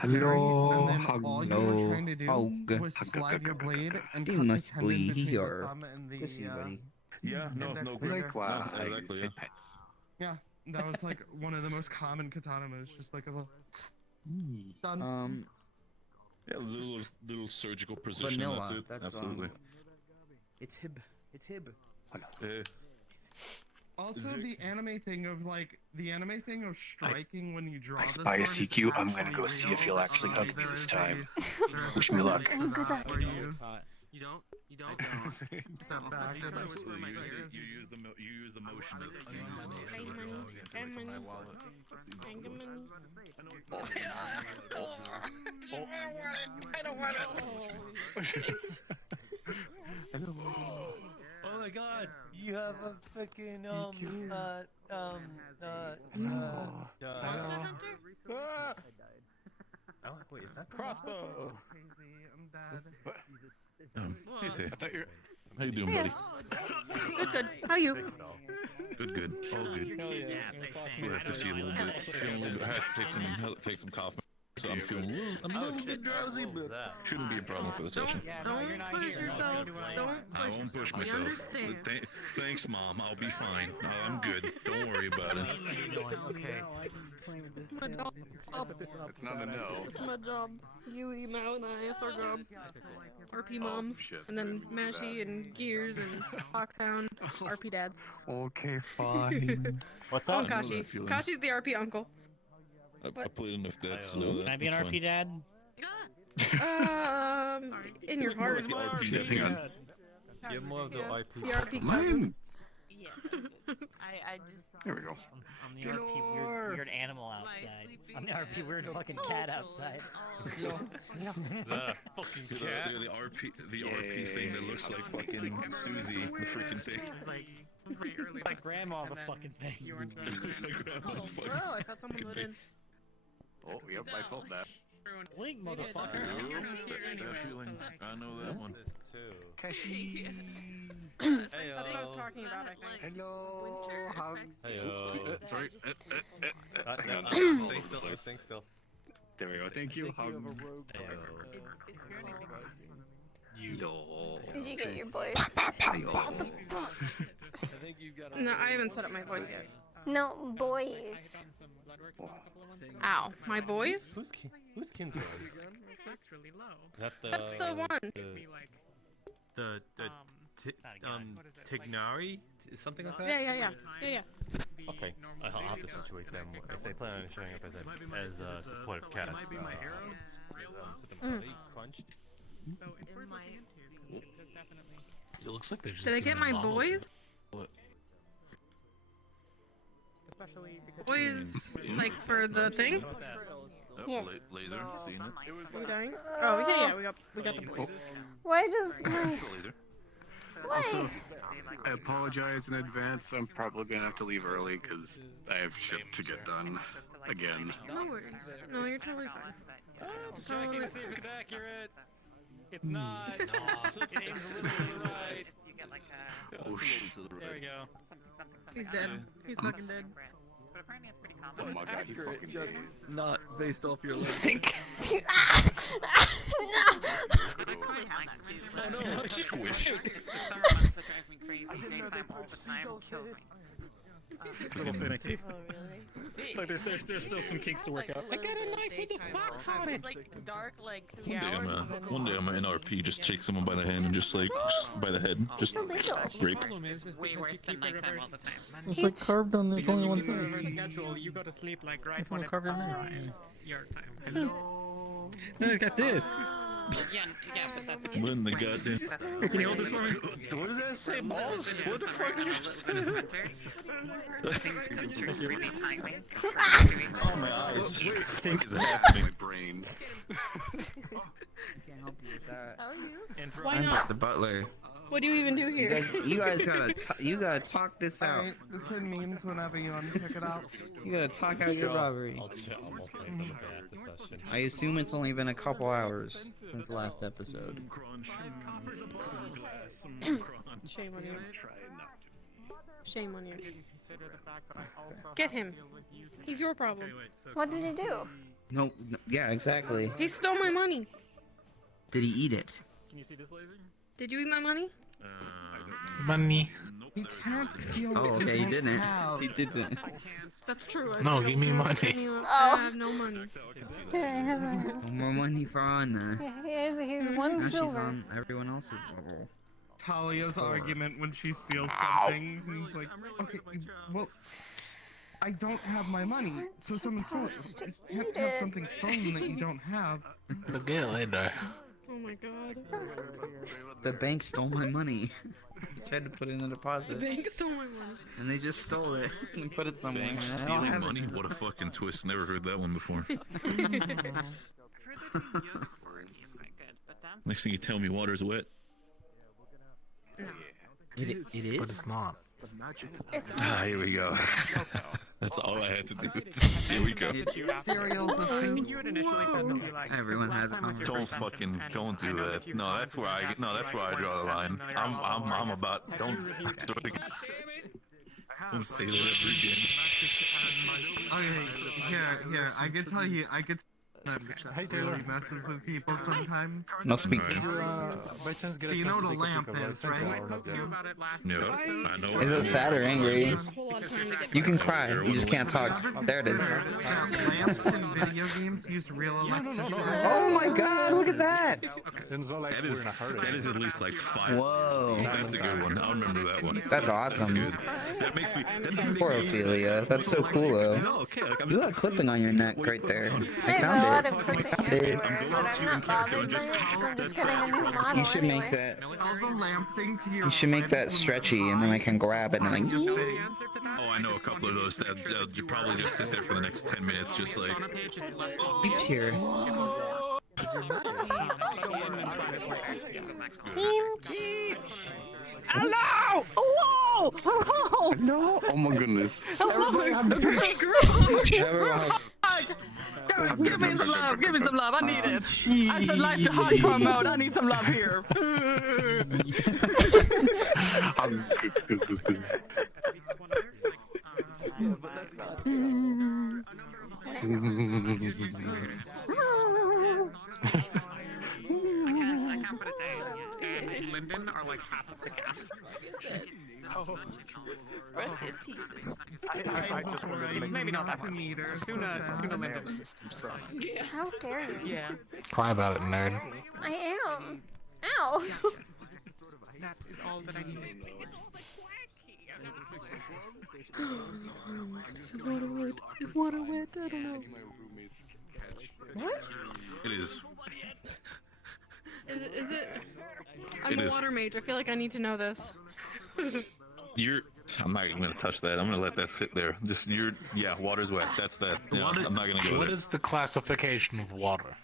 Hello, and then all you were trying to do hug. was slide your blade and They cut the must tendon be between your here. thumb and the Pussy, buddy. Yeah, no, index no, finger. no, I exactly, hit yeah. pets. Yeah, that was like one of the most common katana moves, just like a little done. Yeah, little surgical precision, Vanilla. that's it, absolutely. It's hib. It's hib. Eh, Also, the anime thing of striking when you draw I the spy a sword is CQ. I'm gonna actually go see if real. he'll actually hug me There this is time. there is Wish a me luck. physics of that where you You don't? You don't? step back and then absolutely, you use the motion of Oh my god! You have a fucking Monster Hunter? Oh, wait, is that crossbow? I'm dead. Hey, Tay. I thought you were. How you doing, buddy? Good, good. How are you? Good, all good. Still have to see a little bit. Feeling a little bit. I have to take some coffee. So I'm feeling a little bit drowsy, but shouldn't be a problem for the session. Don't push yourself. Don't I push won't push yourself. myself. We understand. Thanks, Mom. I'll be fine. I'm good. Don't worry about it. Okay. It's my job. It's not a no. It's my job. You eat my own ass our job. RP moms, shit. and then Mashy and Gears and Foxhound, RP dads. Okay, fine. What's Oh, up? I know Kashi. that feeling. Kashi's the RP uncle. I played enough dads to know that. Can I be an That's RP fine. dad? In your heart. Like the RP Shit, dad. hang on. You're more of the Yeah. RP. The RP cousin. Mine. Yes. I just. There we go. I'm the RP weird animal outside. I'm the RP weird fucking cat outside. The fucking You're cat. the RP thing that looks like fucking Susie, the freaking thing. Like grandma the fucking thing. It looks like grandma. Oh, fucking whoa, I thought someone voted in. Oh, yep, I felt that. Link, motherfucker. That feeling. I know that one. Kashi. That's what I was talking about, I think. Hello. How? Heyo. Sorry. Hang on. Stay still. There we go. Thank you. Hug. Yo. Did you get your voice? No, I haven't set up my voice yet. No, boys. Ow. My boys? Who's Kinsey? That's the one. The Tignari? Something like that? Yeah. Okay, I'll have to situate them if they plan on showing up as supportive cats. Crunched. It looks like they're just Did I get doing a my model boys? to- Boys, like for the thing? Yeah. Laser, seeing it? Are we dying? Oh, yeah, we got the boys. Why does my... Laser. Why? I apologize in advance. I'm probably gonna have to leave early because I have shit to get done again. No worries. No, you're totally fine. Totally It's accurate. It's not. It aims a little to the right. Oh shit. There we go. He's dead. He's fucking dead. Oh my god, he's fucking Just dead. not based off your Think. No! Oh no, squish. A little finicky. Like there's still some kinks to work out. I got a knife with a fox on it. Like dark, like One day I'm an NRP, just take someone by the hand and just by the head, just So little. rape. way worse than nighttime all the time. It's like carved on the only one Reverse side. schedule, you go to sleep like right That's when not it's carved in there. sunrise. Your time. Then I got this. Yeah, but that's. When the goddamn. Hey, can you hold this for me? What does that say, balls? What the fuck did you just say? Oh my eyes. What is happening? My brain. Can't help you with that. How are you? Why I'm not? just the butler. What do you even do here? You guys gotta talk this out. Alright, it's in memes whenever you want to check it out. You gotta talk out your robbery. I'll almost like them at the session. I assume it's only been a couple hours since the last episode. Shame on you. Shame on you. Consider the fact that I also Get have to him. deal with you. He's your problem. What did he do? No, yeah, exactly. He stole my money. Did he eat it? Can you see this laser? Did you eat my money? Money. He can't steal. Oh, what okay, he you didn't. have. He didn't. That's true. No, give me money. Oh. I have no money. Here, I have No more money for Anna. here's one Now she's silver. on everyone else's level. Talia's Poor. argument when she steals some things, and it's like, okay, well, I don't have my money, so someone stole it. supposed to You can't eat have it. something stolen that you don't have. Look at it later. Oh my god. The bank stole my money. He tried to put in a The deposit, bank stole my money. and they just stole it and put it somewhere. Bank and I don't stealing have it. money? What a fucking twist. Never heard that one before. Next thing you tell me, water's wet. It is. But it's not. It's Ah, here we go. That's all I had to do. Here we go. Cereal's a I thing. think you had initially said to me like, Everyone this has last a time was your Don't first session, fucking, and don't I do know that. you've No, gone that's through where I, that, no, that's like, where I one draw the session, line. now you're all over I'm it. about, don't start again. Don't say that ever again. Okay, here, I can tell you, that really messes with people sometimes. Must be. By chance get So you know what a lamp is, right? I spoke to you about it last Yeah, episode. I know. Is it sad or angry? A whole lot of time to get You can cry. You just can't talk. There it is. Lamps in video games use real electricity. Oh my God! Look at that. That is at least like 5. Whoa. That's a good one. I'll remember that one. That's awesome. Good. That makes me. That doesn't make Poor me Ophelia. That's so cool though. No, okay. Like, I'm You got clipping on your neck right there. I I have a lot found of it. clips I found it. everywhere, but I'm not bothered by it because I'm just getting a new model You should anyway. make that. Tell the lamp thing to your You should make that friends when stretchy, they're and then I crying. can grab it and like. Just The say, answer to that? Oh, I know a couple of those that you probably just sit there for the next 10 minutes, just like. On a page, it's less Keep here. Team. Hello! Hello! Hello! No! Oh my goodness. Give me some love, give me some love, I need it. I said life to hardcore mode, I need some love here. I can't put it down. And Linden are like half of the gas. Rest in pieces. I just it's maybe not that much. Sooner Linden is. How dare you? Yeah. Cry about it, nerd. I am. Ow. That is all that I need. Is water wet? Is water wet? I don't know. What? It is. Is it? I'm It a is. water mage. I feel like I need to know this. You're. I'm not even gonna touch that. I'm gonna let that sit there. Just you're. Yeah, water's wet. That's that. Yeah, I'm not gonna go What there. is the classification of water?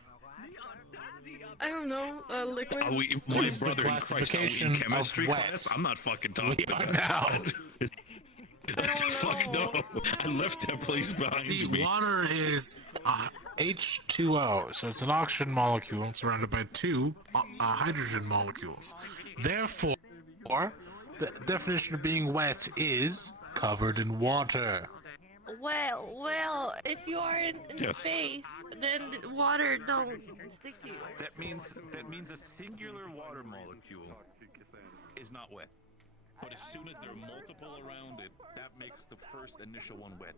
I don't know. Liquid. Are we, What my is the brother in Christ, are we classification in of chemistry wet? class? I'm not fucking talking We are about now. that. Fuck no. I left that place behind See, me. water is H2O, so it's an oxygen molecule surrounded by two hydrogen molecules. Therefore, the definition of being wet is covered in water. Well, if you are in Yes. space, then water don't stick to you. That means a singular water molecule is not wet. But as soon as there are multiple around it, that makes the first initial one wet.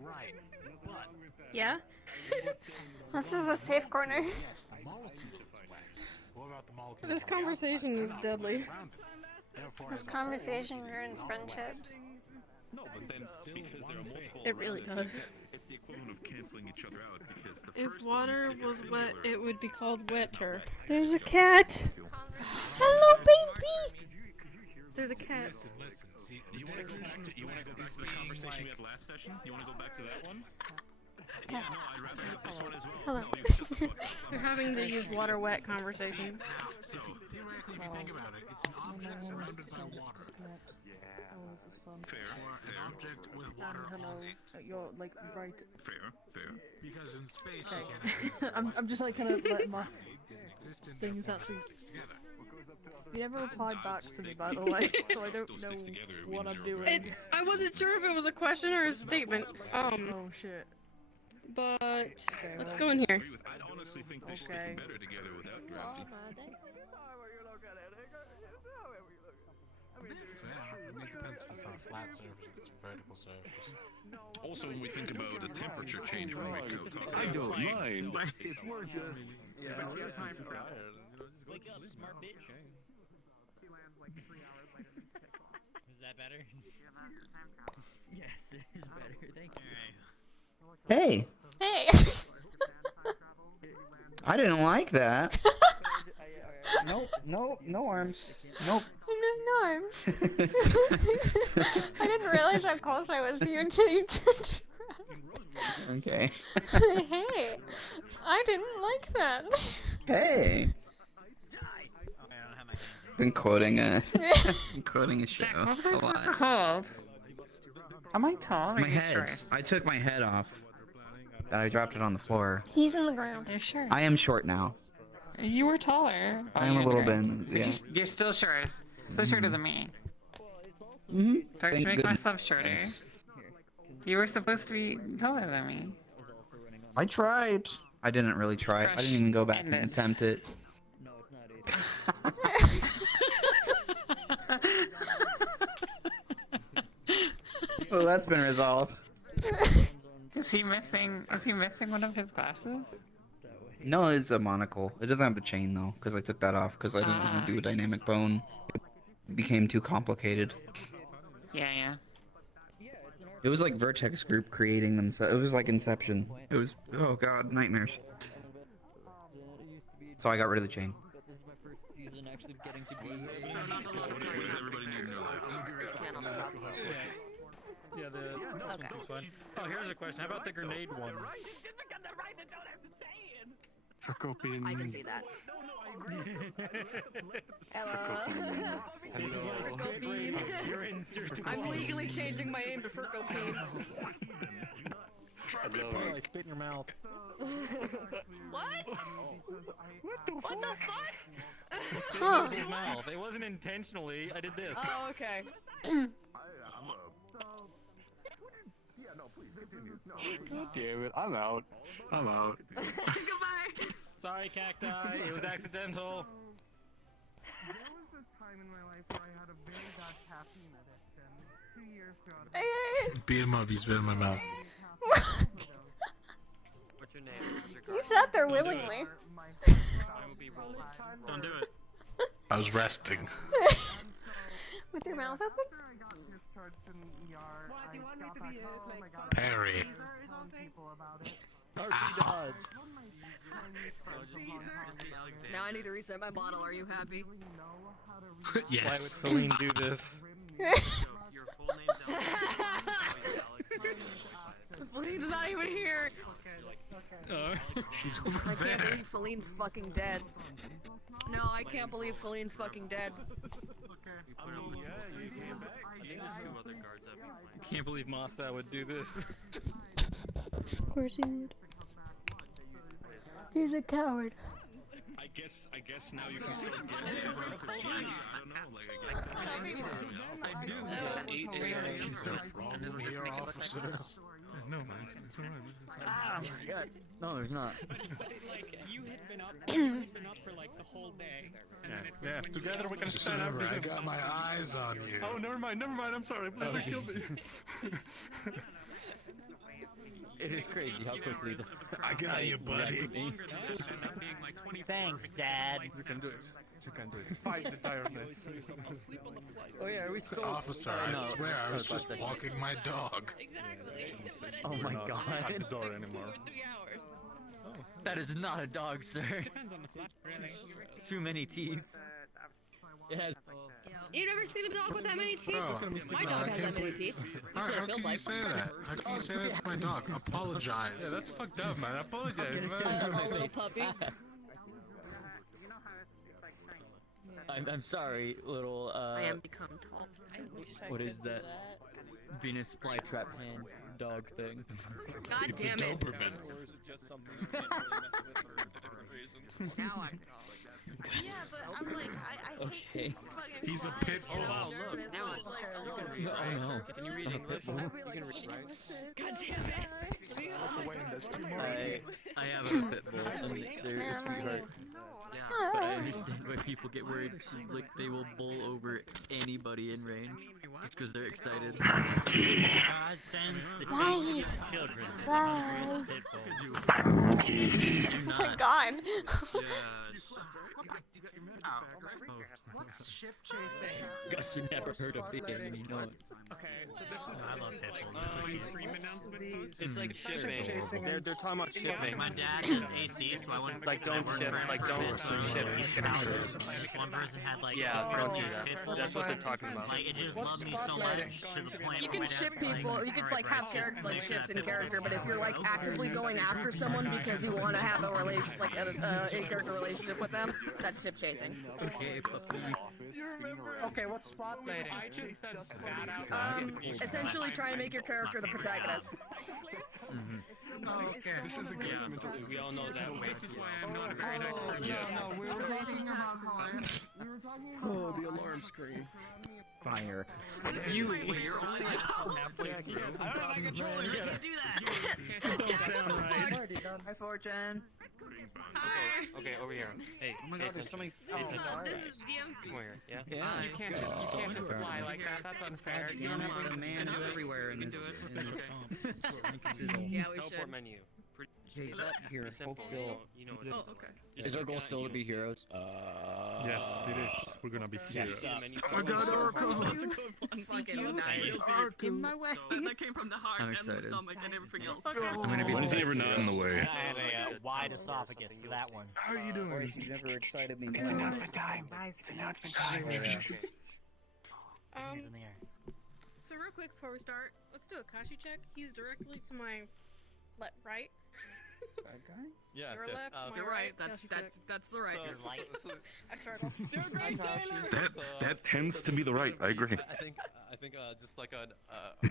Right. But Yeah. This is a safe corner. This conversation is deadly. This conversation ruins friendships. no, but then because there are multiple It really around it, does. it's the equivalent of canceling each other out because the If first water one is was a wet, singular- it would be called wetter. There's a cat. Hello, baby. There's a cat. Do you want to go back to the conversation we had last session? You want to go back to that one? Cat. No, I'd rather have this one as well. Hello. No, you shut the fuck up. They're having the use water wet conversation. So, Theoretically, if you think about it, it's an object surrounded by water. fair, fair, Object with water on it. You're like right. fair. Because in space, I'm just like kind of letting my things actually You never replied back to me, by the way, so I don't know what I'm doing. I wasn't sure if it was a question or a statement. Oh shit. But Okay, let's well, go in here. I'd honestly think they're Okay. sticking better together without gravity. So yeah, it depends if it's on a flat surface or it's a vertical surface. Also, when we think about a temperature change when we go, I don't mind. It's more just. Yeah. Wake up, smart bitch. Is that better? Yes, this is better. Thank you. Hey, Hey! I didn't like that. Nope, nope, no arms. Nope. No arms. I didn't realize how close I was to you until you turned Okay. around. Hey! I didn't like that. Hey. Been quoting a quoting a show. What was I a supposed lot. to hold? Am I tall? Or My are you head. short? I took my head off. And I dropped it on the floor. He's on the ground. Are you sure? I am short now. You were taller. I am a little bit. But Yeah. you're still short. Still shorter than me. Mm-hmm. Do I have to make myself shorter? Yes. You were supposed to be taller than me. I tried. I didn't really try. I didn't even go back and attempt it. No, it's not it. Well, that's been resolved. Is he missing? Is he missing one of his glasses? No, it's a monocle. It doesn't have the chain though, because I took that off because I didn't want to do a dynamic bone. It became too complicated. Yeah. It was like Vertex Group creating themselves. It was like Inception. It was, oh god, nightmares. So I got rid of the chain. Actually getting to be What does everybody need in their life? Yeah, the this one's fun. Oh, here's a question. How about the grenade one? Procopin. I can see that. Hello. This is my spit grade. I'm legally changing my name to Furcopine. Hello. I spit in your mouth. What? What the fuck? Huh. It was his mouth. It wasn't intentionally. I did this. Oh, okay. God damn it, I'm out. I'm out. Goodbye. Sorry, cacti. It was accidental. There was a time in my life where I had a very bad caffeine addiction. 2 years throughout. Hey, Beat him up, he's been in my mouth. What's your name? you sat there willingly. Don't do it. I was resting. With your mouth open? Perry. Ow. Now I need to reset my bottle. Are you happy? Yes. Why would Celine do this? Feline's not even here. She's over I there. can't believe Feline's fucking dead. No, I can't believe Feline's fucking dead. Can't believe Masa would do this. Of course he would. He's a coward. I guess now you can start getting Christianity. I don't know, I do. 8 a.m. There's no problem here, officers. No, man, it's alright. Ah, God. No, there's not. Like, you had been up for like the whole day. And then it was when you Together we can Just stand up. remember, I got my eyes on you. Oh, never mind, I'm sorry. Please don't kill me. It is crazy how quickly the I got you, buddy. Thanks, Dad. You can do it. You can do it. Fight the tiredness. Oh yeah, are we still? Officer, I swear I was just walking my dog. Oh my god. Not at the door anymore. That is not a dog, sir. Depends on the flat, really. Too many teeth. It has. You never seen a dog with that many teeth? Bro, My no, dog I has can't that many believe. teeth. How, That's what how it can feels you like. say that? How can you say that to my dog? Apologize. Yeah, that's fucked up, man. I apologize, A man. little puppy. I'm sorry, little I am become tall. what is that? Venus flytrap hand dog thing. God It's damn a it. Doberman. Or is it just something you can't really mess with for different reasons? Now I'm Yeah, but I'm like, I Okay. hate fucking He's a flying. pit bull. It's Wow, look. nervous. Now I'm it's like, you can oh. read, Oh right? no. Can you read English? You can read, right? God damn it. See, I have a pit bull and they're a sweetheart. Yeah, but I understand why people get worried. Just like they will bull over anybody in range just because they're excited. God sends the Bye. children to the Bye. hungriest pit bull. Oh my god. Yes. What's ship chasing? Gus, you never heard of it and you know it. Okay, so this is I love pit bulls. They're so cute. stream announcement post. It's like shipping. They're talking about shipping. My dad is AC, so I went Like, don't ship. Like, don't ship. One person had like Yeah, a don't do pit that. bull. That's what they're talking about. Like it just loved me so much to the point. You where can my ship dad's people, like, you could "Alright, like have Bryce, character, just like make ships that in pit bull character, but if you're like go." actively going after someone because you want to have a relation, like a character relationship with them, that's ship chasing. Okay, puppy. Okay, what's spotlighting? I just said spat out. Essentially trying to make your character the protagonist. Oh, okay. This is a good We all know that. This is why I'm not a very nice person. No, we were talking about horns. Oh, the alarm screen. Fire. You, wait, you're only like halfway through. I don't have my controller. You can't do that. Don't sound right. Hi, Fortune. Hi. Okay, over here. Hey, Oh my god, there's so many This is DM come over here. Yeah. Yeah. You can't just fly like that. That's unfair. You damn don't it, have the to- man is everywhere in this swamp. Yeah, we Teleport should. menu. Okay, here, hold still. You know Oh, okay. Is our goal still to be heroes? Yes, it is. We're gonna be Yes. I got Oracle. Fucking nice. In my way. That came from the heart I'm and excited. the stomach and everything else. I'm gonna be Why is he ever the not in the way? I have a wide esophagus for that one. How are you doing? Boys, you've never excited me more. time. It's announcement time. Hands in the air. So real quick before we start, let's do a Kashi check. He's directly to my right. That guy? Yes, Your yes. left, my You're right. Kashi That's the right. I started off. Do a great Taylor. That tends to be the right. I agree. I think just like a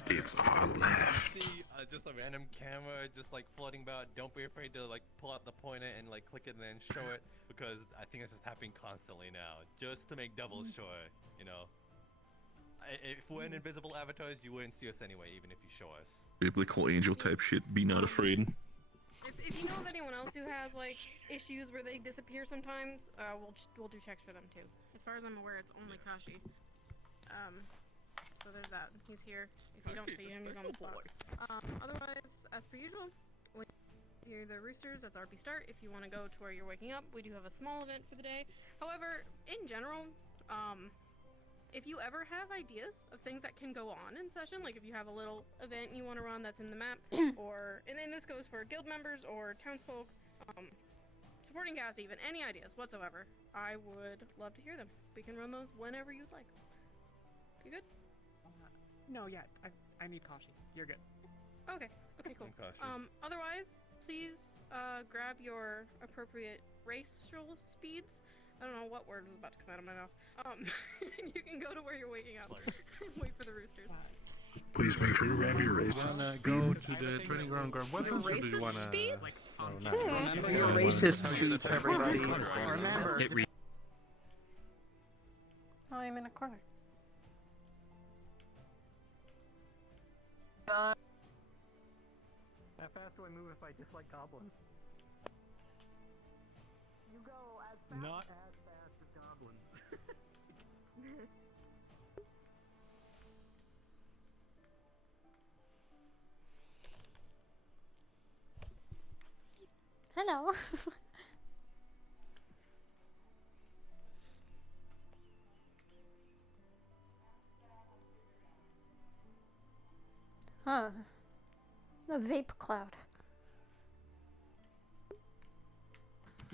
It's all left. see just a random camera just like floating about. Don't be afraid to like pull out the pointer and like click it and then show it because I think it's just happening constantly now. Just to make double sure, you know. If we're in invisible avatars, you wouldn't see us anyway, even if you show us. Biblical angel type shit. Be not afraid. If you know of anyone else who has like issues where they disappear sometimes, we'll do checks for them too. As far as I'm aware, it's only Kashi. So there's that. He's here. If you don't see him, he's on the spot. Otherwise, as per usual, when you hear the roosters, that's RP start. If you want to go to where you're waking up, we do have a small event for the day. However, in general, if you ever have ideas of things that can go on in session, like if you have a little event you want to run that's in the map, or, and then this goes for guild members or townsfolk, supporting cast even, any ideas whatsoever, I would love to hear them. We can run those whenever you'd like. You good? No, yeah, I need Kashi. You're good. Okay, okay, cool. Kashi. Otherwise, please grab your appropriate racial speeds. I don't know what word was about to come out of my mouth. You can go to where you're waking up and wait for the roosters. Please make sure you grab your race. Go to the training ground. What else do you Racist wanna? speed? Remember your racist speech, everybody. Remember. Oh, I'm in a corner. How fast do I move if I dislike goblins? You go as fast Not as goblins. Hello. Huh. A vape cloud.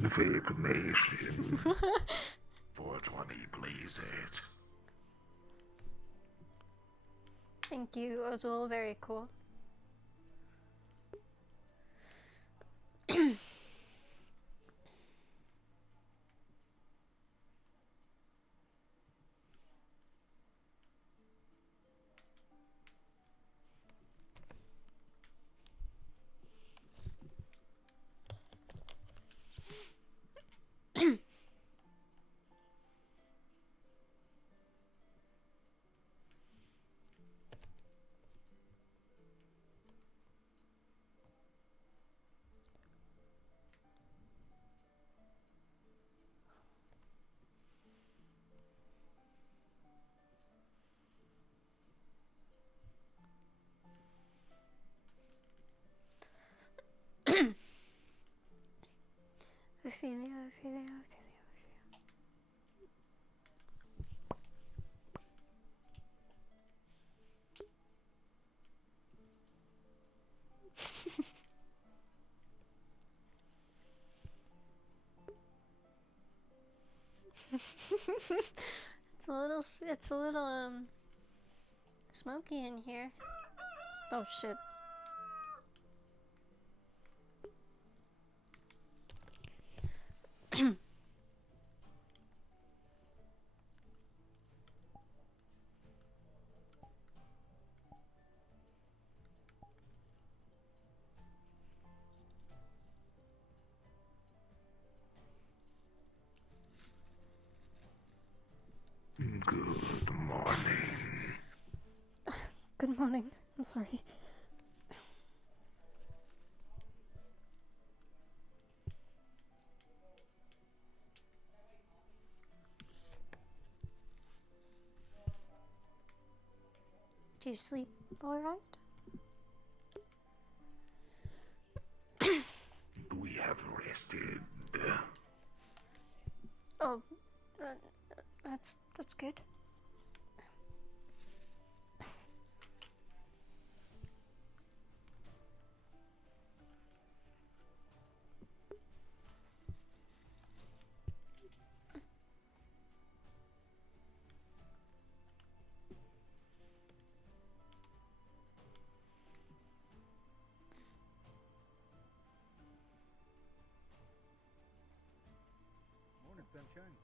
Vape Nation. 420 blaze it. Thank you, Ozul. Very cool. Ophelia. It's a little smoky in here. Oh shit. Good morning. Good morning. I'm sorry. Do you sleep all right? We have rested. Oh, that's good. Morning, sunshine.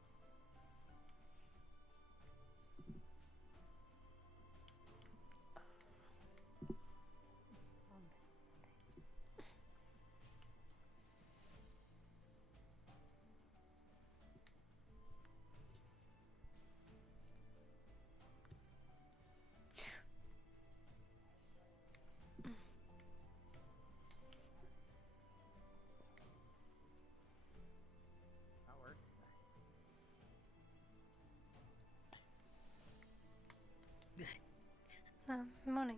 Morning.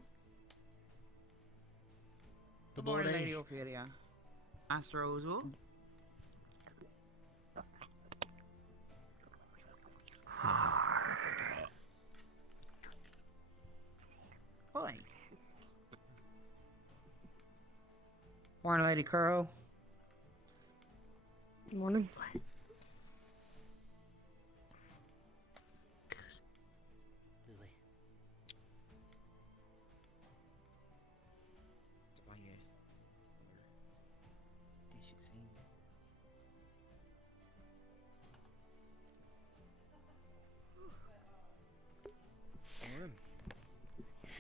Good morning, Lady Ophelia. Master Ozul. Hi. Morning, Lady Kuro. Morning. Morning.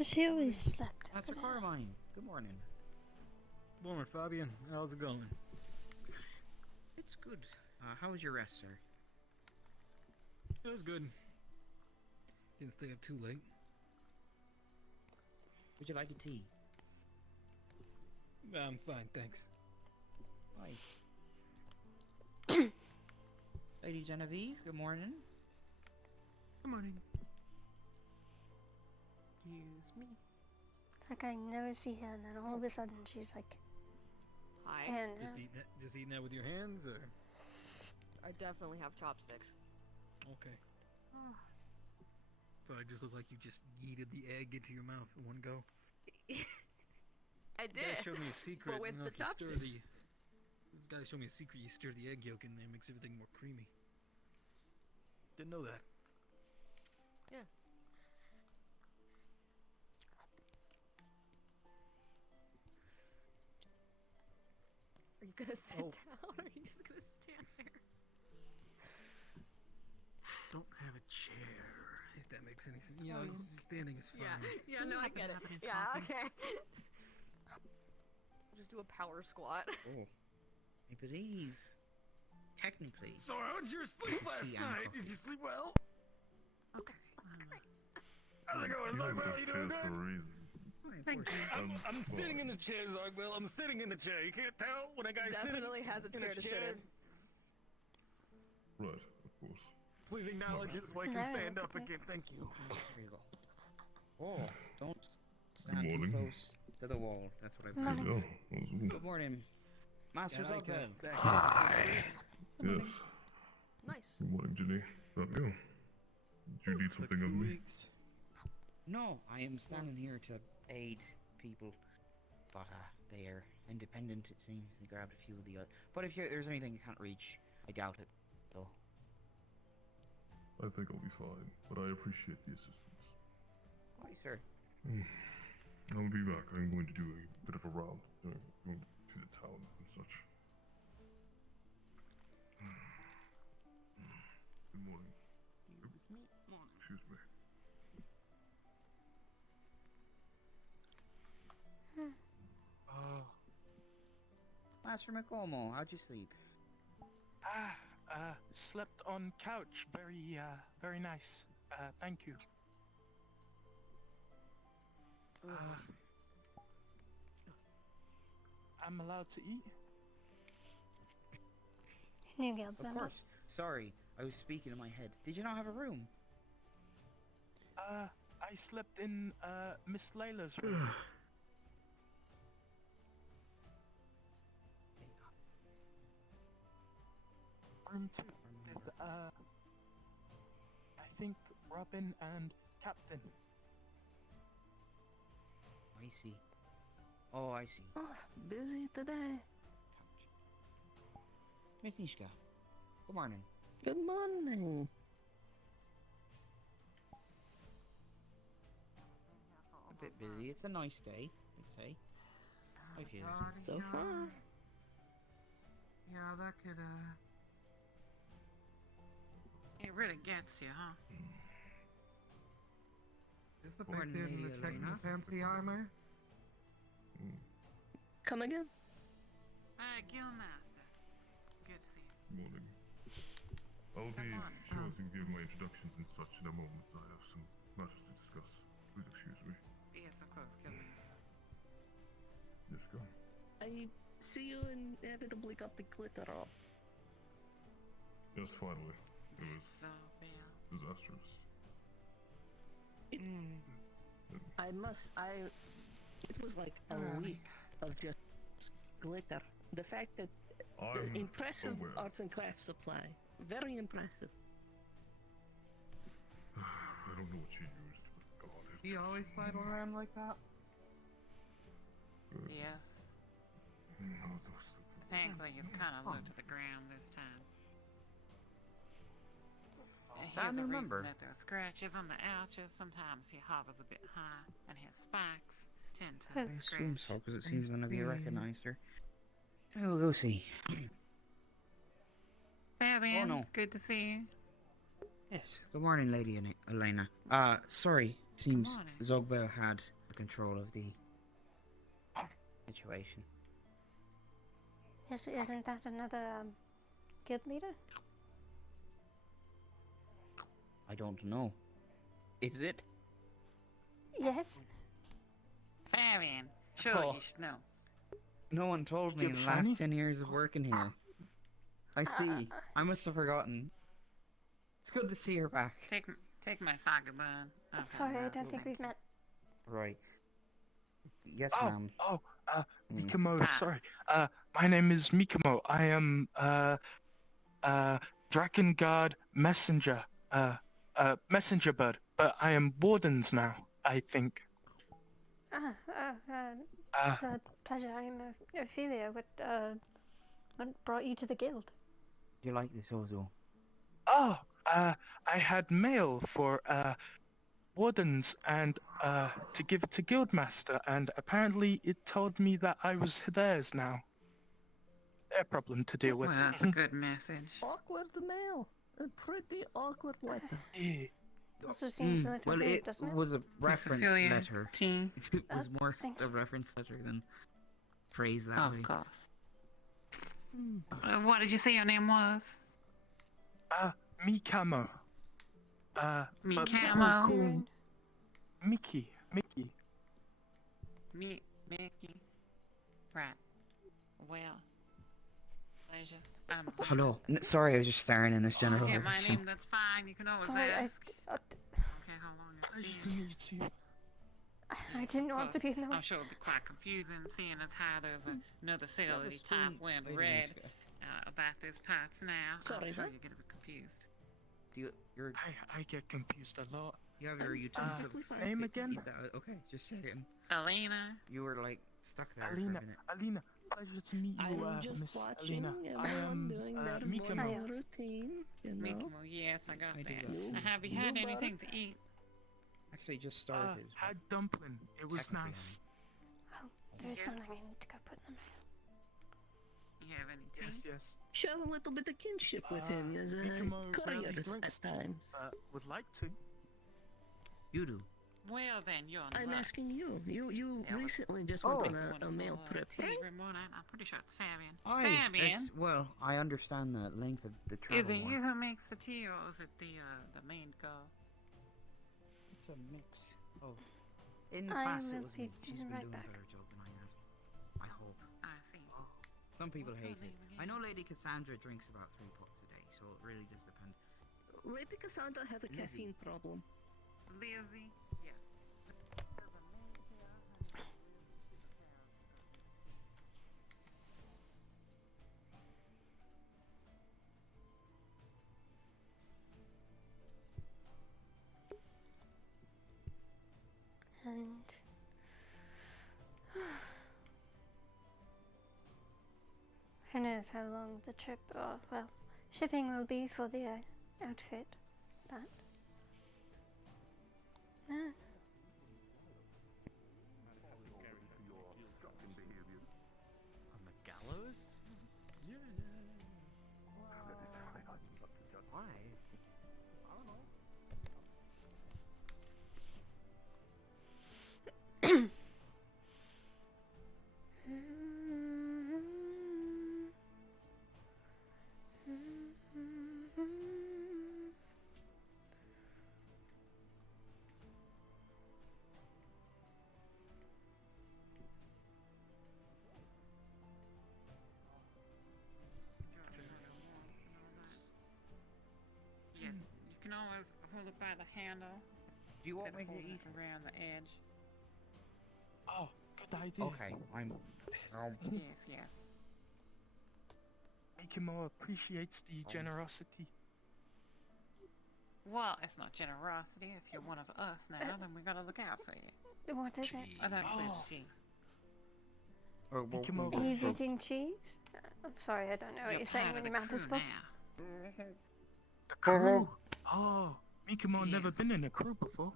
She always slept. Master Carmine. Good morning. Morning, Fabian. How's it going? It's good. How was your rest, sir? It was good. Didn't stay up too late. Would you like a tea? I'm fine, thanks. Hi. Lady Genevieve, good morning. Good morning. Excuse me. Like I never see her, and then all of a sudden she's like, Hi. and Just eating that with your hands, or? I definitely have chopsticks. Okay. So I just look like you just yeeted the egg into your mouth in one go. I did. You guys showed me a secret. But with you know, the if you stir chopsticks. You guys showed me a secret. You stir the egg yolk in there, it makes everything more creamy. Didn't know that. Yeah. Are you gonna sit down, or are you just gonna stand there? Don't have a chair, if that makes any sense. You know, standing is fine. Yeah, no, I get it. Yeah, okay. Just do a power squat. Oh, I believe, technically. So how'd your sleep this is last tea and night? coffee. Did you sleep well? Okay, great. How's it going, Zargbel? You doing good? Thank you. I'm sitting in the chair, Zargbel. I'm sitting in the chair. You can't tell when a guy's sitting Definitely has a in chair to sit in. Right, of course. Please acknowledge it so I can No, stand up okay. again. Thank you. There you go. Oh, don't stand too morning. close to the wall. That's what I've heard. Morning. Yeah, Good morning. Master Zogbo. Hi. Yes. Nice. Good morning, Ginny. Not you. Did you need something of me? No, I am standing here to aid people, but they are independent. It seems they grabbed a few of the other. But if there's anything you can't reach, I doubt it, though. I think I'll be fine, but I appreciate the assistance. Why, sir? I'll be back. I'm going to do a bit of a round, going to the town and such. Good morning. Excuse me. Master McCormo, how'd you sleep? Slept on couch. Very nice. Thank you. I'm allowed to eat? New guild Of member. course. Sorry, I was speaking in my head. Did you not have a room? I slept in, Miss Layla's room. Room 2 with, I think Robin and Captain. I see. Oh, I see. Oh, busy today. Miss Nishka, good morning. Good morning. A bit busy. It's a nice day, I'd say. I feel it. So far. Yeah, that could, It really gets you, huh? Is the big Morning, dude in the Lady chick in Elena. the fancy armor? Come again? Guildmaster. Good to see you. Morning. I'll be sure to give my introductions and such in a moment. I have some matters to discuss. Please excuse me. Yes, of course, Guildmaster. Yes, go. I see you inevitably got the glitter off. Yes, finally. It was So bad. disastrous. It was like a week of just glitter. The fact that the I'm impressive aware. arts and crafts supply. Very impressive. I don't know what you used, but God, it He always sidle around like that? Yes. No, those- Thankfully, he's kind of low to the ground this time. I Here's a remember. reason that there are scratches on the ouches. Sometimes he hovers a bit high, and his spikes tend to I assume scratch. so, because it seems none of you recognized her. We'll go see. Fabian, no. good to see you. Yes. Good morning, Lady Elena. Sorry. Seems morning. Zogbo had control of the situation. Isn't that another guild leader? I don't know. Is it? Yes. Fabian, surely Oh. you should know. No one told me in the shiny? last 10 years of working here. I see. I must have forgotten. It's good to see her back. Take my sake bun. Sorry, I don't think we've met. Right. Yes, Oh, ma'am. Mikamo, sorry. My name is Mikamo. I am, Dragon Guard Messenger. Messenger bird. But I am Wardens now, I think. It's a pleasure. I'm Ophelia. What brought you to the guild? Do you like this, Ozo? Oh, I had mail for, Wardens and, to give it to Guildmaster, and apparently it told me that I was theirs now. Their problem to deal with. Well, that's a good message. Awkward mail. A pretty awkward letter. Yeah. Also seems a little Well, weird, it doesn't it? was a reference Ophelia, letter. tea. It was more thank a reference letter than phrased that Of way. course. What did you say your name was? Mikamo. But people Mikamo. call Mickey. Mickey. Right. Well, pleasure. Hello. Sorry, I was just staring in this general Get my direction. name, that's fine. You can always Sorry, ask. Okay, how long is Pleasure to meet you. I didn't want to be in the way. I'm sure it'll be quite confusing seeing as how there's another cell that he type went red about these parts now. Sorry, I'm sure what? you're gonna be confused. You're. I get confused a lot. You have your utensil. Name again? Okay, just say it again. Alina. You were like stuck there Alina. for a minute. Alina, pleasure to meet you, Miss Alina. I am Mikamo. Mikamo, yes, I got that. Have you had anything to eat? Actually, just started. Had dumpling. It was nice. Oh, there's something I need to go put in the mail. You have any tea? Yes. Show a little bit of kinship with him as couriers at times. Would like to. You do. Well then, you're on I'm luck. asking you. You recently just went on a mail trip, Tea right? every morning. I'm pretty sure it's Fabian. Fabian? Well, I understand the length of the travel. Is it more. you who makes the tea, or is it the main girl? It's a mix of. In the I past, will it was be me. She's been right doing back. a better job than I have. I hope. I see. Some people What's her hate it. name I know Lady Cassandra drinks about 3 pots a day, so it really does depend. Lady Cassandra has a caffeine problem. Lizzie? Yeah. And who knows how long the trip or, well, shipping will be for the outfit, but On the gallows? Yeah. Why? Yeah, you can always hold it by the handle. Do you want instead me of to holding eat? it around the edge? Oh, good idea. Okay, I'm. Yes, yes. Mikamo appreciates the generosity. Well, it's not generosity. If you're one of us now, then we gotta look out for you. what is it? Oh, that was tea. He's eating cheese? I'm sorry, I don't know what you're saying when your mouth is full. The crew. Oh, Mikamo never been in a crew before.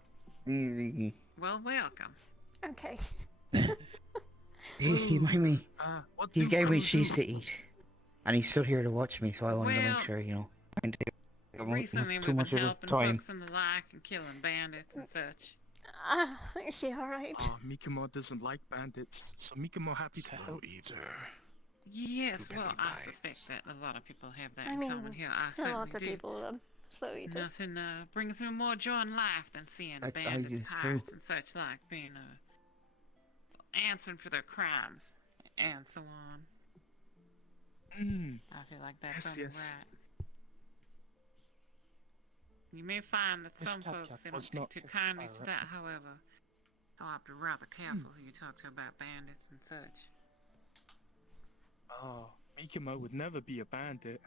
Well, welcome. Okay. He made me. What He do gave me crew cheese do? to eat, and he stood here to watch me, so I wanted to Well, make sure, I didn't take Recently, too we've much been of his helping time. folks and the like and killing bandits and such. Is she alright? Oh, Mikamo doesn't like bandits, so Mikamo happy to help. Yes, well, I suspect that a lot of people have that I in mean, common here. I a certainly lot of do. people are slow eaters. Nothing brings me more joy in life than seeing I do bandits, too. pirates, and such like being answering for their crimes and so on. I feel like that's only right. You may find that Miss some Tap-Tap folks they was don't not take too a kindly to pirate. that, however. So I have to be rather careful who you talk to about bandits and such. Oh, Mikamo would never be a bandit.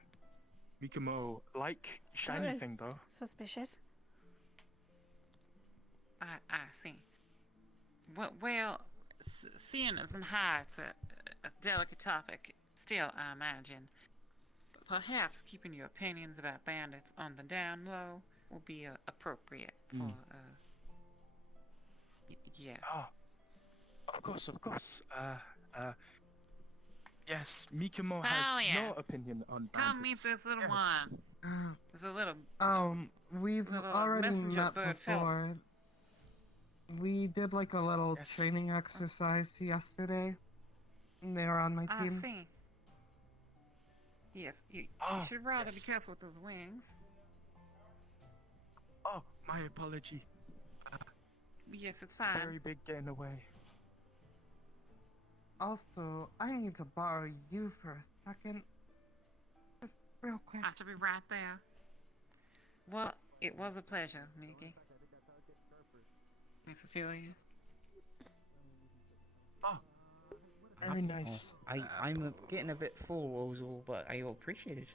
Mikamo like shiny That is thing though. suspicious. I see. Well, seeing as and how it's a delicate topic, still, I imagine, perhaps keeping your opinions about bandits on the down low will be appropriate for, yeah. Oh, of course. Yes, Mikamo has Thalia, no opinion on bandits. come meet this little one. There's a little We've little already messenger met bird fella. before. We did like a little training exercise yesterday. And they were on my I team. see. Yes, you should rather be careful with those wings. Oh, my apology. Yes, it's fine. Very big getting away. Also, I need to borrow you for a second. Just real quick. I have to be right there. Well, it was a pleasure, Mickey. Miss Ophelia. Very nice. I'm getting a bit full, Ozil, but I appreciate it.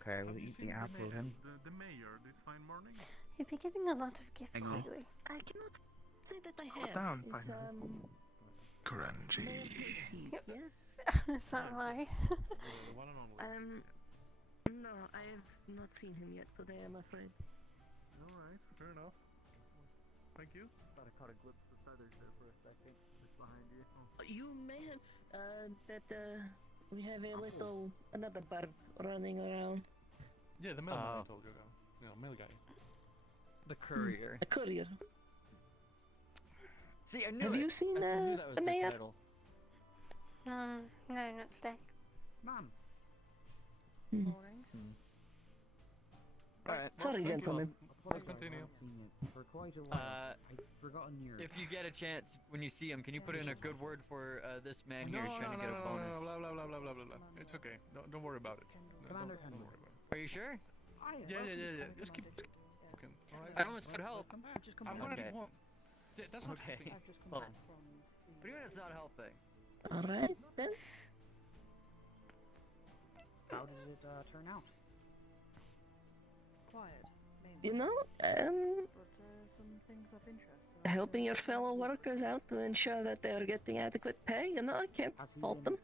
Okay, I will eat the apple then. The mayor this fine morning? You've been giving a lot of gifts Hang on. lately. I cannot say that I have. Down, It's, fine. Grungy. Yes. Is that why? No, I have not seen him yet today, I'm afraid. Alright, fair enough. Thank you. Thought I caught a glimpse of feathers there for a second, just behind you. You may have, we have a little, another bird running around. Yeah, the mailman I told you about. You know, mail guy. The courier. A courier. See, I knew Have it. you seen, I knew that was the mayor? title. No, not today. Mom. Alright. Sorry, gentlemen. Let's continue. For quite a while. I've forgotten your. If you get a chance, when you see him, can you put in a good word for this man here who's trying to get a bonus? No, blah, blah, blah, blah, blah, blah, blah. It's okay. Don't worry about it. Don't worry about it. Are you sure? Yeah. Just keep talking, alright? I almost would help. I'm gonna Okay. well, that's not Okay. helping. Well, but even if it's not helping. Alright, then. How did it turn out? Quiet. You know, Some things of interest. helping your fellow workers out to ensure that they're getting adequate pay, you know, I can't fault them.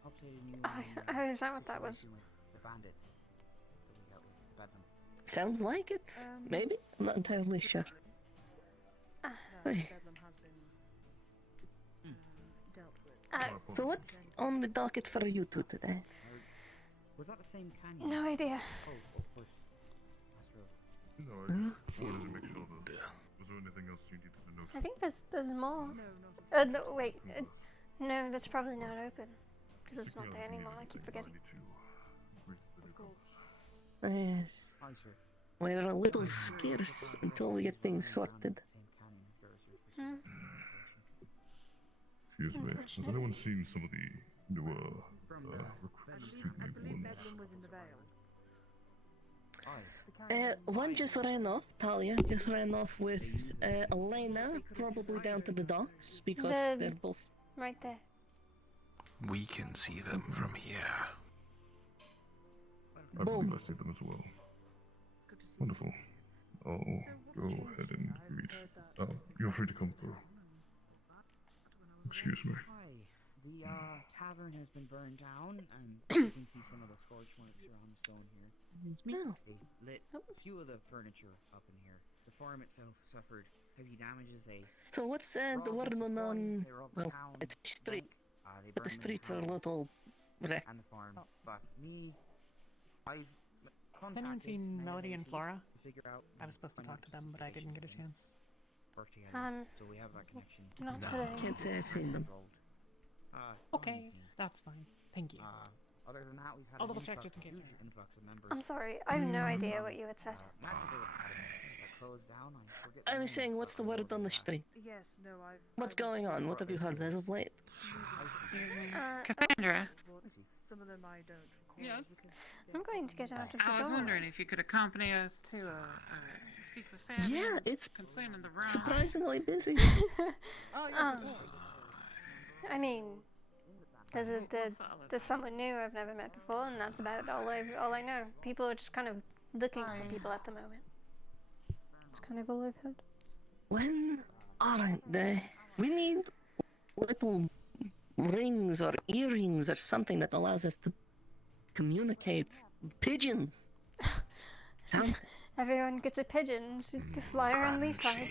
Oh, is that what that was? The bandit. That we dealt with, the Bedlam. Sounds like it. Maybe? I'm not entirely sure. Hey. Bedlam has been dealt with. So what's on the docket for you two today? Was that the same canyon? No idea. Oh, of course. No, I just wanted to make sure that. Was there anything else you needed to know? I think there's more. No, wait. No, that's probably not open. Because it's not there anymore, I keep forgetting. Yes. We're a little scarce until we get things sorted. Hmm? Excuse me. Has anyone seen some of the newer recruits to the ones? One just ran off, Talia just ran off with Elena, probably down to the docks, because they're both... Right there. We can see them from here. I believe I see them as well. Wonderful. I'll go ahead and greet. You're free to come through. Excuse me. Hi. The tavern has been burned down, and you can see some of the scorch marks around the stone here. It's me. They lit a few of the furniture up in here. The farm itself suffered heavy damages. So what's the word on... Well, it's a street, but the streets are a little... wrecked. And the farm. But me, I've Has anyone seen Melody and Flora? Figure out I was supposed to talk to them, but I didn't get a chance. so we have that connection. Not today. Can't say I've seen them. Okay, that's fine. Thank you. Other than that, we've had I'll an double check influx- just in case. huge influx of members. I'm sorry, I have no idea what you had said. Closed down. I was saying, what's the word on the street? Yes, no, I've... What's going on? What have you heard as of late? Cassandra, Some of them I don't recall. Yes? I'm going to get out of the I was door. wondering if you could accompany us to speak with family. Yeah, it's concerning the round. surprisingly busy. I mean, there's someone new I've never met before, and that's about all I know. People are just kind of looking for people at the moment. It's kind of all I've heard. When aren't they? We need little rings or earrings or something that allows us to communicate. Pigeons. Everyone gets a pigeon to fly around Leafside.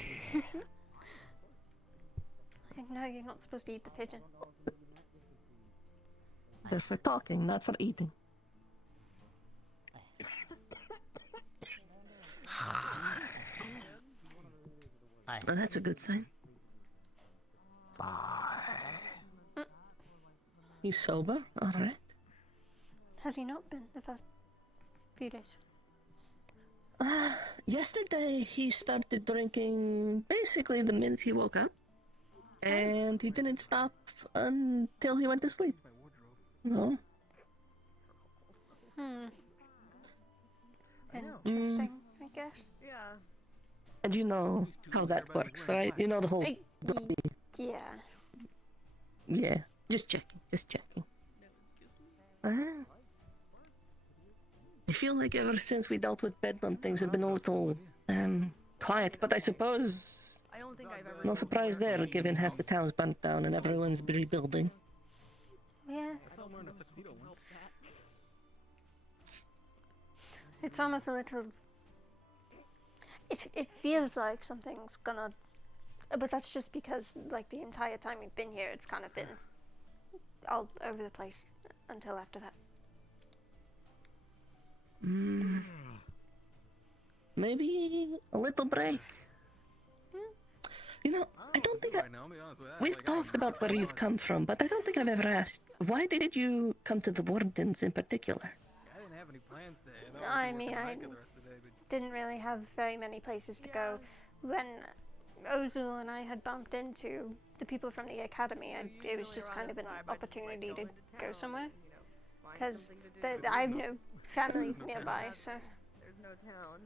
No, you're not supposed to eat the pigeon. They're for talking, not for eating. Well, that's a good sign. Bye. He's sober, alright. Has he not been the first few days? Yesterday he started drinking basically the minute he woke up. And he didn't stop until he went to sleep. No. Interesting, I guess. Yeah. And you know how that works, right? You know the whole... Yeah. Yeah, just checking. I feel like ever since we dealt with Bedlam, things have been a little, quiet, but I suppose... No surprise there, given half the town's burnt down and everyone's rebuilding. Yeah. It's almost a little... It feels like something's gonna... But that's just because, like, the entire time we've been here, it's kind of been all over the place until after that. Maybe a little break. You know, I don't think we've talked about where you've come from, but I don't think I've ever asked, why did you come to the Wardens in particular? I mean, I didn't really have very many places to go. When Ozul and I had bumped into the people from the academy, it was just kind of an opportunity to go somewhere. Because I have no family nearby, so... There's no town.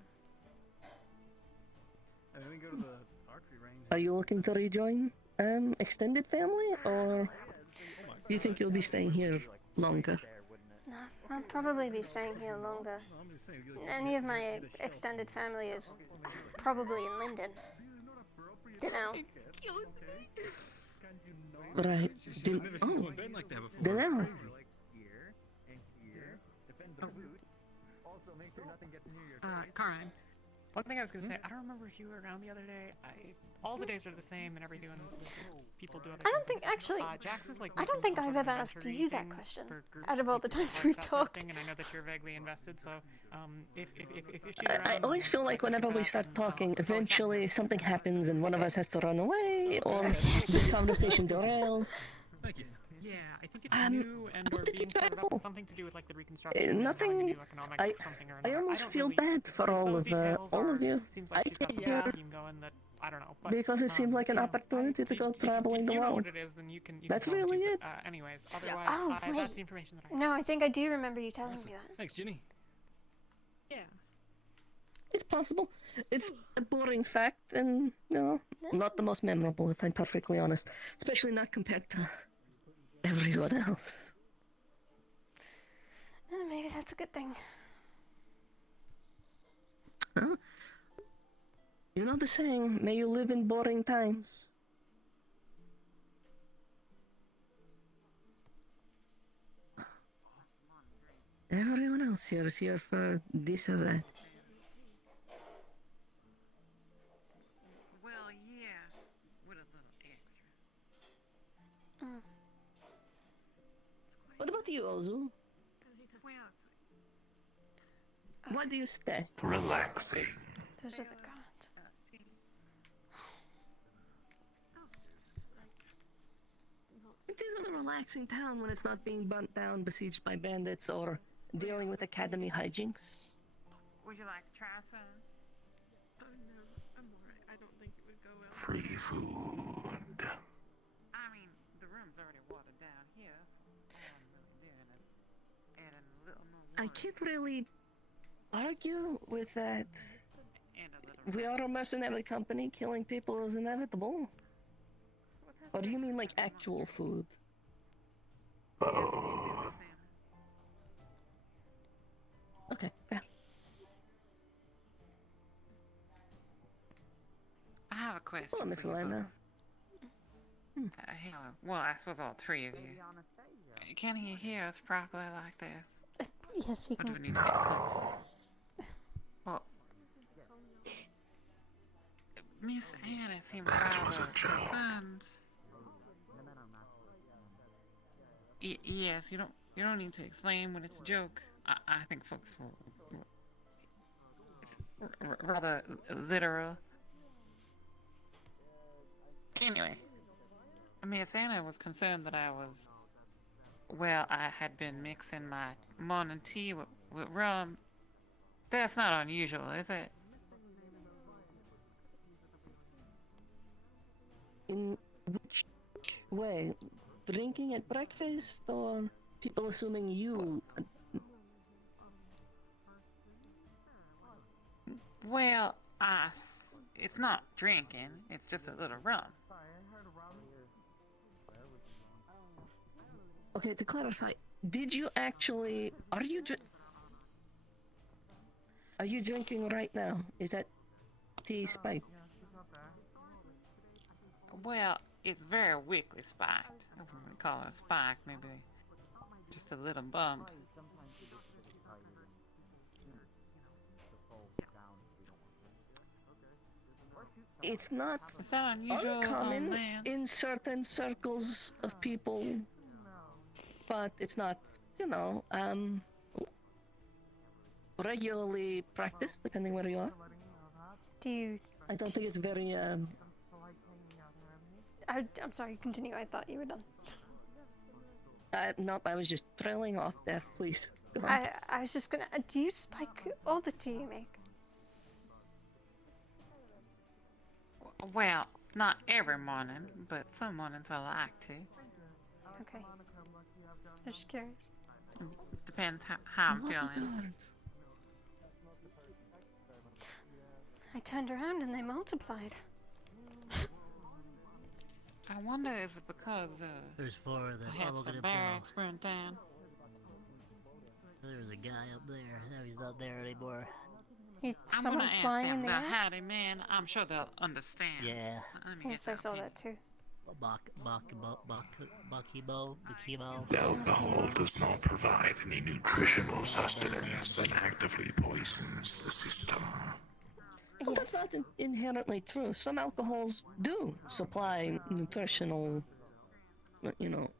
And then we go to the archery range. Are you looking to rejoin extended family, or do you think you'll be staying here longer? No, I'll probably be staying here longer. Any of my extended family is probably in Linden. Dunno. Right. Dunno. Karin. One thing I was gonna say, I don't remember if you were around the other day. All the days are the same and everything. People do other I don't think, actually, Jax is like I don't think I've ever asked you that question out of all the times we've talked. And I know that you're vaguely invested, so if I always feel like whenever we start talking, eventually something happens and one of us has to run away, or the conversation derails. Thank you. Yeah, I think it's new and or being started up with something to do with like the reconstruction. Nothing. I almost feel bad for all of you. I came here because it seemed like an opportunity to go traveling the world. That's really it. Anyways, Otherwise, that's the information that I have. No, I think I do remember you telling me that. Thanks, Ginny. Yeah. It's possible. It's a boring fact, and not the most memorable, if I'm perfectly honest. Especially not compared to everyone else. Maybe that's a good thing. Huh? You know the saying, may you live in boring times. Everyone else here is here for this or that. Well, yeah, with a little extra. What about you, Ozu? Why do you stay? Relaxing. Those are the gods. It isn't a relaxing town when it's not being burnt down, besieged by bandits, or dealing with academy hijinks. Would you like to try some? Oh no, I'm alright. I don't think it would go well. Free food. I mean, the room's already watered down here. All I'm really doing is adding a little more water. I can't really argue with that. We are a mercenary company. Killing people is inevitable. Or do you mean like actual food? Oh. Okay, yeah. I have a question. Hello, Miss for you Elena. both. Hello. Well, I suppose all three of you. Can you hear us properly like this? Yes, he Or do can. we need to get closer? Well, Miss Anna seemed rather concerned. Yes, you don't need to explain when it's a joke. I think folks will. It's rather literal. Anyway, Miss Anna was concerned that I had been mixing my morning tea with rum. That's not unusual, is it? In which way? Drinking at breakfast, or people assuming you? Well, I it's not drinking. It's just a little rum. Okay, to clarify, did you actually... Are you drinking right now? Is that tea spiked? Well, it's very weakly spiked. I wouldn't call it a spike, maybe just a little bump. It's not Is that unusual, uncommon man? in certain circles of people, but it's not, you know, regularly practiced, depending where you are. Do you... I don't think it's very, I'm sorry, continue. I thought you were done. Nope, I was just trailing off there. Please, go on. I was just gonna... do you spike all the tea you make? Well, not every morning, but some mornings I like to. Okay. I'm just curious. Depends how I'm feeling. I turned around and they multiplied. I wonder, is it because There's 4 of them. All perhaps looking the at barracks burnt down? There's a guy up there. Now he's not there anymore. I'm someone gonna ask flying them in the about air? howdy, man. I'm sure they'll understand. Yeah. Let me Yes, get I saw your that too. Bakimo. The alcohol does not provide any nutritional sustenance and actively poisons the system. Well, that's not inherently true. Some alcohols do supply nutritional, you know,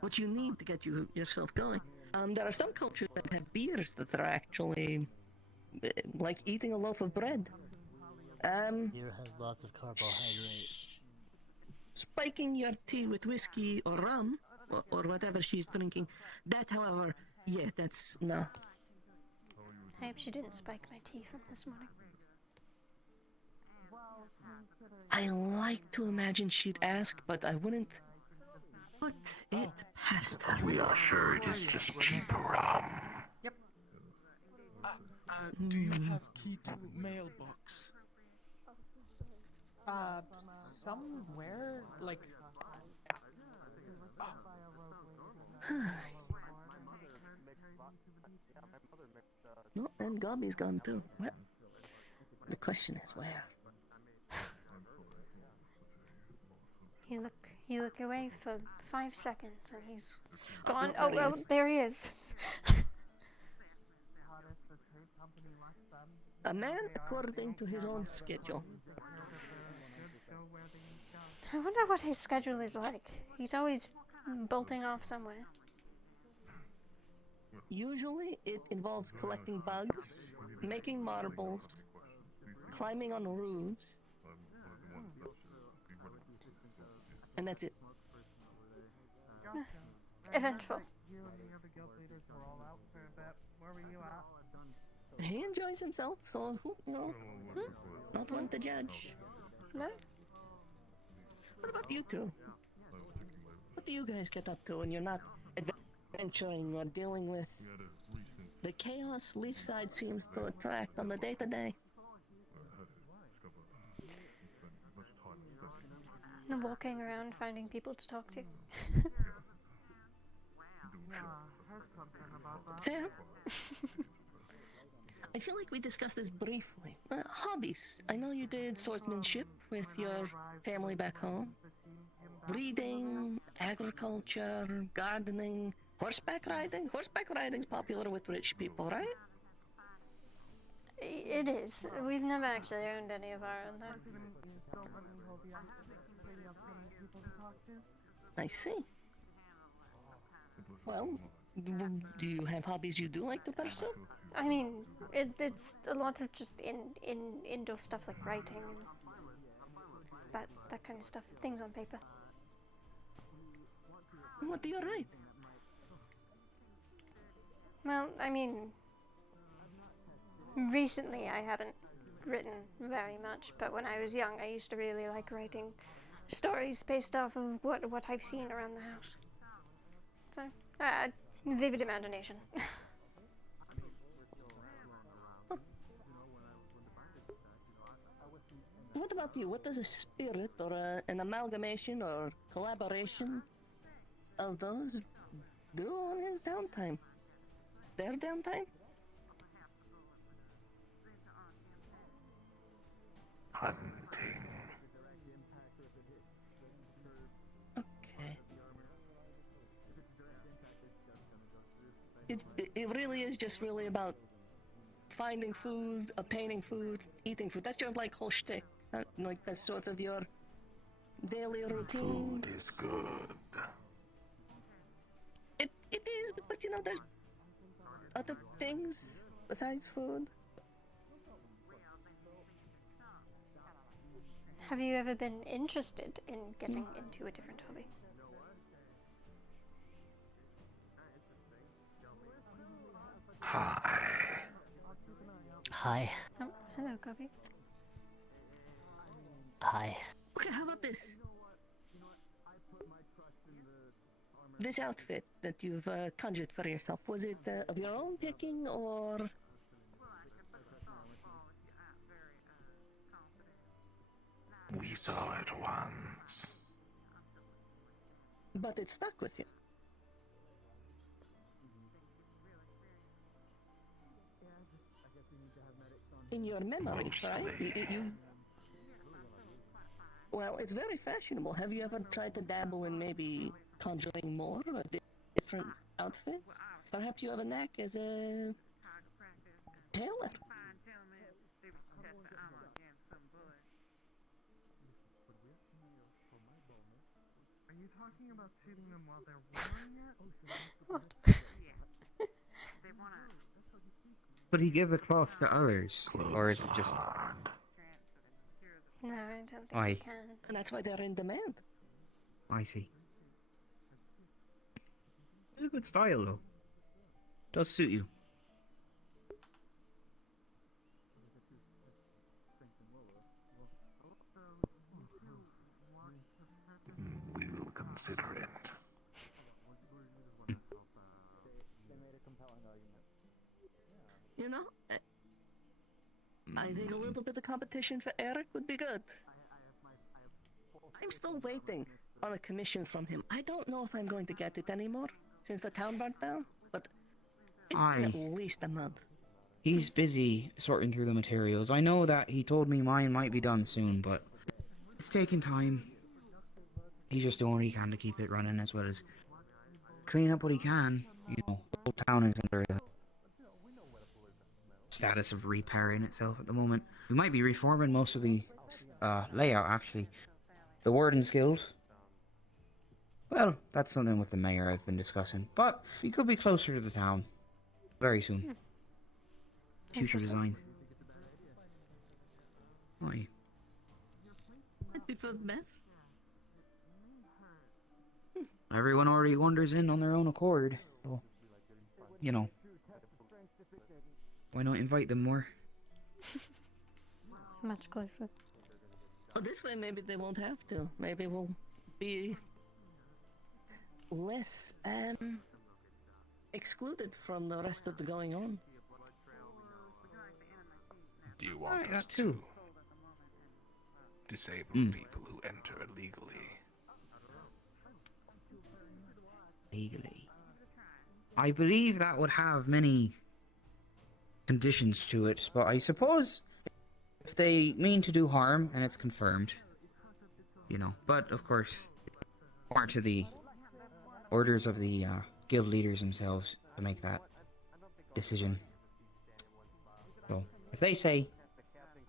what you need to get yourself going. There are some cultures that have beers that are actually like eating a loaf of bread. Beer has lots of carbohydrate. Spiking your tea with whiskey or rum, or whatever she's drinking, that, however, yeah, that's no. I hope she didn't spike my tea from this morning. I like to imagine she'd ask, but I wouldn't put it past her. We are sure it is just cheap rum. Yep. Do you have key to mailbox? Somewhere, like... No, and Gobby's gone too. Well, the question is where. You look away for 5 seconds and he's gone. Oh, well, there he is. A man according to his own schedule. I wonder what his schedule is like. He's always bolting off somewhere. Usually it involves collecting bugs, making marbles, climbing on roofs, and that's it. Eventful. He enjoys himself, so who, you know, not one to judge. No? What about you two? What do you guys get up to when you're not adventuring or dealing with the chaos Leafside seems to attract on the day-to-day? The walking around finding people to talk to. Fair. I feel like we discussed this briefly. Hobbies. I know you did swordsmanship with your family back home. Reading, agriculture, gardening, horseback riding. Horseback riding's popular with rich people, right? It is. We've never actually owned any of our own, though. I see. Well, do you have hobbies you do like to pursue? I mean, it's a lot of just indoor stuff like writing and that kind of stuff. Things on paper. What do you write? Well, I mean, recently I haven't written very much, but when I was young I used to really like writing stories based off of what I've seen around the house. So, vivid imagination. about you? What does a spirit or an amalgamation or collaboration of those do on his downtime? Their downtime? Hunting. Okay. It really is just really about finding food, obtaining food, eating food. That's your like whole shtick. Like that's sort of your daily routine. Food is good. It is, but you know, there's other things besides food. Have you ever been interested in getting into a different hobby? Hi. Hi. Oh, hello, Copy. Hi. Okay, how about this? This outfit that you've conjured for yourself, was it of your own picking or? We saw it once. But it stuck with you. In your memories, right? Well, it's very fashionable. Have you ever tried to dabble in maybe conjuring more or different outfits? Perhaps you have a knack as a tailor. Are you talking about shooting them while they're warm yet? What? Could he give the cloth to others, or is it just? No, I don't think Aye. we can. And that's why they're in demand. I see. It's a good style, though. Does suit you. We will consider it. You know, I think a little bit of competition for Eric would be good. I'm still waiting on a commission from him. I don't know if I'm going to get it anymore since the town burnt down, but it's been at least a month. He's busy sorting through the materials. I know that he told me mine might be done soon, but it's taking time. He's just doing what he can to keep it running, as well as clean up what he can. You know, the whole town is under the status of repairing itself at the moment. We might be reforming most of the layout, actually. The Wardens Guild. Well, that's something with the mayor I've been discussing. But we could be closer to the town very soon. Future designs. Why? It'd be for the best. Everyone already wanders in on their own accord. So, you know. Why not invite them more? Much closer. Well, this way maybe they won't have to. Maybe we'll be less excluded from the rest of the going on. Do you want us too. to disable people who enter illegally? Legally. I believe that would have many conditions to it, but I suppose if they mean to do harm and it's confirmed, you know. But of course, more to the orders of the guild leaders themselves to make that decision. So if they say,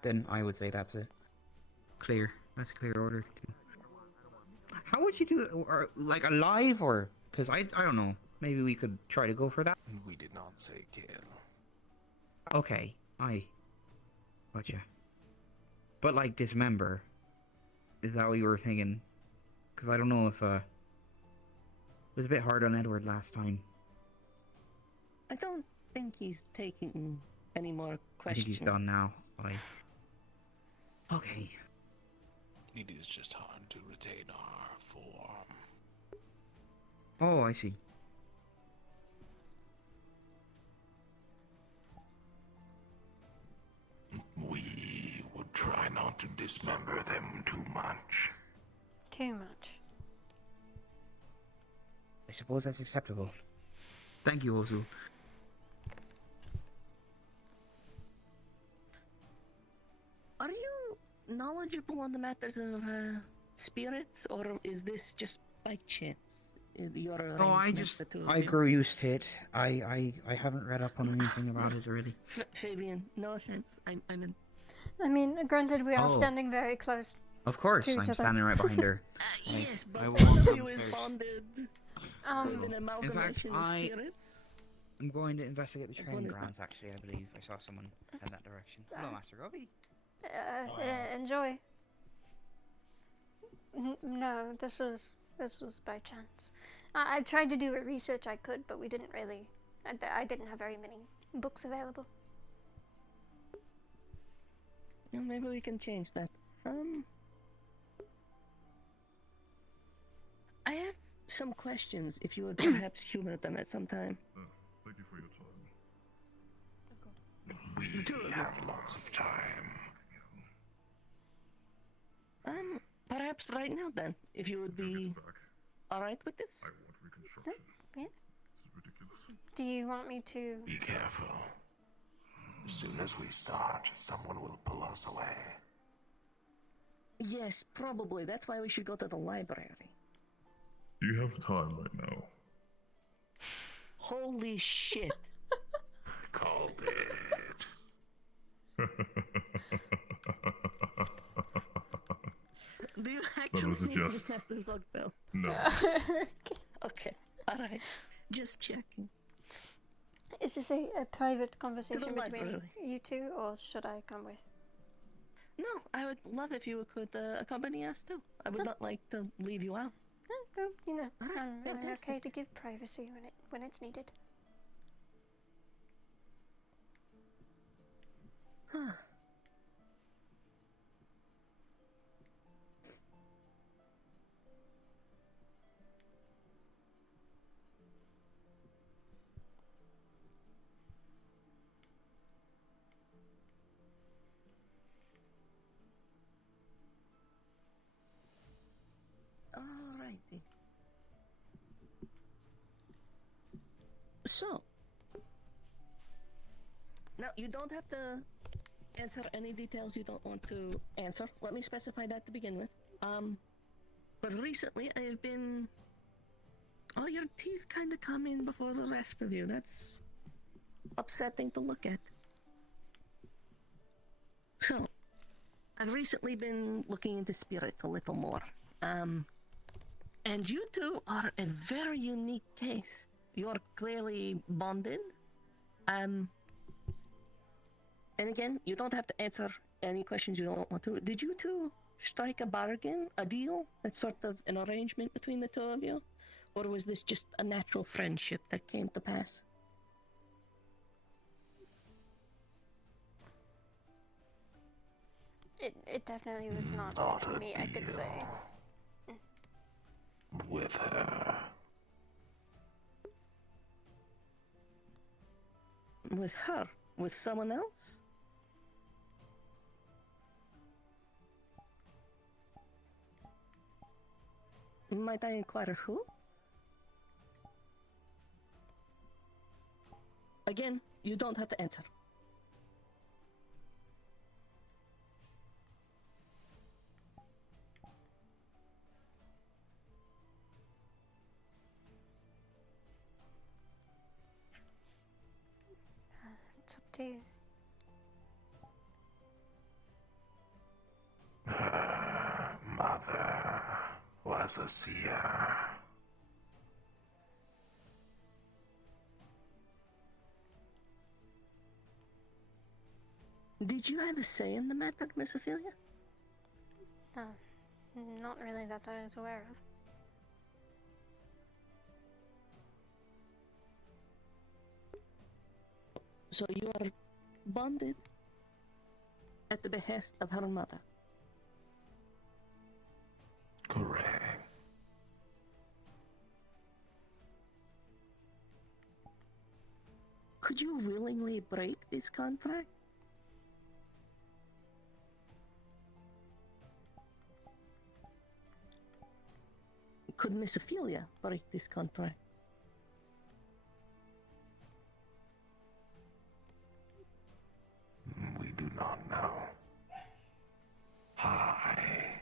then I would say that's a clear order. How would you do it? Or, like alive, or because I don't know. Maybe we could try to go for that. We did not say kill. Okay, gotcha. But like dismember, is that what you were thinking? Because I don't know if it was a bit hard on Edward last time. I don't think he's taking any more I questions. think he's done now. Okay. It is just hard to retain our form. Oh, I see. We would try not to dismember them too much. Too much. I suppose that's acceptable. Thank you, Ozu. Are you knowledgeable on the matters of spirits, or is this just by chance? Your No, arrangements, I grew used to it. I haven't read up on anything about it really. Fabian, no offense. I'm I mean, granted, we are Oh. standing very close. Of course, to each I'm other. standing right behind her. yes, but I will one walk of you is upstairs. bonded with an In fact, amalgamation of spirits. I'm going to investigate the What training is that? grounds, actually, I believe. I saw someone head that direction. Hello, Master Gobi. Enjoy. No, this was by chance. I tried to do what research I could, but we didn't really. I didn't have very many books available. No, maybe we can change that. I have some questions, if you would perhaps humor them at some time. Thank you for your time. We have lots of time. Perhaps right now then, if you would be alright with this? I want reconstruction. Yeah. It's ridiculous. Do you want me to? Be careful. As soon as we start, someone will pull us away. Yes, probably. That's why we should go to the library. Do you have time right now? Holy shit. Called it. Do you That actually was a think jest. this is a bill? No. Okay, alright. Just checking. Is this a private conversation between library. you two, or should I come with? No, I would love if you could accompany us too. I would not like to leave you out. You know, Alright, I'm okay fantastic. to give privacy when it's needed. Huh. Alrighty. So, now you don't have to answer any details you don't want to answer. Let me specify that to begin with. But recently I have been. Oh, your teeth kind of come in before the rest of you. That's upsetting to look at. So, I've recently been looking into spirits a little more. And you two are a very unique case. You're clearly bonded. And again, you don't have to answer any questions you don't want to. Did you two strike a bargain, a deal? That's sort of an arrangement between the two of you? Or was this just a natural friendship that came to pass? It definitely was not Not a me, I could say. With her. With her? With someone else? Might I inquire who? Again, you don't have to answer. It's up to you. Her mother was a seer. Did you have a say in the matter, Miss Ophelia? No, not really that I was aware of. So you are bonded at the behest of her mother. Correct. Could you willingly break this contract? Could Miss Ophelia break this contract? We do not know. Hi.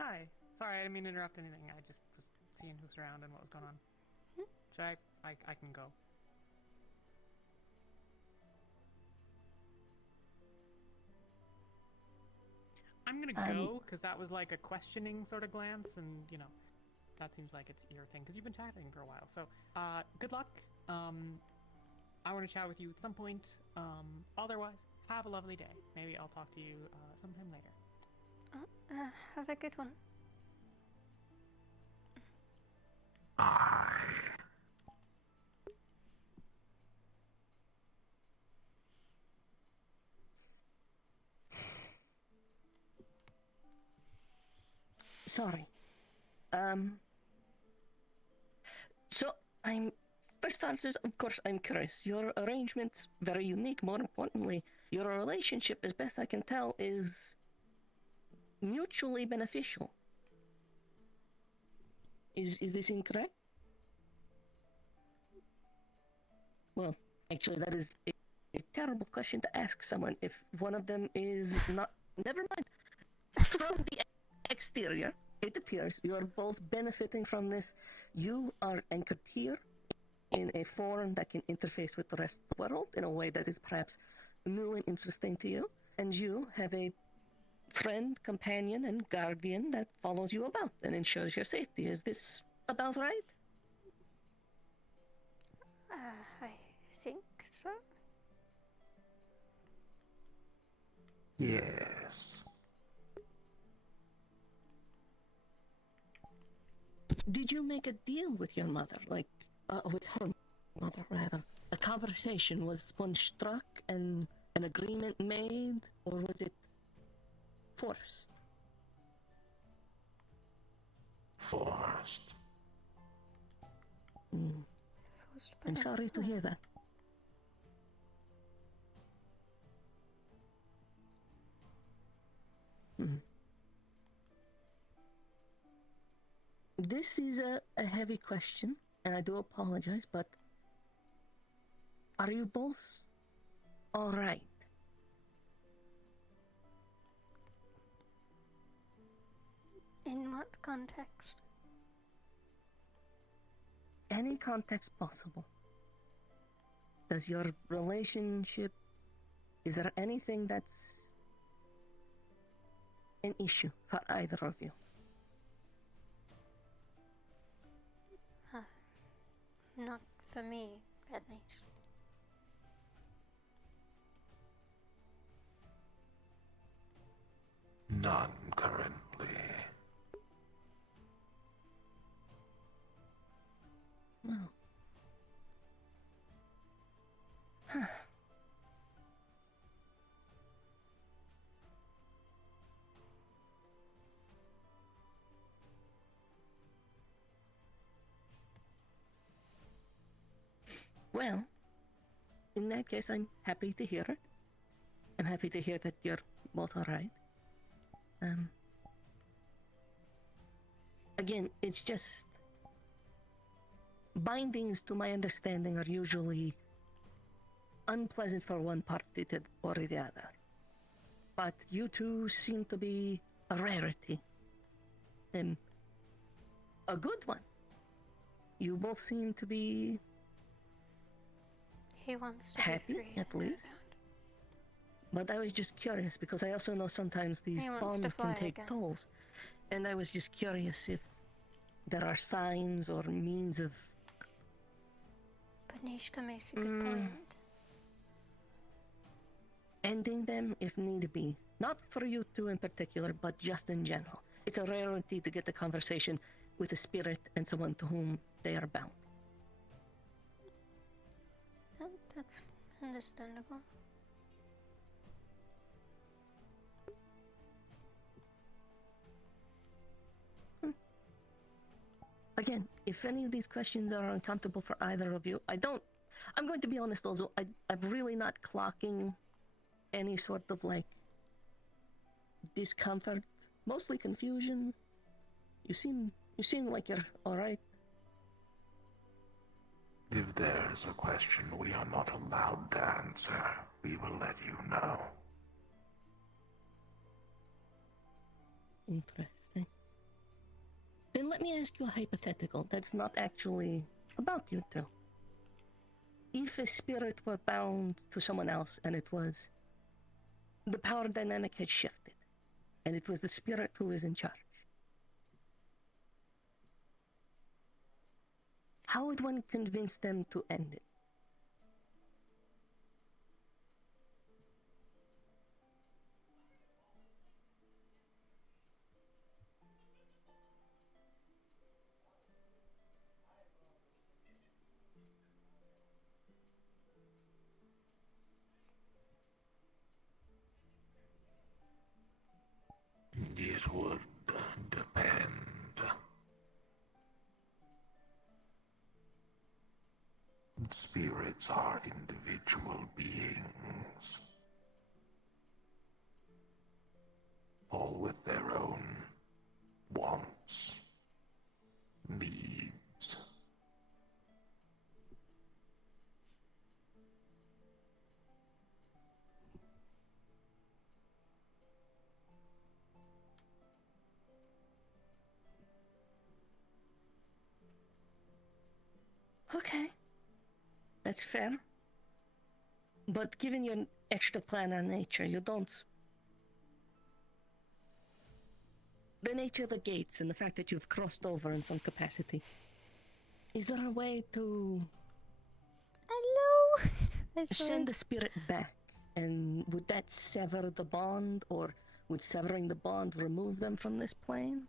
Hi. Sorry, I didn't mean to interrupt anything. I just was seeing who's around and what was going on. Should I can go. I'm gonna go, because that was like a questioning sort of glance, and, you know, that seems like it's your thing, because you've been chatting for a while. So, good luck. I want to chat with you at some point. Otherwise, have a lovely day. Maybe I'll talk to you sometime later. Have a good one. Sorry. So for starters, of course, I'm curious. Your arrangement's very unique. More importantly, your relationship, as best I can tell, is mutually beneficial. Is this incorrect? Well, actually, that is a terrible question to ask someone if one of them is not. Never mind. From the exterior, it appears you are both benefiting from this. You are anchored here in a forum that can interface with the rest of the world in a way that is perhaps new and interesting to you. And you have a friend, companion, and guardian that follows you about and ensures your safety. Is this about right? I think so. Yes. Did you make a deal with your mother? Like, with her mother, rather? A conversation, was one struck and an agreement made, or was it forced? Forced. I'm sorry to hear that. This is a heavy question, and I do apologize, but are you both all right? In what context? Any context possible. Does your relationship, is there anything that's an issue for either of you? Not for me, at least. None currently. Well. Well, in that case, I'm happy to hear it. I'm happy to hear that you're both alright. Again, it's just... bindings, to my understanding, are usually unpleasant for one party or the other. But you two seem to be a rarity. And a good one. You both seem to be... He wants to happy, be free. at least. But I was just curious, because I also know sometimes these bonds can take tolls. And I was just curious if there are signs or means of... But Nishka makes a good point. Ending them if need be. Not for you two in particular, but just in general. It's a rarity to get a conversation with a spirit and someone to whom they are bound. That's understandable. Again, if any of these questions are uncomfortable for either of you, I'm going to be honest also, I'm really not clocking any sort of like discomfort, mostly confusion. You seem You seem like you're alright. If there is a question we are not allowed to answer, we will let you know. Interesting. Then let me ask you a hypothetical that's not actually about you two. If a spirit were bound to someone else and it was... the power dynamic had shifted, and it was the spirit who was in charge, how would one convince them to end it? It would depend. Spirits are individual beings, all with their own wants, needs. Okay. That's fair. But given your extraplanar nature, you don't... the nature of the gates and the fact that you've crossed over in some capacity, is there a way to... Hello? send the spirit back? And would that sever the bond, or would severing the bond remove them from this plane?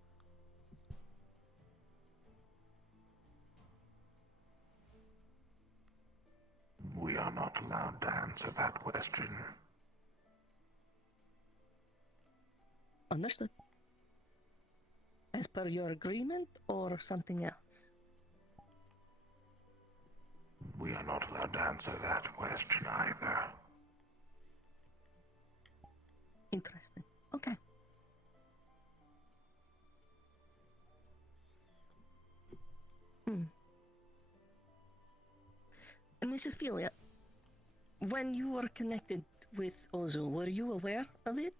We are not allowed to answer that question. Understood. As per your agreement, or something else? We are not allowed to answer that question either. Interesting. Okay. Miss Ophelia, when you were connected with Ozu, were you aware of it?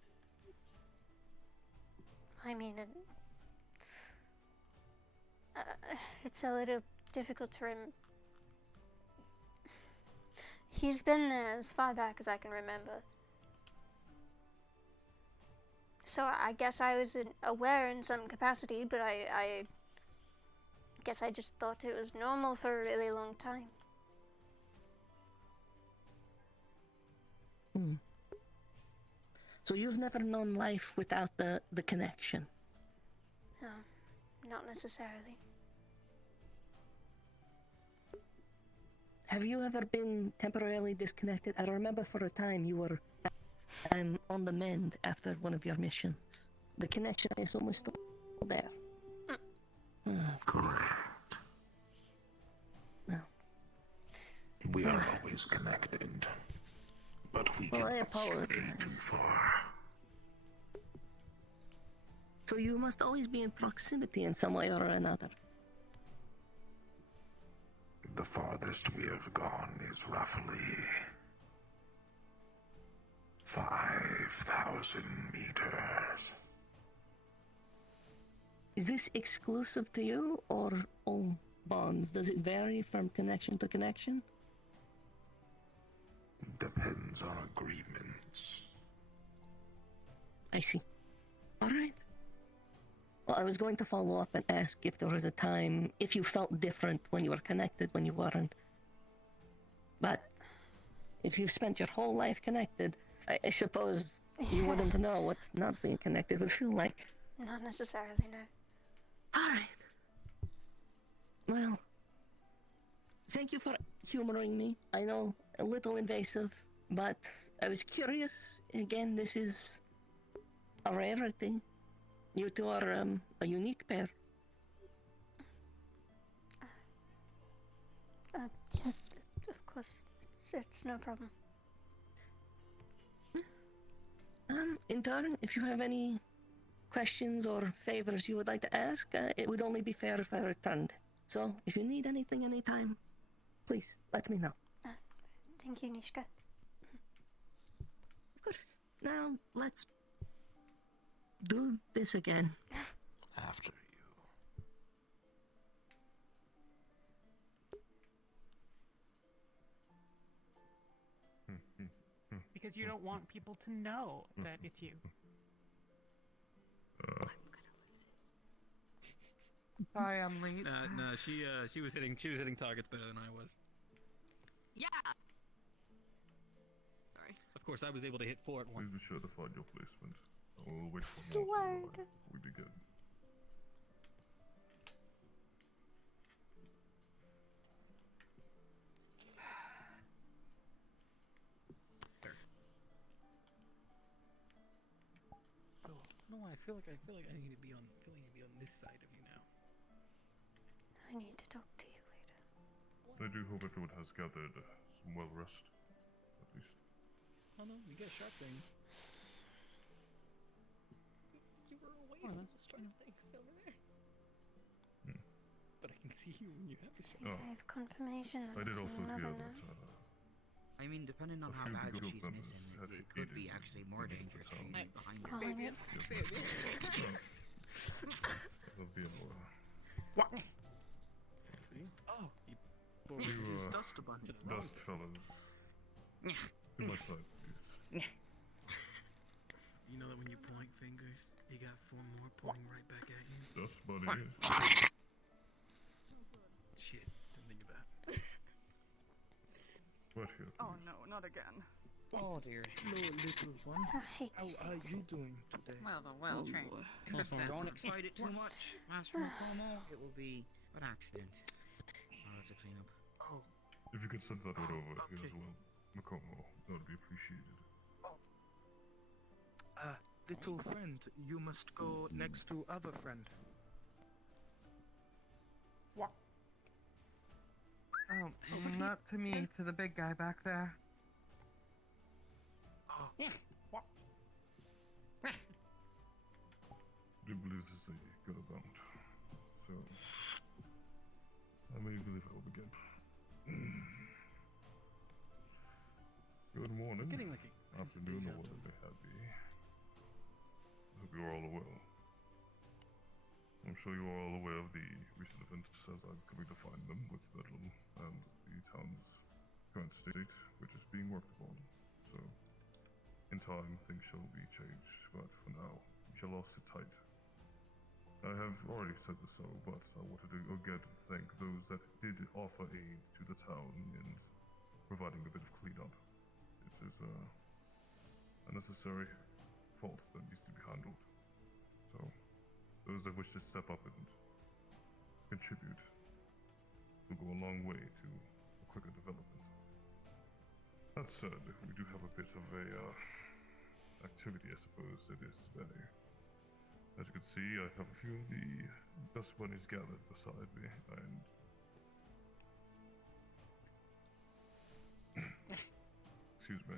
I mean, it's a little difficult to He's been there as far back as I can remember. So I guess I was aware in some capacity, but I guess I just thought it was normal for a really long time. So you've never known life without the connection? No, not necessarily. Have you ever been temporarily disconnected? I remember for a time you were on the mend after one of your missions. The connection, I assume, was still there. Correct. Well. We are always connected, but we cannot stray too far. So you must always be in proximity in some way or another. The farthest we have gone is roughly 5,000 meters. Is this exclusive to you or all bonds? Does it vary from connection to connection? Depends on agreements. I see. All right. Well, I was going to follow up and ask if there was a time, if you felt different when you were connected, when you weren't. But if you've spent your whole life connected, I suppose you wouldn't know what not being connected would feel like. Not necessarily, no. All right. Well, thank you for humoring me. I know, a little invasive, but I was curious. Again, this is a rarity. You two are a unique pair. Yeah, of course. It's no problem. In turn, if you have any questions or favors you would like to ask, it would only be fair if I returned. So, if you need anything anytime, please let me know. Thank you, Nishka. Of course. Now, let's do this again. After Because you don't want people to know that it's you. Sorry, I'm late. No, she was hitting targets better than I was. Yeah. Sorry. Of course, I was able to hit 4 at once. Please be sure to find your placement. I will wait for Sword. more before we begin. No, I feel like I need to be on this side of you now. I need to talk to you later. I do hope everyone has gathered some well rest, at least. Oh no, you get sharp things. You were away from the sharp things over there. But I can see you when you have the sharp. I have confirmation I that did it's also my hear mother that now. I mean, depending on a how few bad group she's members missing, had it could be aided actually in more the dangerous for town. you behind her. Calling it. Of the Emperor. See? Oh, You, this is Dust Bunny. Dust fellas. To my side, please. You know that when you point fingers, you got 4 more pointing right back at you? Dust Bunny. Shit, didn't think of that. Right here. Oh no, not again. Oh dear. Hello, little one. I hate How these are things. you doing today? Well, the well trained. Except that. Don't excite it too much, Master Macomo. It will be an accident. I'll have to clean up. Oh, If you could send that one over here as well, Macomo, that would be appreciated. Little friend, you must go next to other friend. What? Oh, not to me, to the big guy back there. What? I do believe this is a good amount. So, I may believe I will begin. Good morning, getting like a afternoon, or whatever they have be. I hope you are all well. I'm sure you are all aware of the recent events as I'm coming to find them with Bedlam and the town's current state, which is being worked upon. So, in time, things shall be changed, but for now, we shall all sit tight. I have already said this so, but I wanted to again thank those that did offer aid to the town in providing a bit of cleanup. It is a necessary fault that needs to be handled. So, those that wish to step up and contribute will go a long way to a quicker development. That said, we do have a bit of a activity, I suppose, it is today. As you can see, I have a few of the dust bunnies gathered beside me, and excuse me.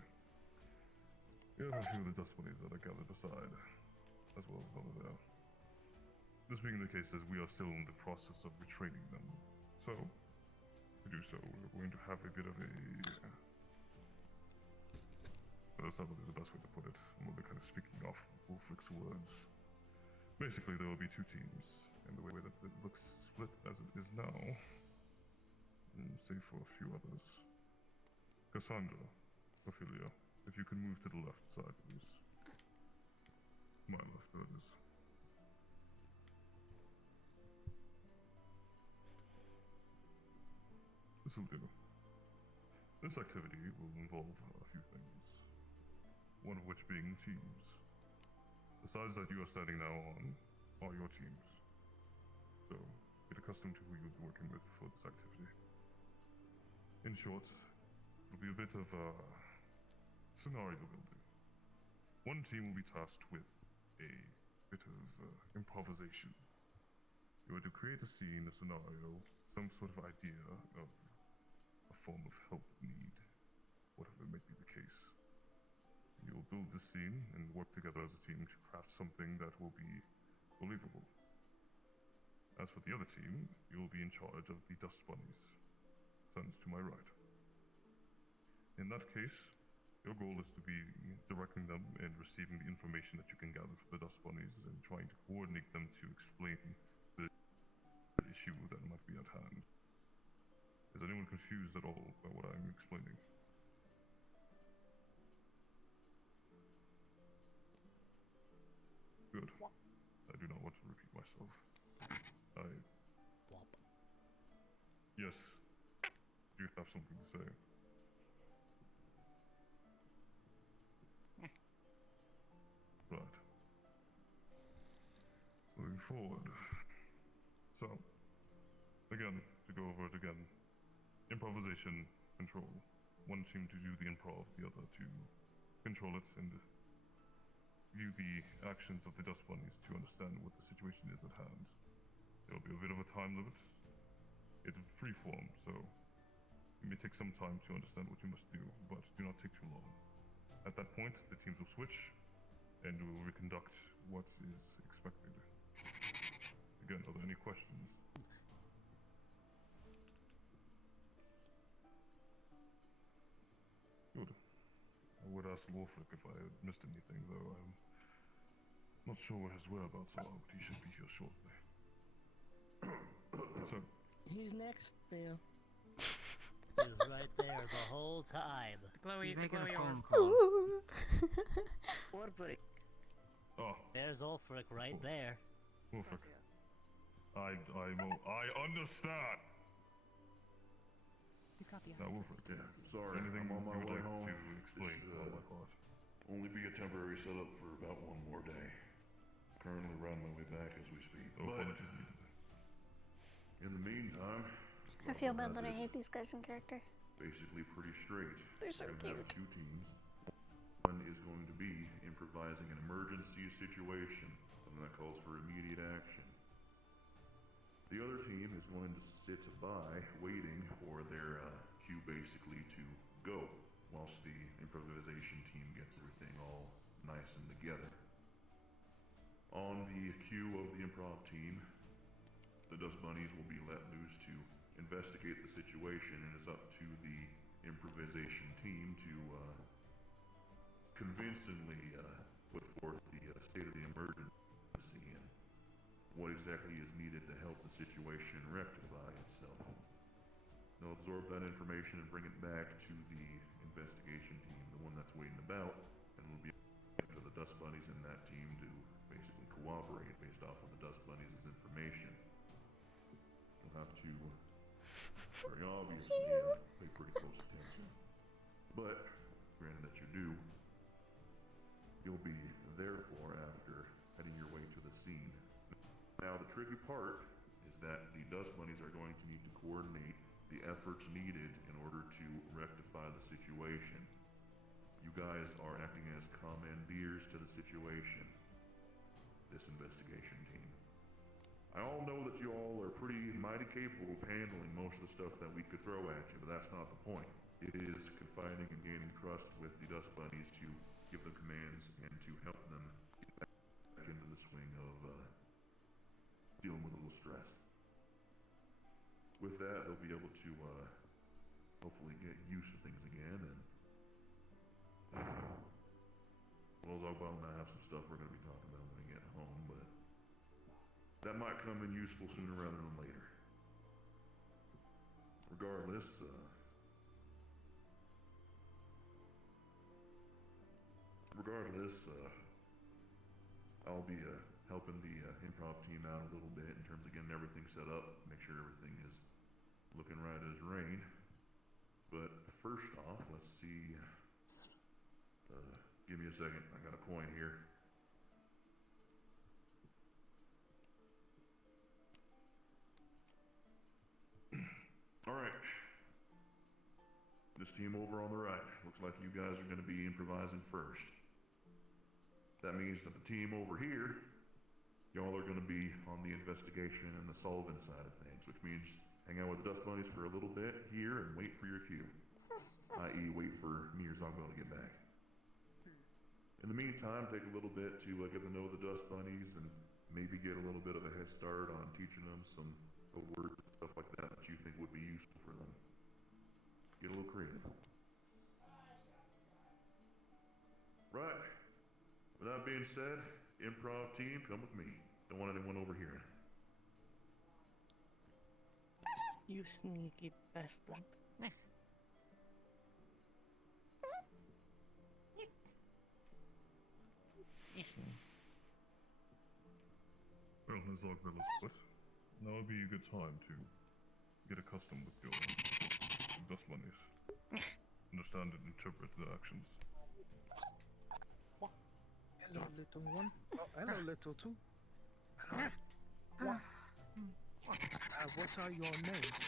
We have a few of the dust bunnies that are gathered beside, as well as over there. This being the case, as we are still in the process of retraining them, so to do so, we're going to have a bit of a. That's not really the best way to put it. I'm only kind of speaking off Wolfrick's words. Basically, there will be 2 teams, and the way that it looks split as it is now, save for a few others. Cassandra, Ophelia, if you can move to the left side, please. My left, that is. This will do. This activity will involve a few things, one of which being teams. The sides that you are standing now on are your teams, so get accustomed to who you'll be working with for this activity. In short, it'll be a bit of scenario building. One team will be tasked with a bit of improvisation. You are to create a scene, a scenario, some sort of idea of a form of help need, whatever may be the case. You'll build the scene and work together as a team to craft something that will be believable. As for the other team, you'll be in charge of the dust bunnies. Stands to my right. In that case, your goal is to be directing them and receiving the information that you can gather from the dust bunnies and trying to coordinate them to explain the issue that might be at hand. Is anyone confused at all by what I'm explaining? Good. I do not want to repeat myself. Yes. Do you have something to say? Right. Moving forward. So, again, to go over it again. Improvisation, control. One team to do the improv, the other to control it and view the actions of the dust bunnies to understand what the situation is at hand. There will be a bit of a time limit. It's free form, so it may take some time to understand what you must do, but do not take too long. At that point, the teams will switch, and we will reconduct what is expected. Again, are there any questions? Good. I would ask Wolfric if I had missed anything, though I'm not sure where his whereabouts are, but he should be here shortly. So, He's next, Theo. He was right there the whole time. Glowy, Making a glowy phone orb. call. Ulfric. Oh. There's Ulfric right there. Wolfric. I understand. He's got the Now, eyes. Wolfric, Yeah, sorry, anything I'm on my you would way like home. to explain This, on my part? Only be a temporary setup for about one more day. Currently riding my way back as we speak. No But apologies needed. in the meantime, I feel bad as that I is hate these guys in character. basically pretty straight. They're so We're gonna have cute. two teams. One is going to be improvising an emergency situation, something that calls for immediate action. The other team is going to sit by, waiting for their cue basically to go, whilst the improvisation team gets everything all nice and together. On the cue of the improv team, the Dust Bunnies will be let loose to investigate the situation, and it's up to the improvisation team to convincingly put forth the state of the emergency and what exactly is needed to help the situation rectify itself. They'll absorb that information and bring it back to the investigation team, the one that's waiting about, and it'll be up to the Dust Bunnies and that team to basically cooperate based off of the Dust Bunnies' information. You'll have to, very obviously, pay pretty close attention. But, granted that you do, you'll be therefore after heading your way to the scene. Now, the tricky part is that the Dust Bunnies are going to need to coordinate the efforts needed in order to rectify the situation. You guys are acting as commandeers to the situation, this investigation team. I all know that you all are pretty mighty capable of handling most of the stuff that we could throw at you, but that's not the point. It is confiding and gaining trust with the Dust Bunnies to give them commands and to help them get back into the swing of dealing with a little stress. With that, they'll be able to hopefully get used to things again, and well, as I'll and I have some stuff we're going to be talking about when we get home, but that might come in useful sooner rather than later. Regardless, I'll be helping the improv team out a little bit in terms of getting everything set up, make sure everything is looking right as rain. But first off, let's see. Give me a second. I got a coin here. All right. This team over on the right. Looks like you guys are going to be improvising first. That means that the team over here, y'all are going to be on the investigation and the solving side of things, which means hang out with the Dust Bunnies for a little bit here and wait for your cue. I.e. wait for me or Zogwell to get back. In the meantime, take a little bit to get to know the dust bunnies and maybe get a little bit of a head start on teaching them some words and stuff like that that you think would be useful for them. Get a little creative. Right. With that being said, improv team, come with me. Don't want anyone overhearing. You sneaky bastard. Well, as Ogville split, now would be a good time to get accustomed with your dust bunnies. Understand and interpret their actions. Hello, little one. Oh, hello, little two. Hello. What are your names?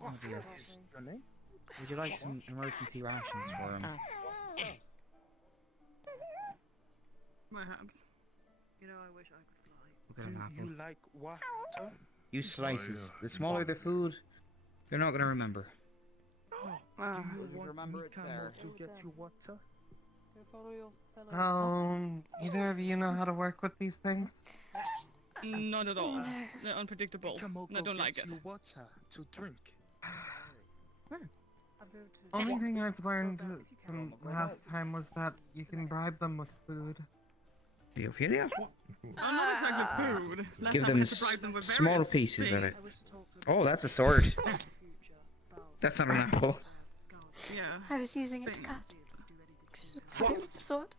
Oh, dear. Is your name? Would you like some emergency rations for him? Perhaps. You know, I wish I could fly. We'll get an apple. You like water? Use slices. The smaller the food, you're not gonna remember. Do you remember it's there? to get you water? Either of you know how to work with these things? Not at all. They're unpredictable. And I don't like it. You water to drink. Only thing I've learned from last time was that you can bribe them with food. Ophelia? Not exactly food. Last Give time I them had to bribe them with small various pieces of it. things. Oh, that's a sword. That's not an apple. Yeah. I was using it to cut. The sword.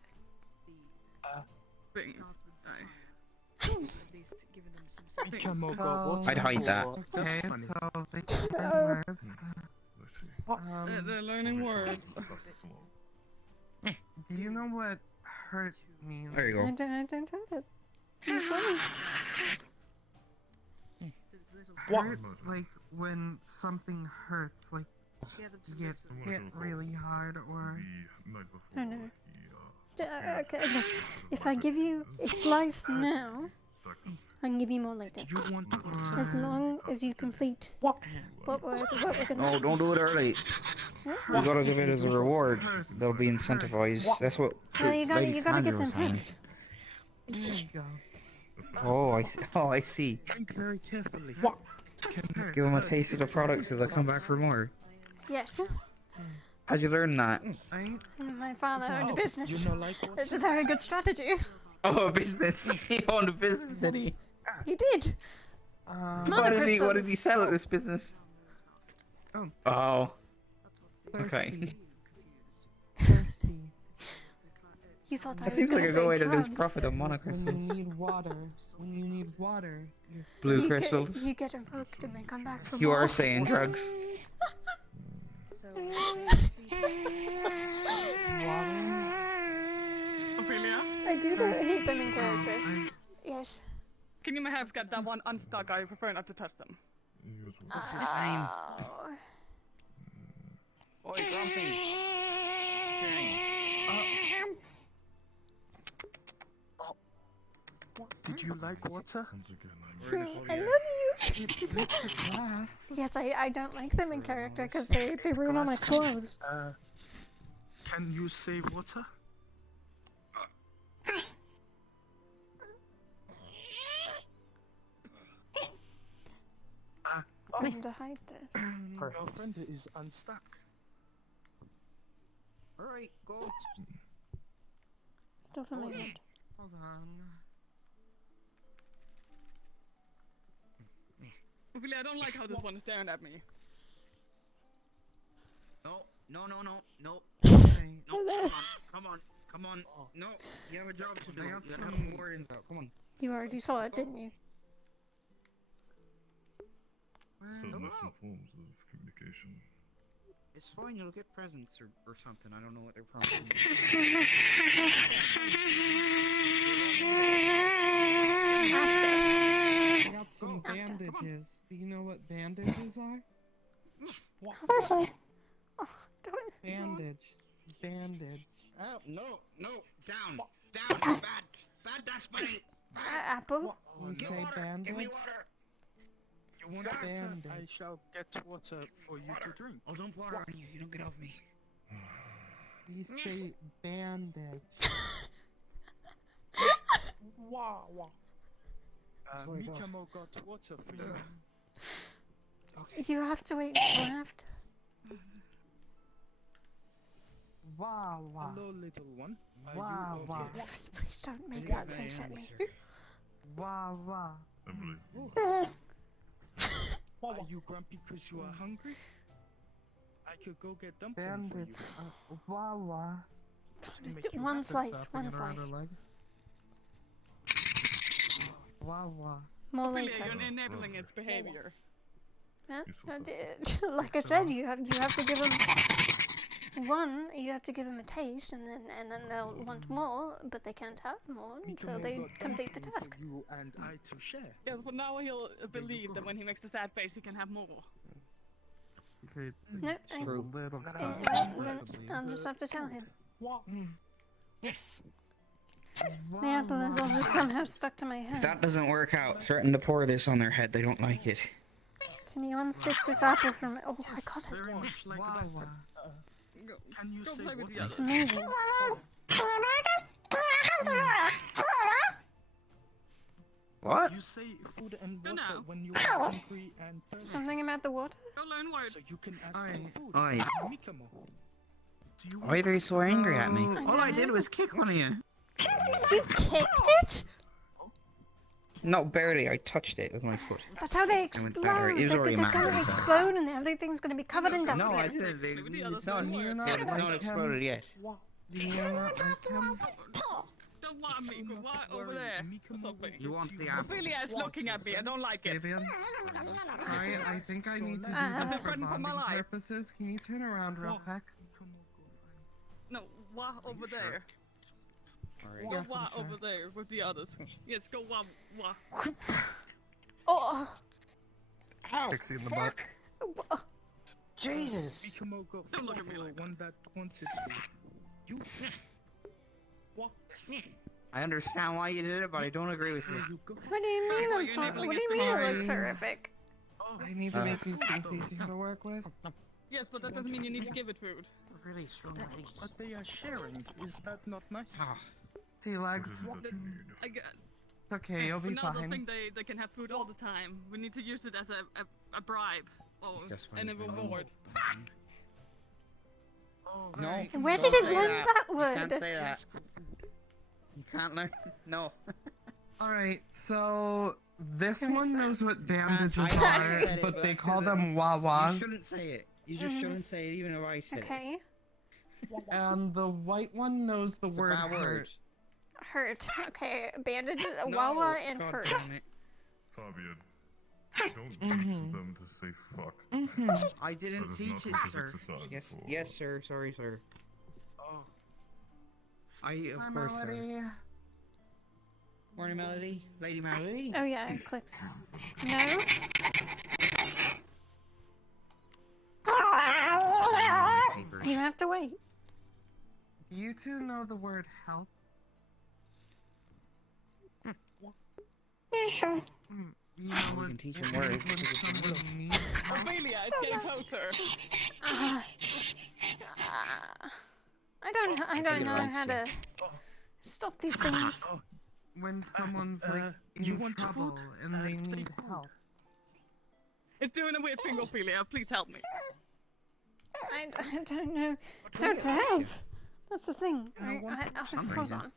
Things. I'd hide that. Okay, so they can learn words. They're learning words. Do you know what hurt means? There you I go. don't have it. I'm sorry. Hurt, like when something hurts, like you get hit really hard, or... Oh no. Okay, no. If I give you a slice now, I can give you more later. As long as you complete what we're gonna Oh, don't do it early. You gotta give it as a reward. They'll be incentivized. That's what. Well, you gotta Lady get Sandra them was saying. picked. There you go. Oh, I see. Oh, I see. Drink very carefully. Give them a taste of the product so they'll come back for more. Yes. How'd you learn that? My father owned a business. You know, like It's a very good strategy. Oh, a business. He owned a business, did he? He did. What did he sell at this business? Oh. Okay. You thought I That was seems gonna like a say good way to lose drugs. profit on When monocrystals. you need water, you're Blue crystals. You get them hooked and they come back for You more. are saying drugs. Ophelia? I do hate them in character. Yes. Can you perhaps get that one unstuck? I prefer not to touch them. What's his name? Oi, Grumpy. What's your name? Did you like water? I love you. Yes, I don't like them in character because they ruin all my clothes. Can you say water? I'm going to hide this. Your friend is unstuck. Alright, go. Don't for my head. Hold on. Ophelia, I don't like how this one is staring at me. No. No. Okay. No, come on. No, you have a job to do. You gotta help the Wardens out. Come on. You already saw it, didn't you? Certain different forms of communication. It's fine, you'll get presents or something. I don't know what they're promising. I got some bandages. Do you know what bandages are? Oh, Bandage. Oh, no. Down. Bad dust bunny. Apple? You say bandage? Give me water. You want bandage? I shall get water for you to drink. Oh, don't pour it on you. You don't get off me. We say bandage. Wow. Mikamo got water for you. You have to wait until after. Wow. Hello, little one. Are Wow. you okay? Please don't make that face at me. Wow. Are you grumpy because you are hungry? I could go get dumpling Bandage. for you. Wow. One slice. One slice. Wow. More Ophelia, later. you're enabling its behavior. Huh? Like I said, you have to give them one. You have to give them a taste, and then they'll want more, but they can't have more until they complete the task. You and I to share. Yes, but now he'll believe that when he makes a sad face, he can have more. No, then I'll just have to tell him. Yes. The apple is also somehow stuck to my If hand. that doesn't work out, threaten to pour this on their head. They don't like it. Can you unstick this apple from? Oh, I got it. Very much like that. Can you say what? It's amazing. What? You say food and water when you are hungry and thirsty. Something about the water? Go learn words. So you can ask for food. Oi. Mikamo. Why are you so angry at me? I All I don't did know. was kick one of you. You kicked it? No, barely. I touched it with my foot. That's how they I went explode. batter. It was already They're gonna matter. explode, and everything's gonna be covered in dust. No, I again. didn't. It's not exploded yet. Don't want me. Go over there. Or something. You want the apple? Ophelia is looking at me. I don't like it. Sorry, I think I need to do I'm this for frightened for my bonding life. purposes. Can you turn around real quick? No, over there. Alright. Yes, Go I'm sure. over there with the others. Yes, go wah. Oh. Pixie in the butt. Jesus. Mikamo got Don't look food at me for like one that wanted food. You. What? I understand why you did it, but I don't agree with you. What do you mean I'm fine? What do you mean it looks horrific? I need to make these things easy to work with. Yes, but that doesn't mean you need to give it food. Really strong legs. But they are sharing. Is that not nice? Sea legs. I guess. Okay, you'll But be now they'll fine. think they can have food all the time. We need to use it as a bribe or Just and a funny. reward. No. Where don't did it say learn that You word? can't say that. You can't learn. No. Alright, so this Who is one that? that? knows what bandages I are, said it, but they that's call 'cause them You wawas. shouldn't say it. You just shouldn't say it, even if I said it. Okay. And the white one knows the It's a word bad word. hurt. Hurt. Okay, bandage, No, wawa, and God hurt. damn it. Fabian, don't teach them to say fuck. I didn't That is teach not it, what this sir. exercise Yes, is for. yes, sir. Sorry, sir. Oh. Of course, sir. Morning, Melody. Lady Melody. Oh yeah, it clicked. No. You have to wait. You two know the word help? You know We what can teach it them words. means when someone needs help? Ophelia, it's So getting much. closer. I don't know how to stop these things. When someone's like you in want trouble food? and they Take need food. help. It's doing a weird thing, Ophelia. Please help me. I don't know how to help. That's the thing. Hold on.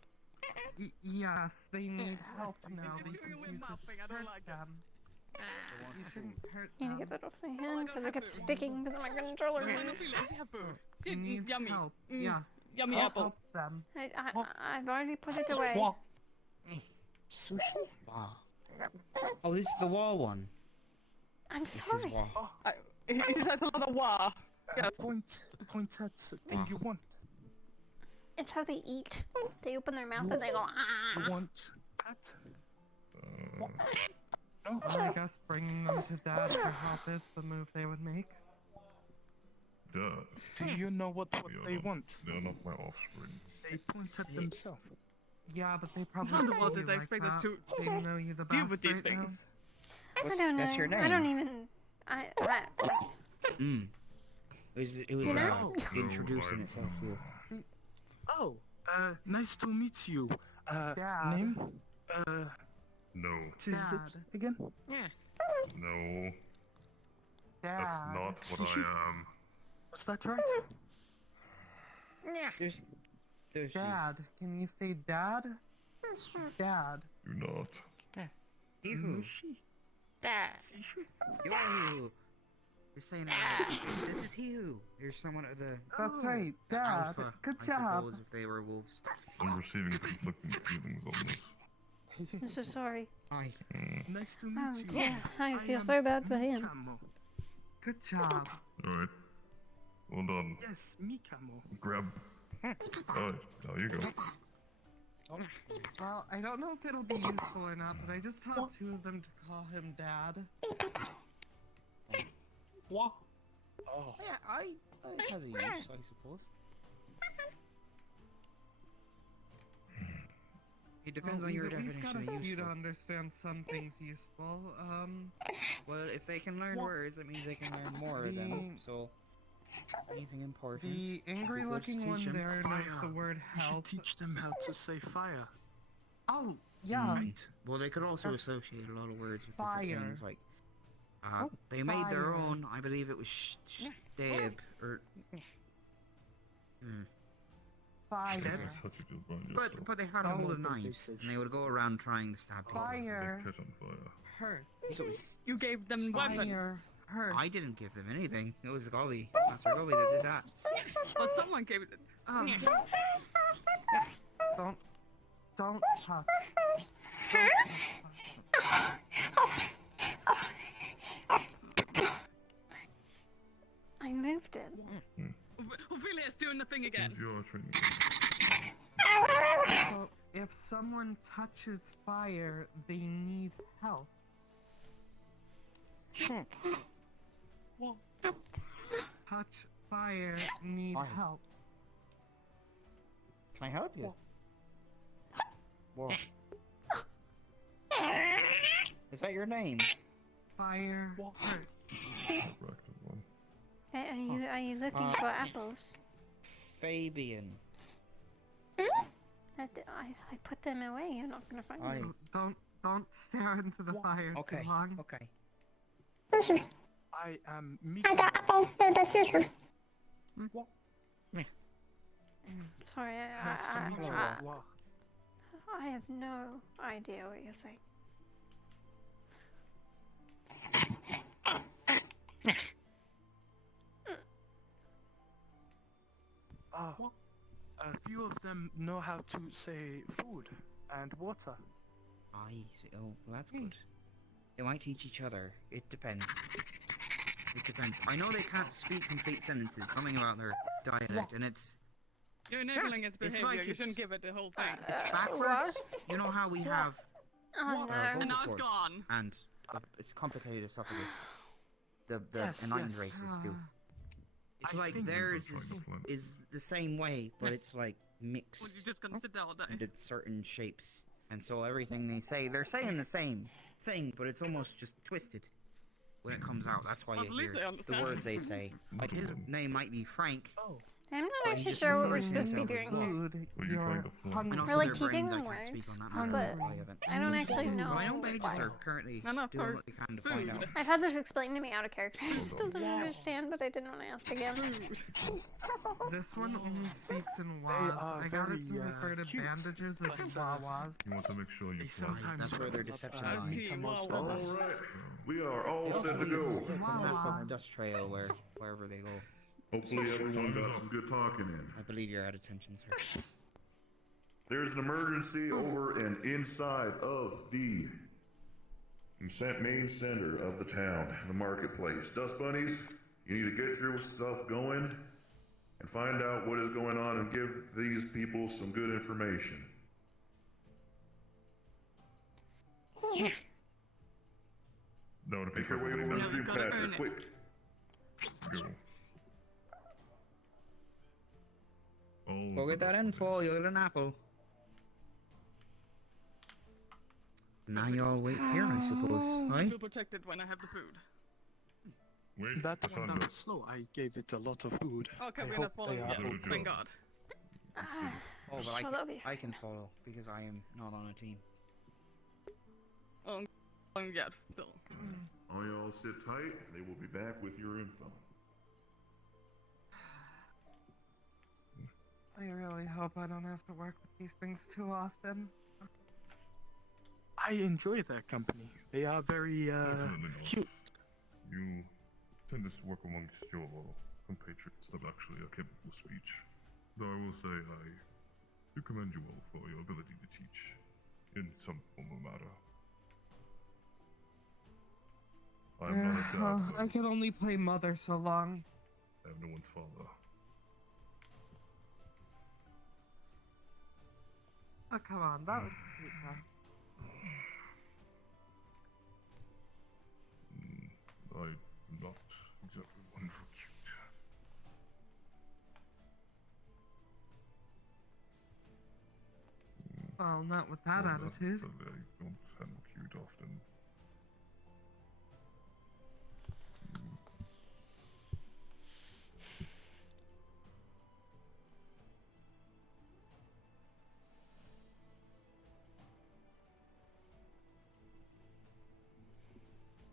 Yes, they need help now because you just I don't like them. You shouldn't hurt You need to them. get that off my hand because it kept sticking because of my controller. Ophelia, let's have food. He needs Yummy. help. Mm, Yes. Yummy I'll apple. help them. I've already put it away. Wow. Oh, this is the wall one. I'm This is sorry. wall. He says a lot of wah. Yes. Point at the thing you want. It's how they eat. They open their mouth and they go. You Ah. want that? No? I guess bringing them to Dad for help is the move they would make. Duh. Do you know what They they are want? They are not my offspring. They point at themselves. Yeah, but they probably How in the see world you did they like expect that. us to They know you the deal best with these right now. things? I don't know. That's your I don't name? even. I Mm. It was You know? introducing itself to you. Oh, nice to meet you. Dad. Name? No. What is it again? Yeah. No. Dad. That's not what Excuse I you? am. Was that right? Yeah. There's Dad. Can you say Dad? Dad. Do not. Yoo-hoo. Dad. Yoo-hoo. You're saying this is Hugh. You're someone of the. That's right, Dad. Alpha, Good I job. suppose, if they were wolves. I'm receiving conflicting feelings on this. I'm so sorry. Hi. Nice to meet Oh you. dear, I feel so bad for him. Good job. Alright. Well done. Yes, Mikamo. Grab. Alright, now you go. Well, I don't know if it'll be useful or not, but I just taught two of them to call him Dad. What? Oh. Yeah, it has a use, I suppose. It depends on your We've at least definition got of a few to useful. understand some things useful. Well, if they can learn words, that means they can learn more of them. So, anything important. The angry good to looking teach one them. there knows the word You should help. teach them how to say fire. Oh, yeah. Right. Well, they could also associate a lot of words with Fire. different things, like they made their own. I believe it was stab or. Fire. That's such a good one yourself. But they had a hold of knives, and they would go around trying to stab people. Fire Catch on fire. hurts. You gave them weapons. Fire hurts. I didn't give them anything. It was Gully, Master Gully, that did that. Well, someone gave it. Don't touch. I moved it. Ophelia's doing the thing again. Your training. So, if someone touches fire, they need help. Touch fire, need Why? help. Can I help you? Whoa. Is that your name? Fire hurt. Are you looking for apples? Fabian. I put them away. You're not gonna find them. Don't stare into the fire Okay. too long. Okay. I am I Mikamo. got apple and the scissors. Sorry, Nice to meet you. Wow. I have no idea what you're saying. A few of them know how to say food and water. I see. Oh, well, that's good. They might teach each other. It depends. It depends. I know they can't speak complete sentences. Something about their dialect, and it's. You're enabling its It's behavior. like You shouldn't give it the whole thing. It's backwards. You know how we have. Oh no. And now vocal it's cords, gone. And it's complicated as stuff. The Yes, enlightened yes. races do. It's I like think- theirs is the same way, but it's like mixed Well, you're just gonna sit there all day. into certain shapes, and so everything they say, they're saying the same thing, but it's almost just twisted when it comes out. That's why Well, you at least hear they the understand. words they say. Like his name might be Frank. I'm not But actually just sure what we're refers to supposed to be himself as doing well. here. What are you trying to plan? And also We're like their teaching brains, them I can't speak words, on that matter, but I haven't. I don't actually know. But I know mages why. are currently Enough doing for what they can to find out. I've had this explained to me out of character. I still don't understand, but I didn't want to ask again. This one only speaks in They was. are I got it to very, refer to cute, bandages as but, wawas. You want to make sure you They plan. sometimes That's where their deception I lies. see. Mikamo Well, stutters. well, We are all set to They go. have some dust trail wherever they go. Hopefully everyone got some good talking in. I believe you're out of attention, sir. There's an emergency over and inside of the main center of the town, the marketplace. Dust bunnies, you need to get your stuff going and find out what is going on and give these people some good information. That would be Make your way perfectly over nice. to gotta Dreamcatcher, earn it. quick. Go. All Go the get that dust info, bunnies. you'll get an apple. Now you all wait here, I suppose, I right? feel protected when I have the food. Wait, That I one found that it. was slow. I gave it a lot of food. Okay, I we're hope not following they are yet. Good okay. Thank job. God. Oh, but Sure, that'll be I can follow because I am not on a team. Oh, yeah, still. All y'all sit tight. They will be back with your info. I really hope I don't have to work with these things too often. I enjoy their company. They are very Fortunately not. cute. You tend to work amongst your compatriots that actually are capable of speech. Though I will say I do commend you all for your ability to teach in some form or matter. I am not a dad, I can only play mother so long. I am no one's father. Oh, come on, that was a cute one. I'm not exactly one for cute. Well, not with that attitude. I don't handle cute often.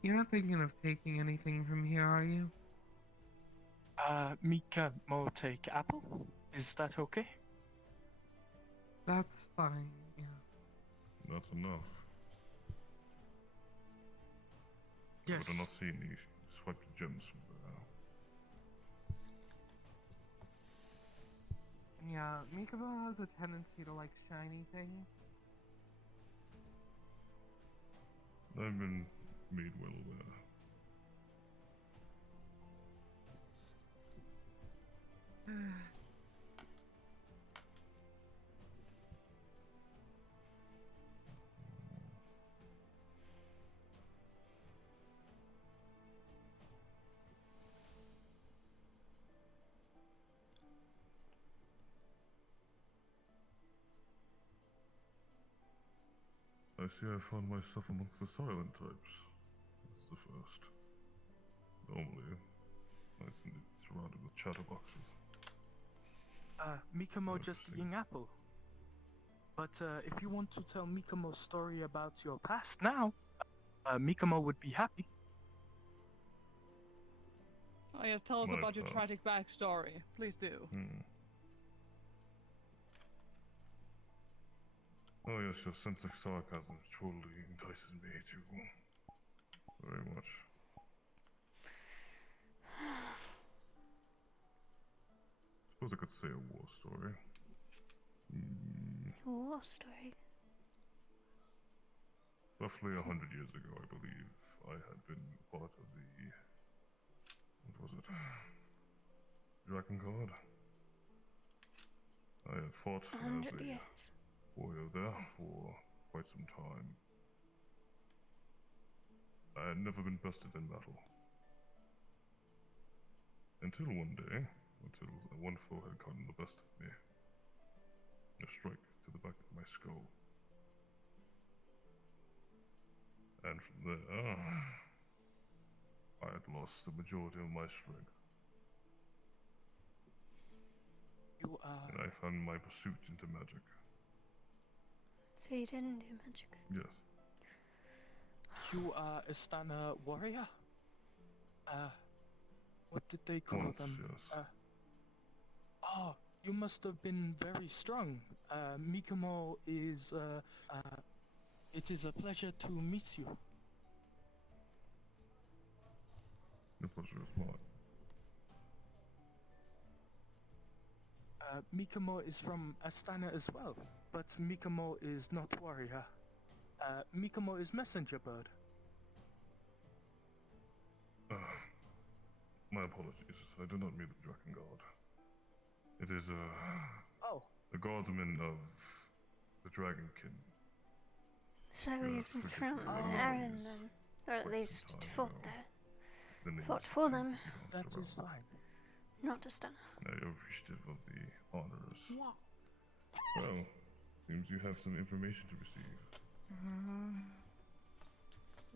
You're not thinking of taking anything from here, are you? Mika Mo take apple? Is that okay? That's fine, yeah. That's enough. Yes. I do not see any swiped gems from there. Yeah, Mikabo has a tendency to like shiny things. I've been made well aware. I see I found myself amongst the silent types. That's the first. Normally, nice and surrounded with chatterboxes. Mikamo just eating apple. But if you want to tell Mikamo's story about your past now, Mikamo would be happy. Oh yes, tell us My about your past. tragic backstory. Please do. Oh yes, your sense of sarcasm truly entices me too. Very much. Suppose I could say a war story. A war story? Roughly 100 years ago, I believe, I had been part of the... What was it? Dragon Guard? I had fought as 100 a years. warrior there for quite some time. I had never been bested in battle. Until one day, one foe had gotten the best of me. A strike to the back of my skull. And from there, I had lost the majority of my strength. And I found my pursuit into magic. So you didn't do magic? Yes. You are a Stana warrior? What did they call Once, them? yes. Oh, you must have been very strong. Mikamo is, it is a pleasure to meet you. The pleasure is mine. Mikamo is from Astana as well, but Mikamo is not warrior. Mikamo is messenger bird. My apologies. I do not mean the Dragon Guard. It is the guardsman of the Dragonkin. So he's from Aaron then, or at least fought there. Fought for them. That is fine. Not a stunner. I am appreciative of the honors. Well, seems you have some information to receive.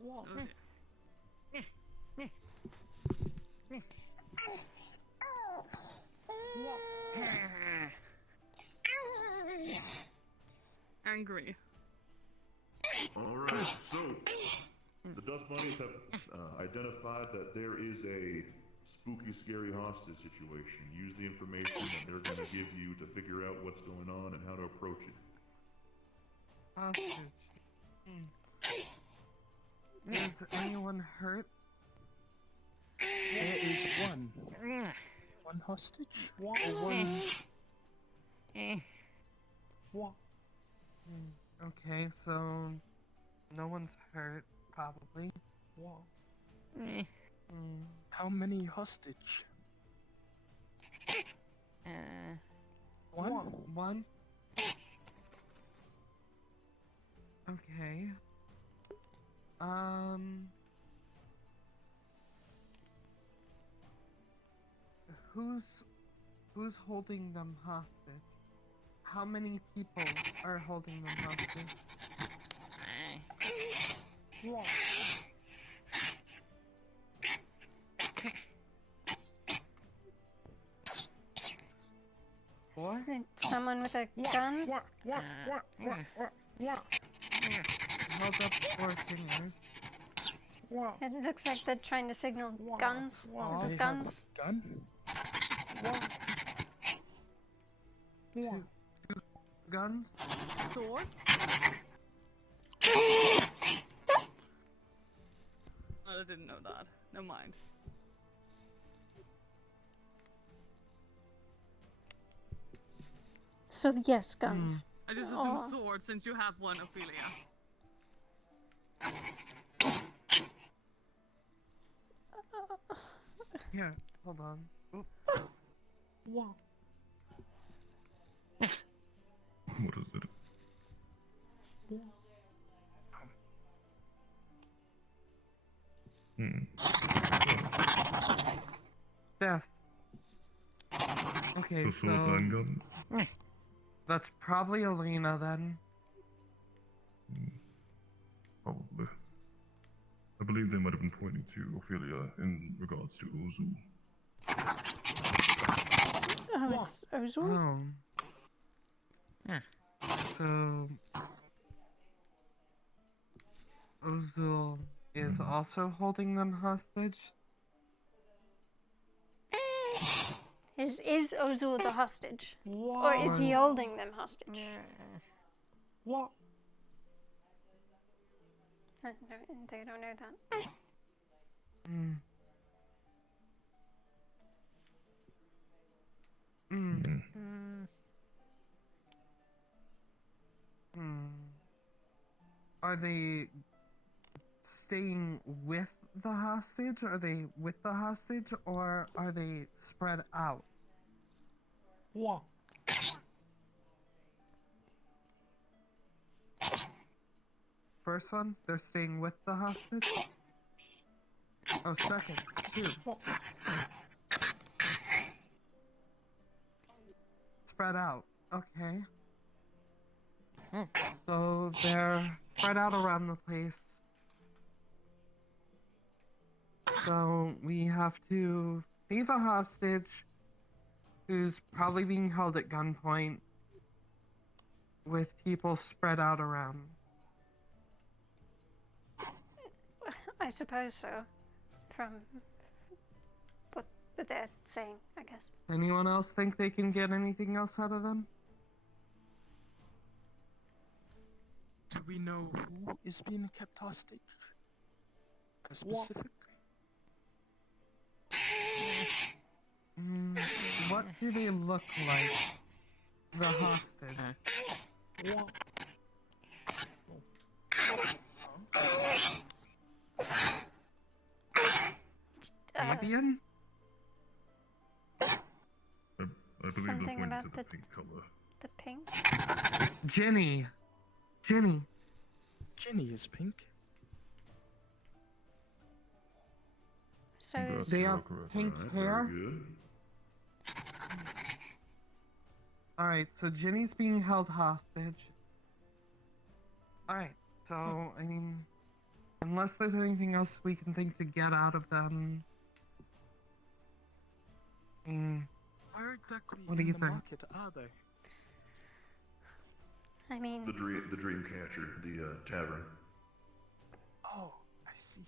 What? angry. Alright, so the Dust Bunnies have identified that there is a spooky, scary hostage situation. Use the information that they're going to give you to figure out what's going on and how to approach it. Hostage. Is anyone hurt? There is one. One hostage? One. What? Okay, so no one's hurt, probably. How many hostage? One? One? Okay. Who's holding them hostage? How many people are holding them hostage? Is it someone with a gun? Hold up 4 fingers. It looks like they're trying to signal guns. Is this guns? Gun? Two guns? Sword? I didn't know that. Never mind. So yes, guns. I just assumed sword since you have one, Ophelia. Here, hold on. What is it? Death. Okay, So swords and guns? That's probably Elena then. Probably. I believe they might have been pointing to Ophelia in regards to Ozu. Oh, it's Ozul? So... Ozul is also holding them hostage? Is Ozul the hostage? Or is he holding them hostage? What? No, they don't know that. Are they staying with the hostage? Are they with the hostage, or are they spread out? What? First one, they're staying with the hostage. Oh, second, two. Spread out. Okay. So they're spread out around the place. So we have to save a hostage who's probably being held at gunpoint with people spread out around. I suppose so. From what they're saying, I guess. Anyone else think they can get anything else out of them? Do we know who is being kept hostage? Specifically? What do they look like? The hostage. Fabian? I believe Something they're about pointing to the pink color. The pink? Jenny. Jenny is pink. So they have pink hair? Very good. Alright, so Jenny's being held hostage. Alright, so, I mean, unless there's anything else we can think to get out of them. Where exactly What do in you the think? market are they? I mean... The dream catcher, the tavern. Oh, I see.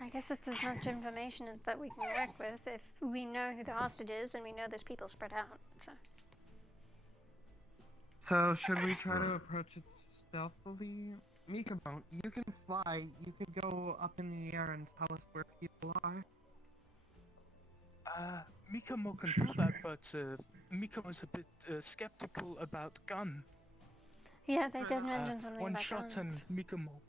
I guess it's as much information that we can work with if we know who the hostage is and we know there's people spread out, so... So, should we try to approach it stealthily? Mikamo, you can fly. You can go up in the air and tell us where people are. Mikamo can do that, but Mikamo's a bit skeptical about gun. Yeah, they did mention something one about shot guns. and Mikamo.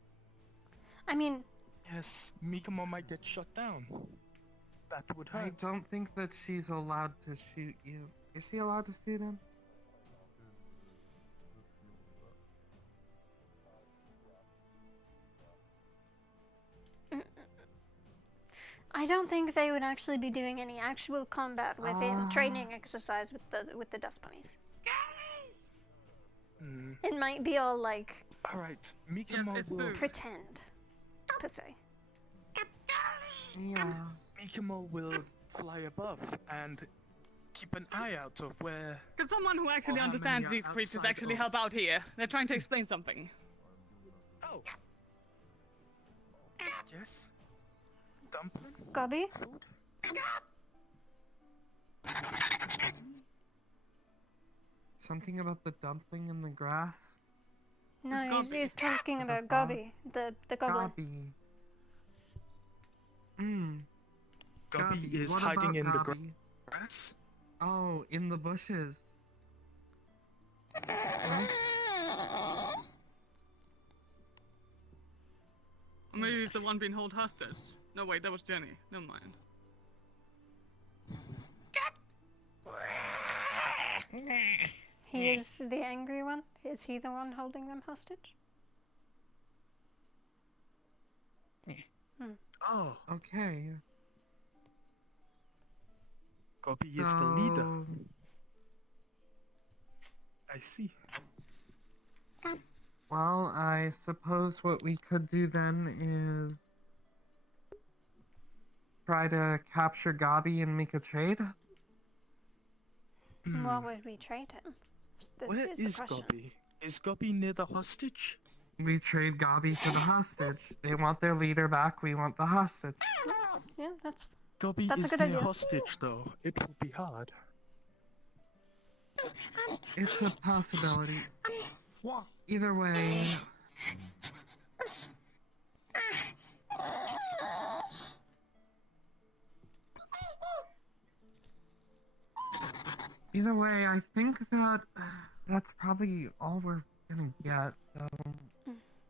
I mean... Yes, Mikamo might get shot down. That would hurt. I don't think that she's allowed to shoot you. Is she allowed to shoot him? I don't think they would actually be doing any actual combat within training exercise with the dust bunnies. It might be all like Alright, Mikamo will pretend, per se. Yeah. Mikamo will fly above and keep an eye out of where. Could someone who actually understands these creatures actually help out here? They're trying to explain something. Oh. Yes. Dumpling? Gobby? Something about the dumpling in the grass? No, he's talking about Gobby, the goblin. Gobby. Gobby is hiding in the grass. Oh, in the bushes. Or maybe he's the one being held hostage. No, wait, that was Jenny. Never mind. He is the angry one? Is he the one holding them hostage? Oh. Okay. Gobby is the leader. I see. Well, I suppose what we could do then is try to capture Gobby and make a trade. What would we trade him? Where Is the is question. Gobby? Is Gobby near the hostage? We trade Gobby for the hostage. They want their leader back, we want the hostage. Yeah, that's Gobby a is good near idea. hostage, though. It will be hard. It's a possibility. Either way... Either way, I think that that's probably all we're gonna get, so...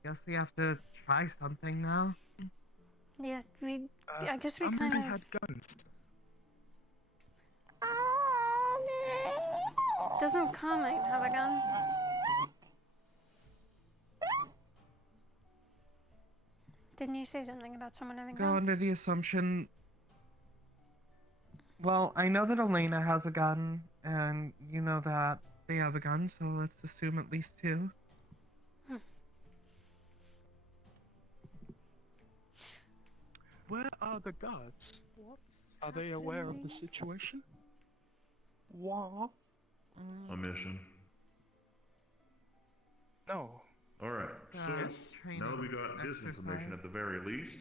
Guess we have to try something now. Yeah, I guess we How kind many of... had guns? Doesn't Carmine have a gun? Didn't you say something about someone having Go guns? under the assumption... Well, I know that Elena has a gun, and you know that they have a gun, so let's assume at least two. Where are the guards? Are they aware of the situation? A mission. No. Alright, so now that we got this information at the very least,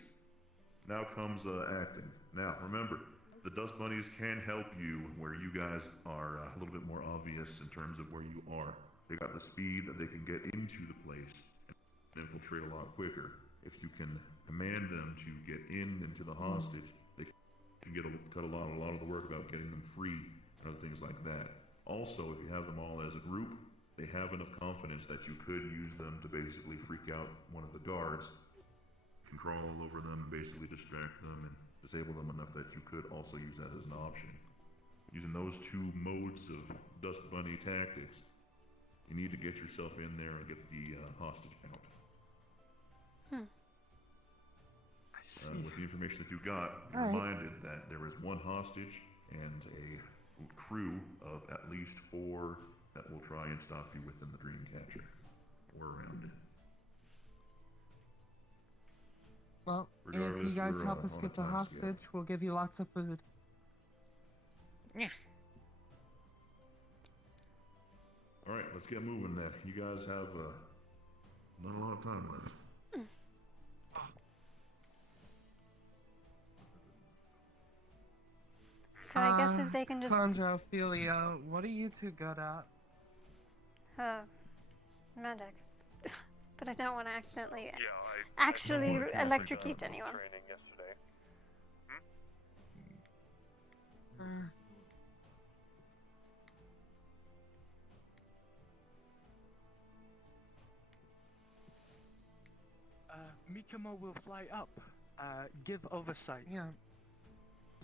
now comes acting. Now, remember, the Dust Bunnies can help you where you guys are a little bit more obvious in terms of where you are. They got the speed that they can get into the place and infiltrate a lot quicker. If you can command them to get into the hostage, they can cut a lot of the work about getting them free and other things like that. Also, if you have them all as a group, they have enough confidence that you could use them to basically freak out one of the guards. You can crawl all over them and basically distract them and disable them enough that you could also use that as an option. Using those two modes of Dust Bunny tactics, you need to get yourself in there and get the hostage out. With the information that you got, you're reminded that there is one hostage and a crew of at least 4 that will try and stop you within the Dreamcatcher or around it. Well, if Regardless, you guys we're, help us on get a the time hostage, scale. we'll give you lots of food. Yeah. All right, let's get moving then. You guys have not a lot of time left. So I guess if they can just Sandra, Ophelia, what are you two good at? magic. But I don't want to accidentally actually electrocute anyone. Mikamo will fly up. Give oversight. Yeah.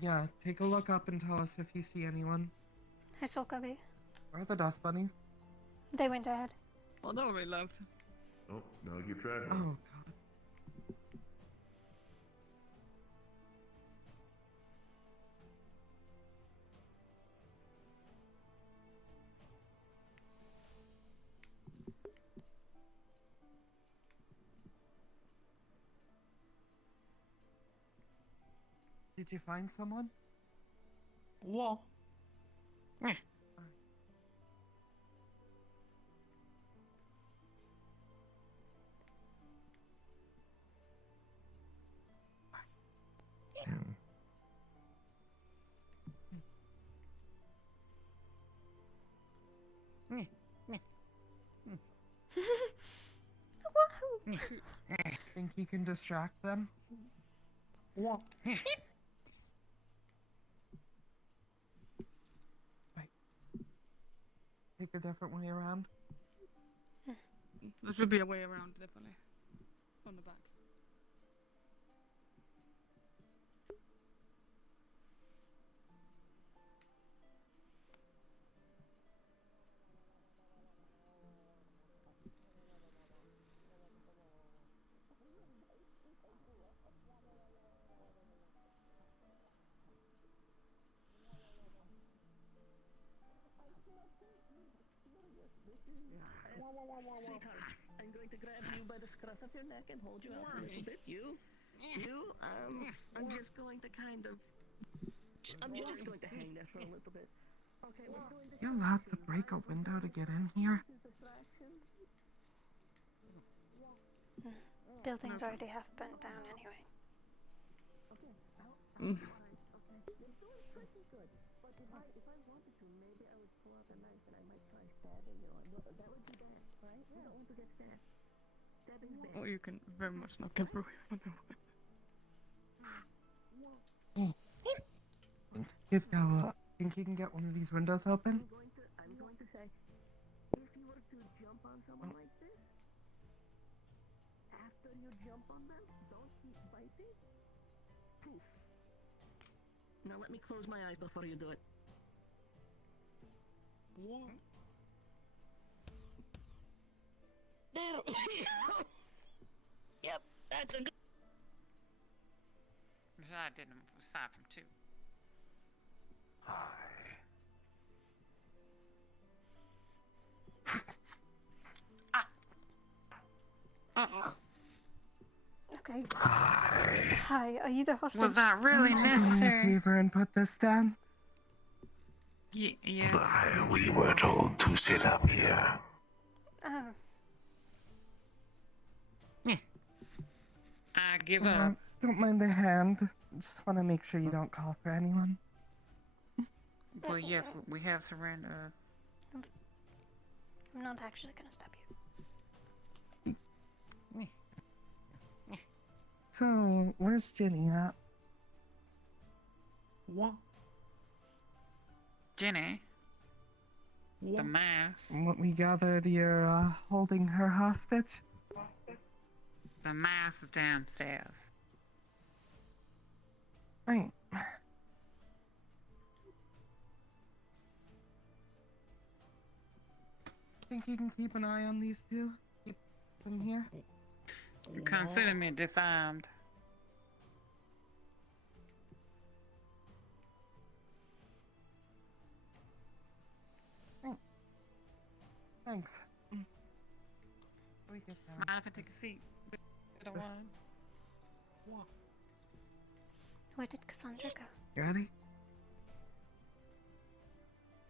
Yeah, take a look up and tell us if you see anyone. I saw Cubby. Where are the dust bunnies? They went ahead. Oh, no, we left. Oh, gotta keep track of Oh, them. God. Did you find someone? Yeah. Think you can distract them? Yeah. Right. Take a different way around. There should be a way around, definitely. On the back. Sweetheart, I'm going to grab you by the scruff of your neck and hold you out a little bit. I'm just going to kind of... I'm just going to hang there for a little bit. Okay, we're going to... You allowed to break a window to get in here? Buildings already half burnt down anyway. Oh, you can very much not get through. Think you can get one of these windows open? I'm going to say, if you were to jump on someone like this, after you jump on them, don't keep biting. Poof. Now let me close my eyes before you do it. There. Yep, that's a good. I didn't aside from two. Okay. Hi, are you the hostage? Was that really Why don't you do me a necessary? favor and put this down? Yeah. We were told to sit up here. Oh. I give up. Don't mind the hand. Just want to make sure you don't call for anyone. Well, yes, we have surrendered. I'm not actually gonna stab you. So, where's Ginny at? What? Jenny? The mask? What we gathered, you're holding her hostage? The mask is downstairs. Right. Think you can keep an eye on these two? Keep them here? Consider me disarmed. Thanks. We get down. Mind if I take a seat? I don't want. Where did Cassandra go? You ready?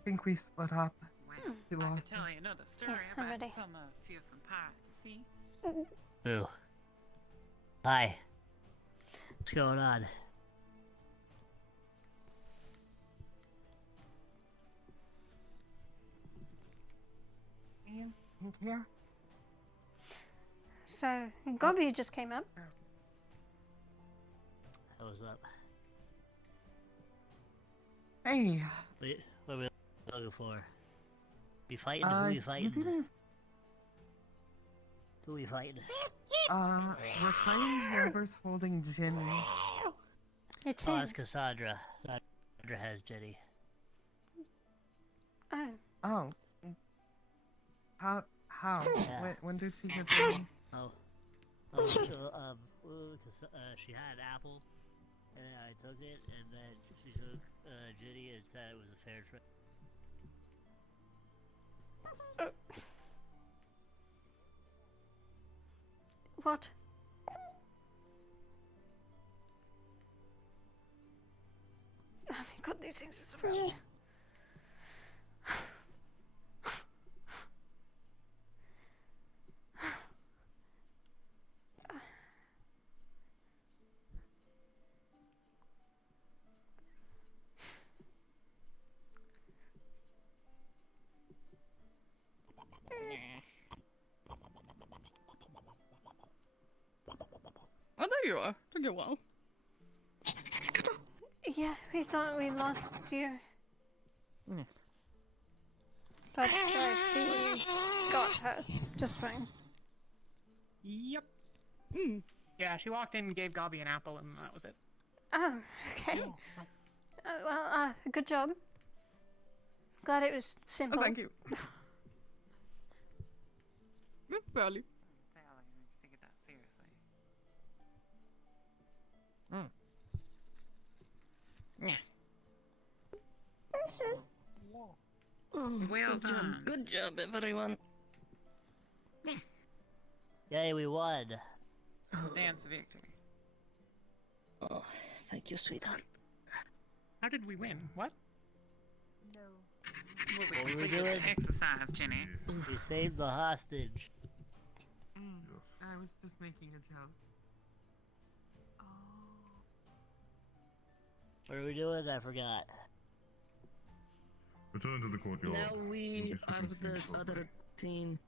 Think we split up. Well, He I lost could tell you another story I'm about ready. some fearsome pirates. See? Boo. Hi. What's going on? Here. So, Gobby just came up. What was up? Hey. What are we looking for? You fighting? Who are you fighting? Who are you fighting? We're fighting whoever's holding Jenny. It's Oh, him. that's Cassandra. Cassandra has Jenny. Oh. Oh. How? Yeah. When did she get Jenny? She had an apple, and then I took it, and then she took Jenny and said it was a fair trade. What? Oh my god, these things are so fast. Oh, there you are. Took you a while. Yeah, we thought we lost you. But I see you got her just fine. Yep. Yeah, she walked in and gave Gobby an apple, and that was it. Oh, okay. Well, good job. Glad it was simple. Oh, thank you. Fairly. Take it that seriously. Oh, Well good done. job. Good job, everyone. Yay, we won! Dance victory. Oh, thank you, sweetheart. How did we win? What? Well, we What were we completed doing? the exercise, Jenny. We saved the hostage. I was just making a joke. What are we doing? I forgot. Return to the courtyard. Now we We'll are be switching the teams shortly. other team.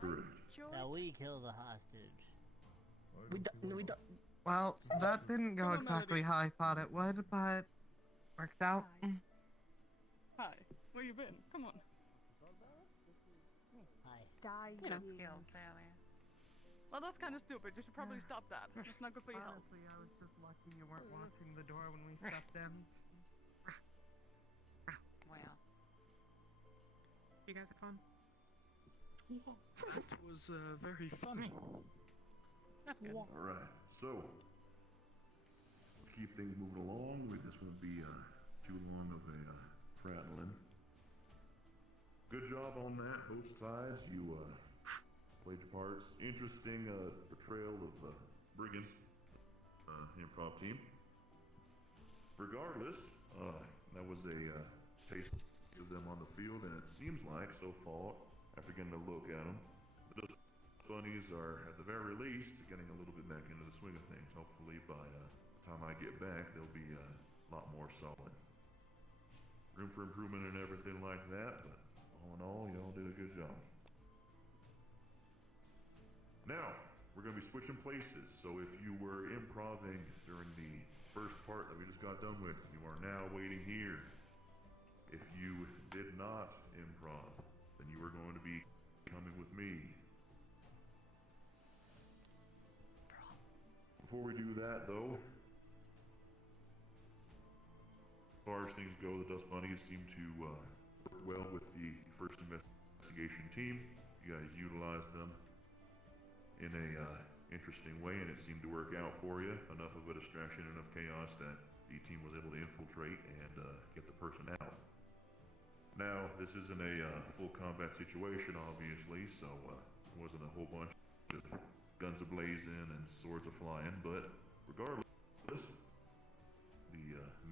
Correct. Now we kill the hostage. We don't. Well, that didn't go exactly how I thought it would, but worked out. Hi. Where you been? Come on. Hi. You know, skills, Sally. Well, that's kind of stupid. You should probably stop that. It's not good for your health. Honestly, I was just lucky you weren't watching the door when we stepped in. Well. You guys have fun? That was very funny. That's good. Alright, so we'll keep things moving along. This won't be too long of a prattling. Good job on that, both sides. You played your parts. Interesting portrayal of brigands, improv team. Regardless, that was a taste of them on the field, and it seems like so far, after getting a look at them, the Bunnies are, at the very least, getting a little bit back into the swing of things. Hopefully, by the time I get back, they'll be a lot more solid. Room for improvement and everything like that, but all in all, y'all did a good job. Now, we're going to be switching places, so if you were improvising during the first part that we just got done with, you are now waiting here. If you did not improv, then you are going to be coming with me. Before we do that, though, as far as things go, the Dust Bunnies seem to work well with the first investigation team. You guys utilized them in a interesting way, and it seemed to work out for you. Enough of a distraction, enough chaos that the team was able to infiltrate and get the person out. Now, this isn't a full combat situation, obviously, so it wasn't a whole bunch of guns a-blazing and swords a-flying, but regardless, the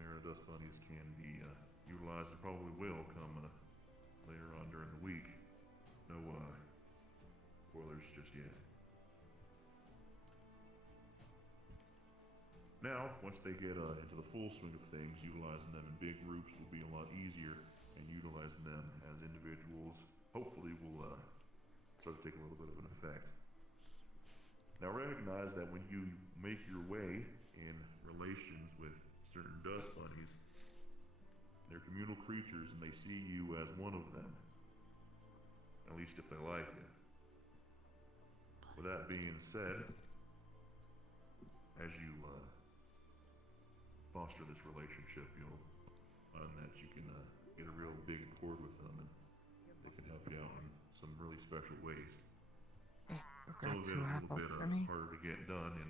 Mara Dust Bunnies can be utilized and probably will come later on during the week. No spoilers just yet. Now, once they get into the full swing of things, utilizing them in big groups will be a lot easier, and utilizing them as individuals hopefully will start to take a little bit of an effect. Now recognize that when you make your way in relations with certain dust bunnies, they're communal creatures and they see you as one of them. At least if they like you. With that being said, as you foster this relationship, you'll find that you can get a real big accord with them, and they can help you out in some really special ways. Some of it is a little bit harder to get done in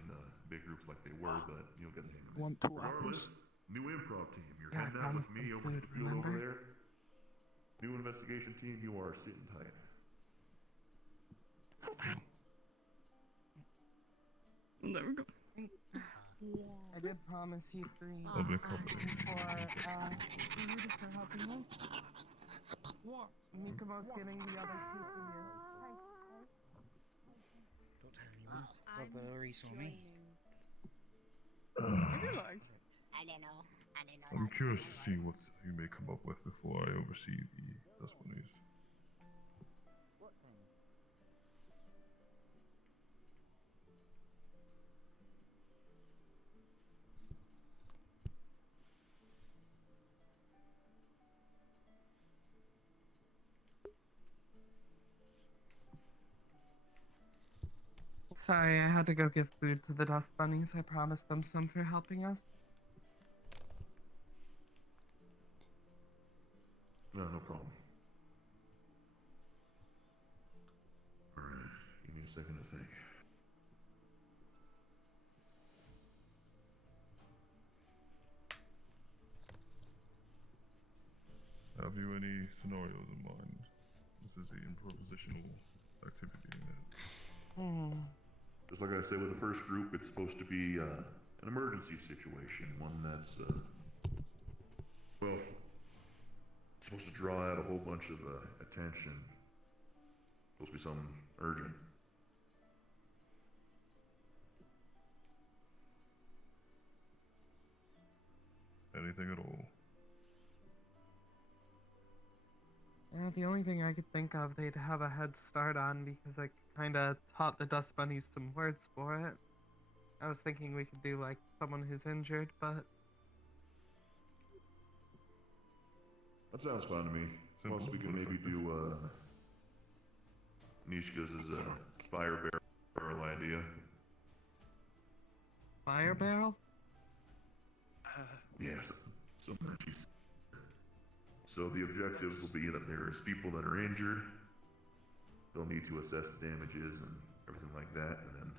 big groups like they were, but you'll get the hang of it. Want 2 Regardless, new improv team. You're heading out with me over to the field over there. New investigation team, you are sitting tight. There we go. I did promise you 3 Lovely company. for helping us. Mikomo's getting the other 2 for you. Don't worry, so me. I don't know. I'm curious to see what you may come up with before I oversee the dust bunnies. Sorry, I had to go give food to the dust bunnies. I promised them some for helping us. No problem. Alright, give me a second to think. Have you any scenarios in mind? This is an improvisational activity. Just like I said with the first group, it's supposed to be an emergency situation, one that's, well, supposed to draw out a whole bunch of attention. Supposed to be something urgent. Anything at all? The only thing I could think of they'd have a head start on because I kind of taught the dust bunnies some words for it. I was thinking we could do like someone who's injured, but That sounds fine to me. Plus, we can maybe do Nishka's as a fire barrel idea. fire barrel? Yes. So the objectives will be that there's people that are injured. They'll need to assess the damages and everything like that, and then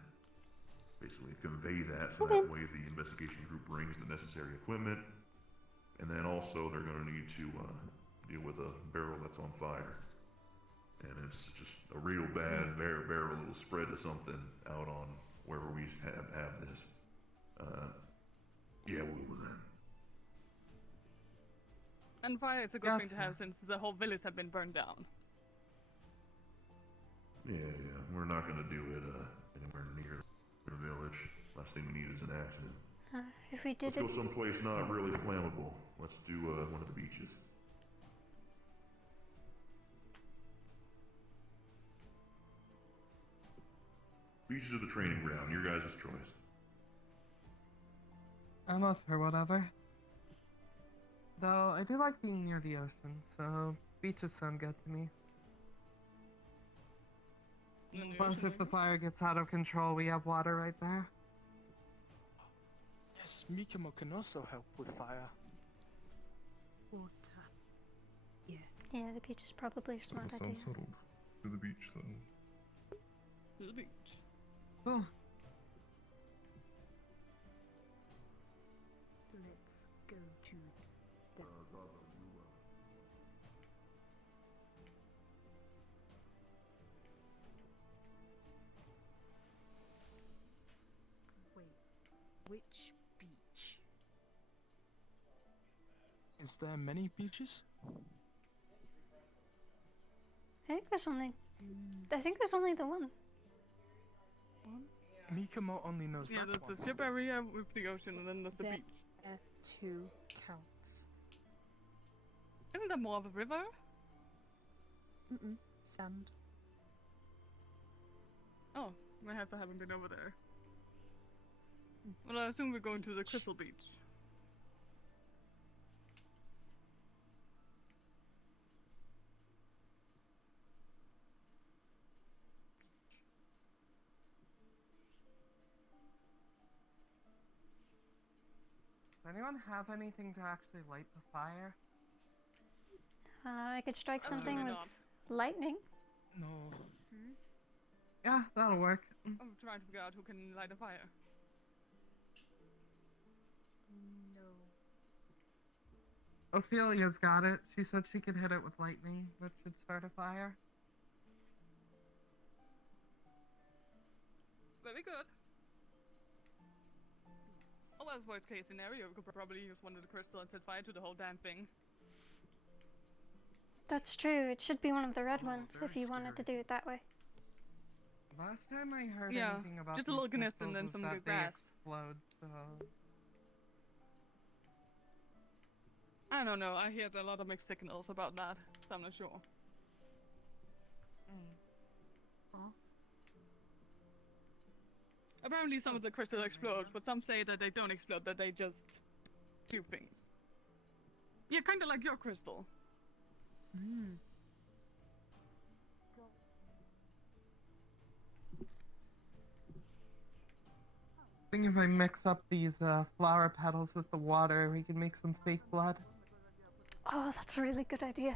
basically convey that so that way the investigation group brings the necessary equipment. And then also they're going to need to deal with a barrel that's on fire. And it's just a real bad barrel that'll spread to something out on wherever we have this. Yeah, we'll do that. And fire is a good thing to have since the whole village have been burned down. Yeah, we're not going to do it anywhere near the village. Last thing we need is an accident. If we did Let's go someplace not really flammable. Let's do one of the beaches. Beaches are the training ground. Your guys' choice. I'm up for whatever. Though I do like being near the ocean, so beaches sound good to me. Plus, if the fire gets out of control, we have water right there. Yes, Mikimo can also help with fire. Water. Yeah. Yeah, the beach is probably a smart That idea. sounds settled. To the beach then. To the beach. Oh. Let's go to the... Wait, which beach? Is there many beaches? I think there's only the one. Mikamo only knows Yeah, that there's one. the ship area with the ocean, and then there's the beach. F2 counts. Isn't that more of a river? Mm-mm. Sand. Oh, perhaps I haven't been over there. Well, I assume we're going to the Crystal Beach. Does anyone have anything to actually light the fire? I could strike something maybe with lightning. No. Yeah, that'll work. I'm trying to figure out who can light a fire. No. Ophelia's got it. She said she could hit it with lightning. That should start a fire. Very good. Oh, well, worst case scenario, we could probably use one of the crystal and set fire to the whole damn thing. That's true. It should be one of the red ones if you wanted to do it that way. Last time I heard Yeah, anything about just a these little gnist crystals and then was some that good they grass. explode, so... I don't know, I heard a lot of mixed signals about that, so I'm not sure. Apparently some of the crystals explode, but some say that they don't explode, that they just do things. Yeah, kinda like your crystal. I think if I mix up these flower petals with the water, we can make some fake blood. Oh, that's a really good idea.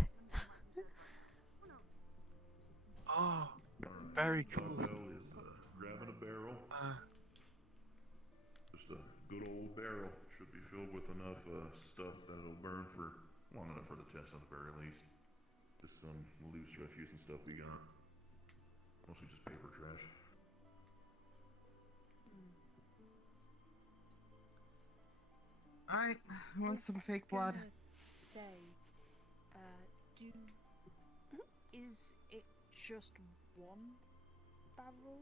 Oh, very cool. Bell is grabbing a barrel. Just a good old barrel. Should be filled with enough stuff that it'll burn for long enough for the test at the very least. Just some loose refuse and stuff we got. Mostly just paper trash. Alright, who wants some fake blood? Say, is it just one barrel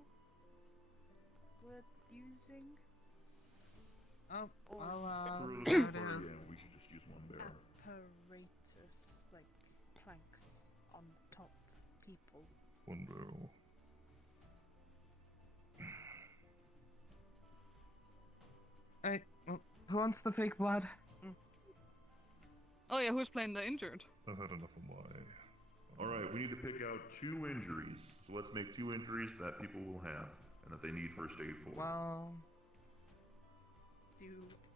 we're using? Oh, Or well, For there the it part, is. yeah, we should just use one barrel. apparatus, like planks on top people. One barrel. Alright, well, who wants the fake blood? Oh yeah, who's playing the injured? I've had enough of my... Alright, we need to pick out 2 injuries. So let's make 2 injuries that people will have and that they need first aid for. Well... Do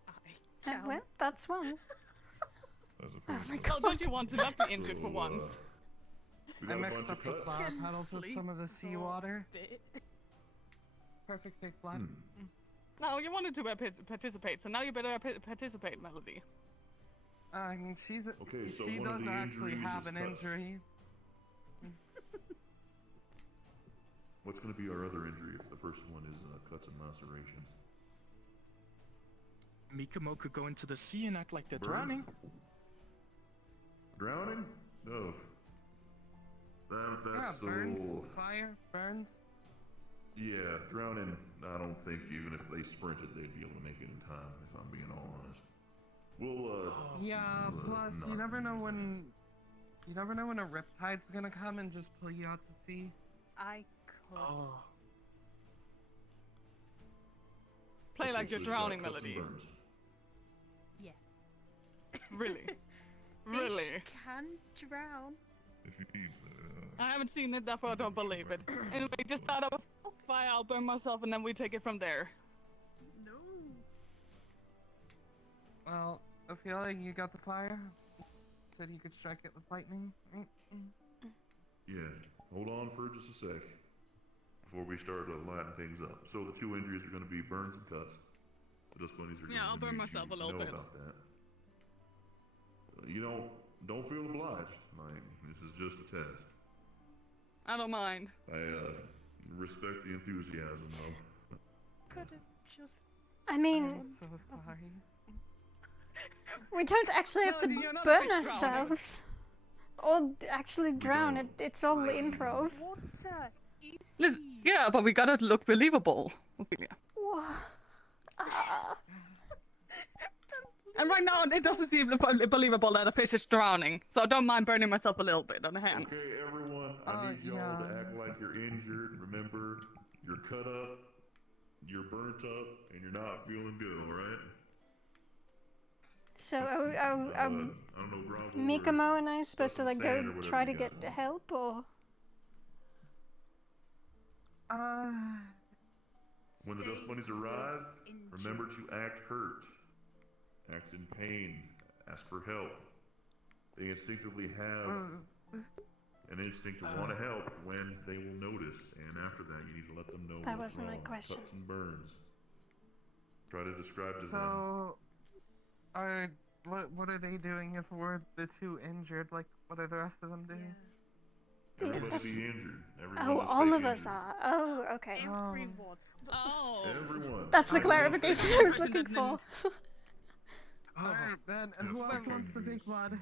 I count? Well, that's one. As Oh my Oh, god. don't you want to not be injured for once? We I got a mixed bunch up of the cuts. flower petals with some of the seawater. Bit. Perfect fake blood. No, you wanted to participate, so now you better participate, Melody. I mean, Okay, so she one of does the actually injuries have is an cuts. injury. What's going to be our other injury if the first one is cuts and lacerations? Mikamo could go into the sea and act like they're Burn? drowning. Drowning? No. That's Yeah, burns, so... fire, burns. Yeah, drowning, I don't think even if they sprinted they'd be able to make it in time, if I'm being all honest. We'll, Yeah, plus not you never know use when... You never know when a riptide's gonna come and just pull you out to sea. I could. Play like you're so you've got drowning, cuts and Melody. burns. Yeah. Really? Really? Fish can drown. If you need... I haven't seen it, therefore I don't believe it. Anyway, just start up a fire, I'll burn myself, and then we take it from there. No. Well, Ophelia, you got the fire? Said you could strike it with lightning. Yeah, hold on for just a sec before we start lighting things up. So the 2 injuries are going to be burns and cuts. The dust bunnies are going Yeah, I'll to burn need myself to a little know bit. about that. You know, don't feel obliged. Like, this is just a test. I don't mind. I respect the enthusiasm, though. Could have just. I mean, I'm so sorry. We don't actually have to Melody, you're not burn fish drowning. ourselves. Or actually drown. It's all improv. Water. Yeah, but we gotta look believable, Ophelia. And right now, it doesn't seem believable that a fish is drowning, so I don't mind burning myself a little bit on the hand. Okay, everyone, I need y'all to act like you're injured. Remember, you're cut up, you're burnt up, and you're not feeling good, alright? So, I don't know, Grovel, Mikamo and I supposed to like go sand or whatever try you to got. get help, or? When the dust bunnies arrive, remember to act hurt, act in pain, ask for help. They instinctively have an instinct to want to help when they will notice, and after that, you need to let them know That what's wasn't my wrong. question. Cuts and burns. Try to describe to them. So, what are they doing if we're the two injured? Like, what are the rest of them doing? Everybody be injured. Everyone Oh, is all fake of us injured. are. Oh, okay. Everyone. Oh. Everyone. That's the I know clarification fake I was injured. looking for. Alright, then, and whoever wants to take blood.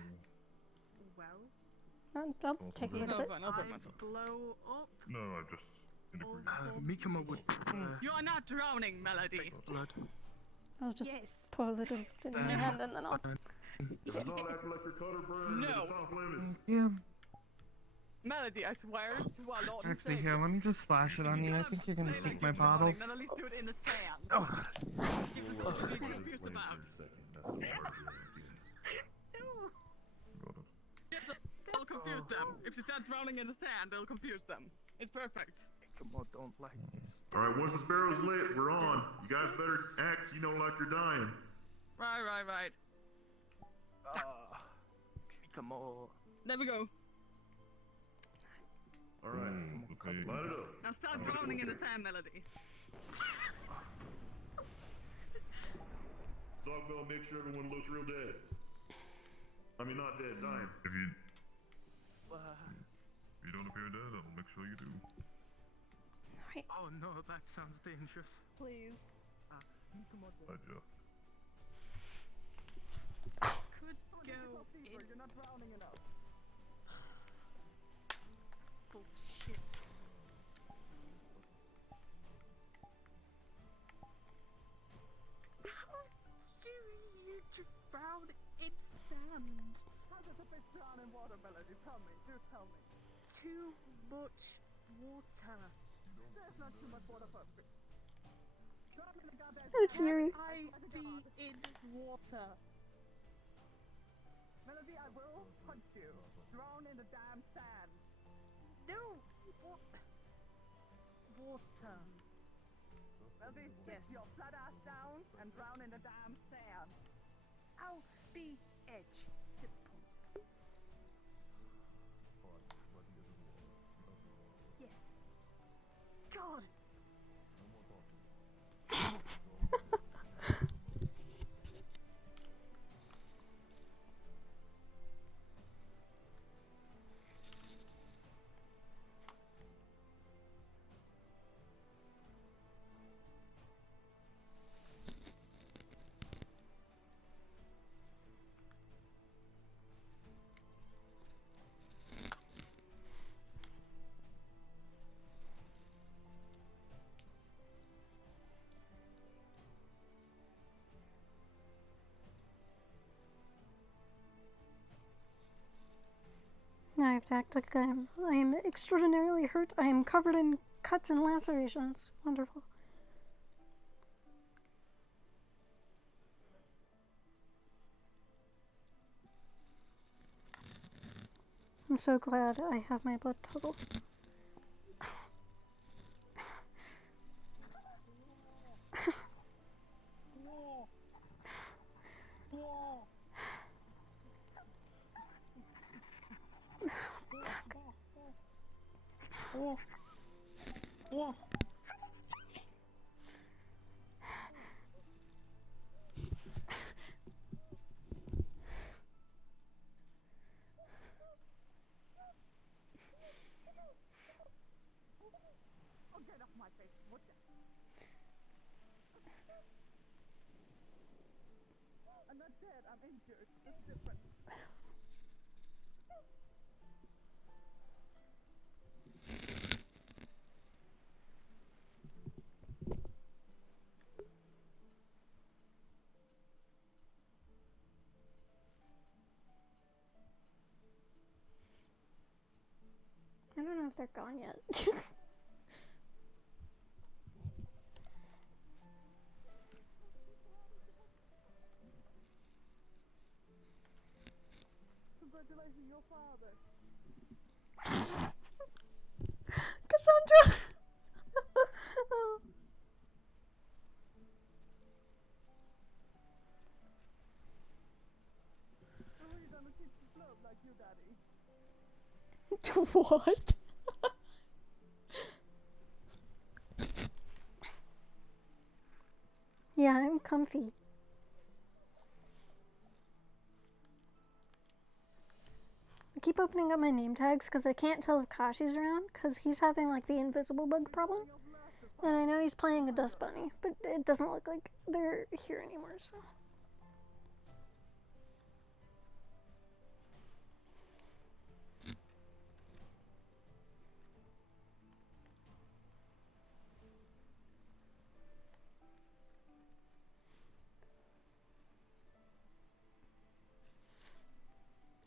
Well, I'll take a little bit. I'll burn myself. blow up. No, I just integrated. Mikamo would You are not drowning, Melody. blood. I'll just pour a little in my hand and then I'll... If it's not acting like your cutter burn, No. it's off limits. Yeah. Melody, I swear to our Lord and Actually, Savior. here, let me just splash it on you. I think you're gonna take my bottle. Then at least do it in the sand. Oh. People are confused about. It'll confuse them. If you start drowning in the sand, it'll confuse them. It's perfect. Mikamo don't like this. Alright, once the sparrow's lit, we're on. You guys better act, like you're dying. Right. Mikamo. There we go. Alright, light it up. Now start drowning in the sand, Melody. Zogbell, make sure everyone looks real dead. I mean, not dead, dying. If you don't appear dead, I'll make sure you do. Oh no, that sounds dangerous. Please. I just. Could go in. You're not drowning enough. Bullshit. How do you drown in sand? How does a fish drown in water, Melody? Tell me. Do tell me. Too much water. There's not too much water for a fish. Drop in the goddamn Oh, Jerry. I be in water. Melody, I will punch you. Drown in the damn sand. No! Water. Melody, sit your flat ass down and drown in the damn sand. I'll be edge. Simple. Yes. God! Now I have to act like I am extraordinarily hurt. I am covered in cuts and lacerations. Wonderful. I'm so glad I have my blood toggle. Oh, get off my face. What the? I'm not dead, I'm injured. That's different. I don't know if they're gone yet. Congratulations, your father. Cassandra! Oh. So who you gonna teach to float like you, daddy? What? Yeah, I'm comfy. I keep opening up my name tags because I can't tell if Kashi's around because he's having like the invisible bug problem. And I know he's playing a dust bunny, but it doesn't look like they're here anymore, so.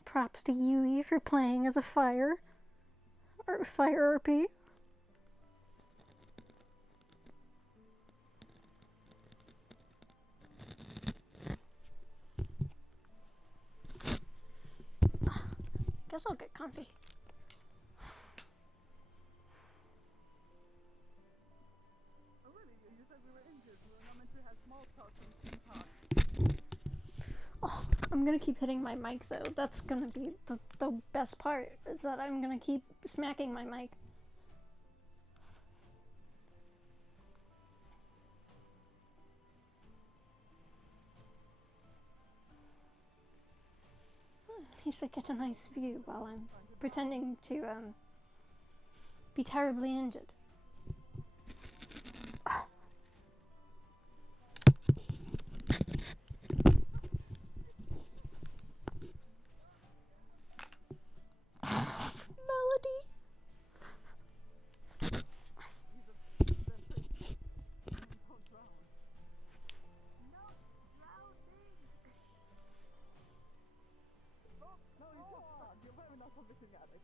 Props to Yui for playing as a fire RP. Guess I'll get comfy. Oh really? You said we were injured. We were not meant to have small talk from team talk. Oh, I'm gonna keep hitting my mic though. That's gonna be the best part, is that I'm gonna keep smacking my mic. At least I get a nice view while I'm pretending to be terribly injured. Melody. No, you just stuck. You're very not looking at it.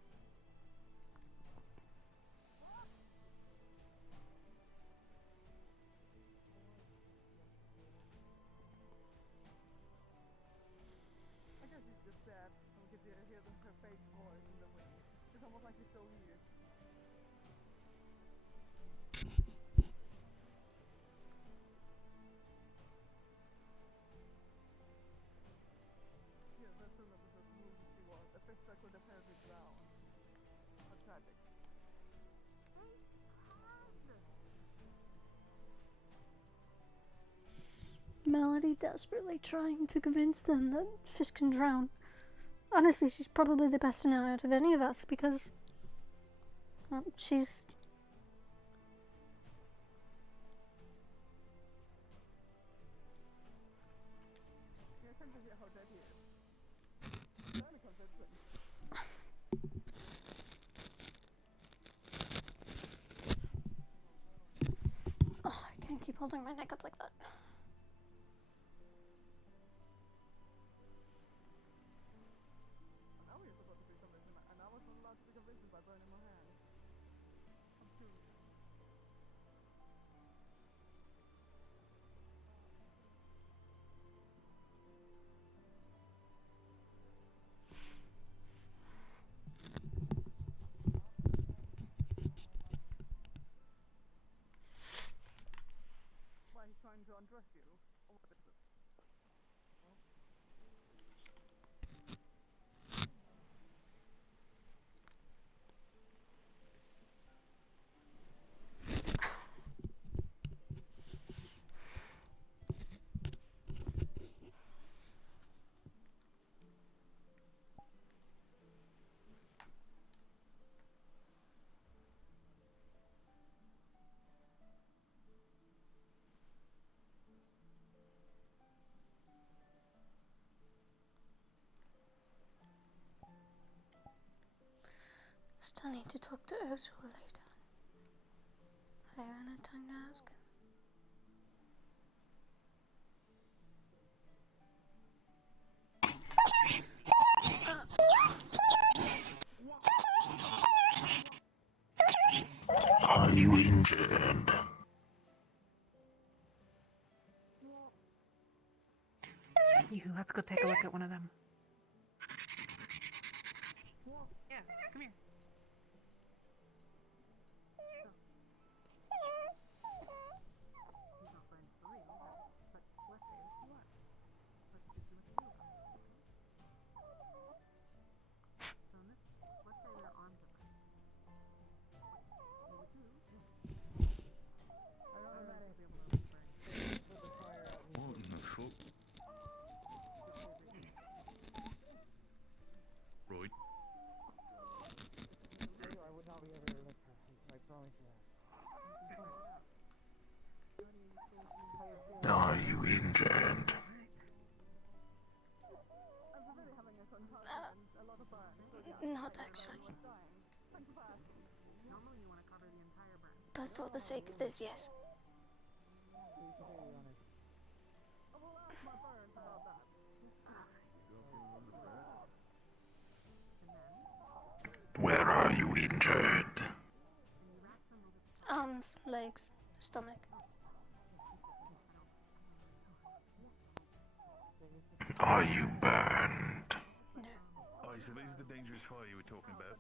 I guess it's just sad. We could hear her fake voice in the wind. It's almost like she's still here. Yeah, that's another sort of movie she was. A fish that could apparently drown. How tragic. Melody desperately trying to convince them that fish can drown. Honestly, she's probably the best to know out of any of us because she's... Yeah, I can't believe how dead he is. Very convincing. Oh, I can't keep holding my neck up like that. Now we're supposed to be convincing, and I wasn't allowed to be convincing by burning my hand. I'm curious. Why, he's trying to undress you? Or what is it? Well, Still need to talk to Ursula later. I haven't had time to ask him. Are you injured? Let's go take a look at one of them. Yeah, come here. What in the fuck? Right. Are you injured? Not actually. But for the sake of this, yes. Where are you injured? Arms, legs, stomach. Are you burned? Oh, so this is the dangerous fire you were talking about?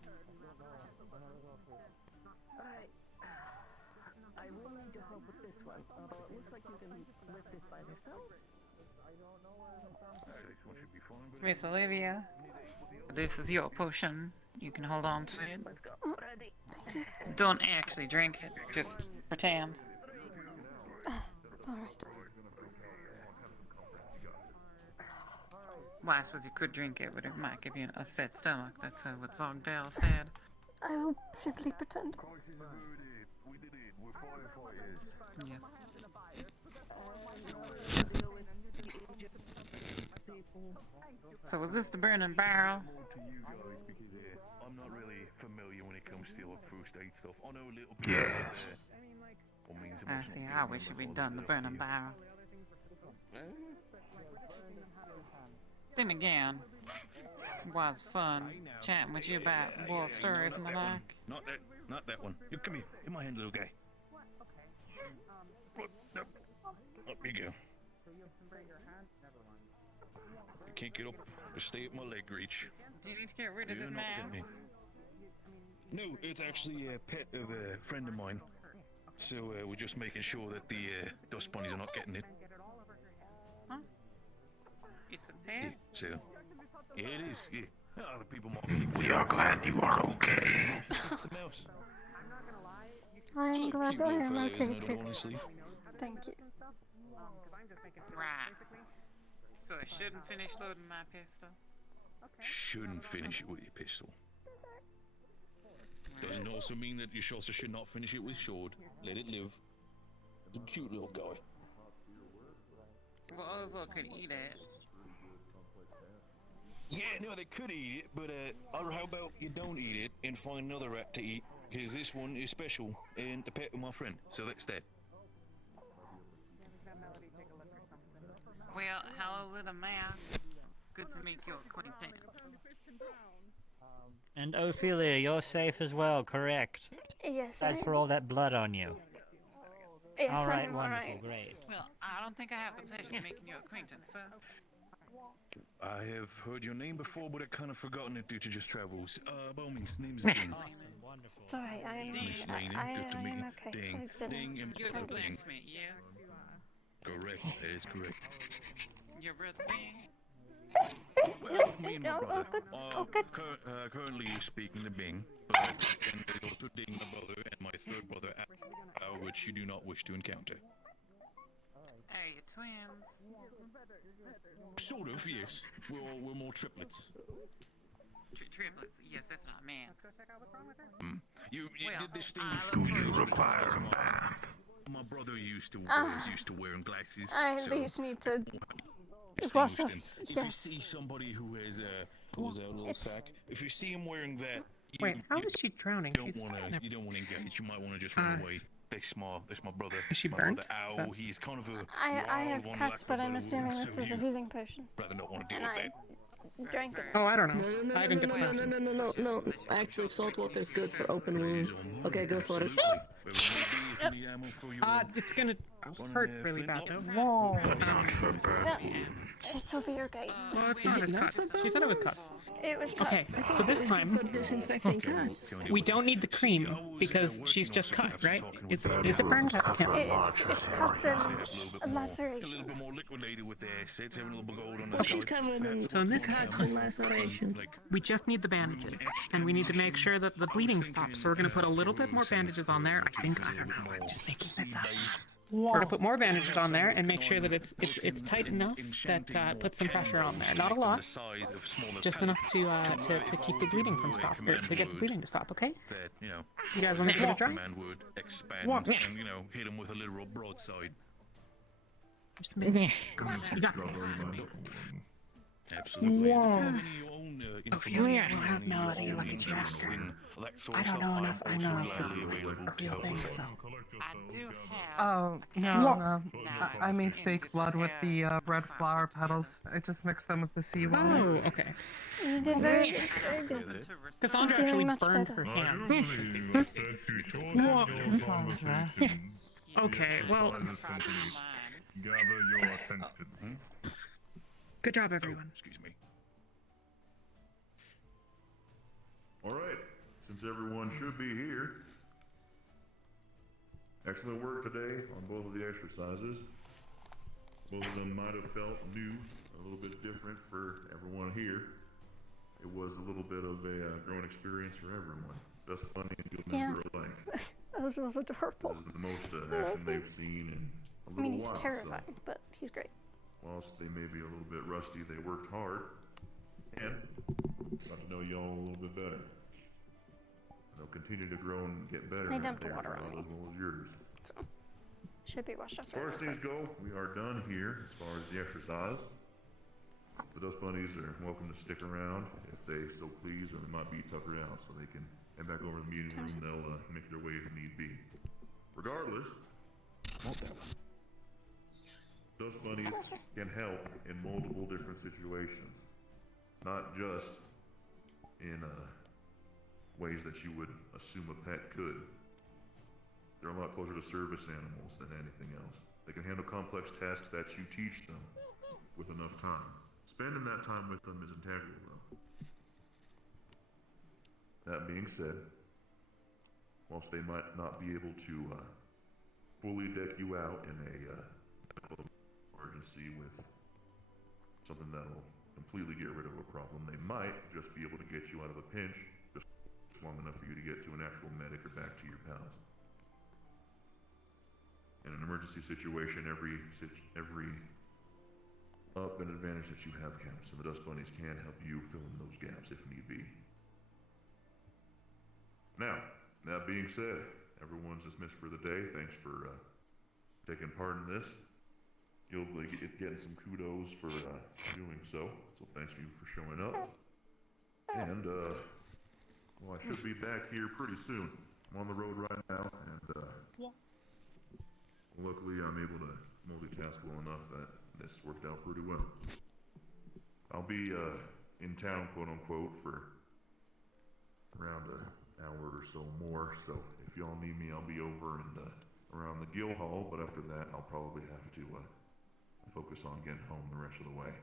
I will need your help with this one, although it looks like you can lift this by yourself. This one should be fine, but... Miss Olivia, this is your potion. You can hold on to it. Let's go. Ready. Thank you. Don't actually drink it, just pretend. Alright. Why, I suppose you could drink it, but it might give you an upset stomach. That's what Zogdale said. I will simply pretend. Yes. So was this the burning barrel? I'm not really familiar when it comes to like first aid stuff. I know a little bit. Yes. I see. I wish we'd done the burning barrel. Then again, it was fun chatting with you about war stories and the like. Not that one. You come here. In my hand, little guy. Up you go. You can't get up. Just stay at my leg reach. Do you need to get rid of this man? No, it's actually a pet of a friend of mine. So we're just making sure that the dust bunnies are not getting it. Huh? It's a pet? So, yeah, it is. Yeah. Other people might. We are glad you are okay. I'm glad I am fellow, okay isn't it, too. honestly? Thank you. Right. So I shouldn't finish loading my pistol? Shouldn't finish it with your pistol. Doesn't also mean that you also should not finish it with sword. Let it live. It's a cute little guy. Well, Ozo could eat it. Yeah, no, they could eat it, but how about you don't eat it and find another rat to eat? Because this one is special and the pet of my friend. So that's that. Well, hello, little mouse. Good to make your acquaintance. And Ophelia, you're safe as well, correct? Yes, As for all that blood on you. Yes, Alright, I'm wonderful, alright. great. Well, I don't think I have the pleasure of making your acquaintance, sir. I have heard your name before, but I've kind of forgotten it due to just travels. By all means, name's Ding. Wonderful. It's alright, I am Miss Laney, good to meet am you. okay. Ding, I've been Ding, and You're the Ding. blacksmith, yes? Correct, that is correct. Your brother Ding? Well, me and my Oh, brother. good. Oh, good. Currently speaking to Bing, but and there's also Ding, my brother, and my third brother, which you do not wish to encounter. Are you twins? Sort of, yes. We're more triplets. Triplets? Yes, that's not man. You Well, did distinguish. Do you require a bath? My brother used to Ah. was used to wearing glasses. I at so least need to distinguished wash off. him. If you Yes. see somebody who has pulls out a little It's- sack, if you see him wearing that, Wait, how is she drowning? She's You don't want to engage. You might want to just run away. That's my brother. Is she my burned? brother Is Owl. that- He's kind of a I have wild one, cuts, like a but I'm better assuming word, this so was a you healing potion. rather not want to deal And with I that. drank it. Oh, I don't know. No, no, I no, didn't no, get no, the no, no, no, no, no. Actually, salt water is good for open wounds. Okay, go for it. It's gonna hurt really bad though. Whoa. It'll be okay. Well, it's not cuts. She said it was cuts. It was Okay, cuts. so this time disinfecting cuts. we don't need the cream because she's just cut, right? Is it burned? I can't remember. It's cuts and lacerations. Well, she's covered in So in this cuts case, and lacerations. we just need the bandages, and we need to make sure that the bleeding stops. So we're gonna put a little bit more bandages on there. I don't know. I'm just making this up. We're gonna put more bandages on there and make sure that it's tight enough that puts some pressure on there. Not a lot, just enough to keep the bleeding from stopping, or to get the bleeding to stop. Okay? You guys want to give it a try? Man would expand What? and hit him with a literal broadside. Just make You got this. Absolutely. Whoa. Okay, I have no idea what it's after. I don't know enough. I know if this is a real thing, so. Oh, no. I made fake blood with the red flower petals. I just mixed them with the seawater. Oh, okay. You did very good. Very good. Cassandra I'm feeling actually much burned better. her hands. Whoa, Cassandra. Okay, well. Gather your attention. Good job, everyone. Excuse me. All right, since everyone should be here. Excellent work today on both of the exercises. Both of them might have felt new, a little bit different for everyone here. It was a little bit of a growing experience for everyone. Dust Bunny and Field Member alike. That was adorable. This is the most action they've seen in a little I mean, he's while. terrifying, but he's great. Whilst they may be a little bit rusty, they worked hard and got to know y'all a little bit better. They'll continue to grow and get better. They at dumped their water on job me. as well as yours. So, should be washed up. As far as things go, we are done here as far as the exercise. The Dust Bunnies are welcome to stick around if they so please, or they might be tuckered out so they can head back over to the meeting room. They'll make their way if need be. Regardless, Dust Bunnies can help in multiple different situations, not just in ways that you would assume a pet could. They're a lot closer to service animals than anything else. They can handle complex tasks that you teach them with enough time. Spending that time with them is integral, though. That being said, whilst they might not be able to fully deck you out in a emergency with something that'll completely get rid of a problem, they might just be able to get you out of a pinch just long enough for you to get to an actual medic or back to your pals. In an emergency situation, every up and advantage that you have counts, and the Dust Bunnies can help you fill in those gaps if need be. Now, that being said, everyone's dismissed for the day. Thanks for taking part in this. You'll be getting some kudos for doing so thanks you for showing up. And, well, I should be back here pretty soon. I'm on the road right now, and luckily I'm able to multitask well enough that this worked out pretty well. I'll be in town, quote unquote, for around an hour or so more, so if y'all need me, I'll be over and around the Guild Hall, but after that I'll probably have to focus on getting home the rest of the way.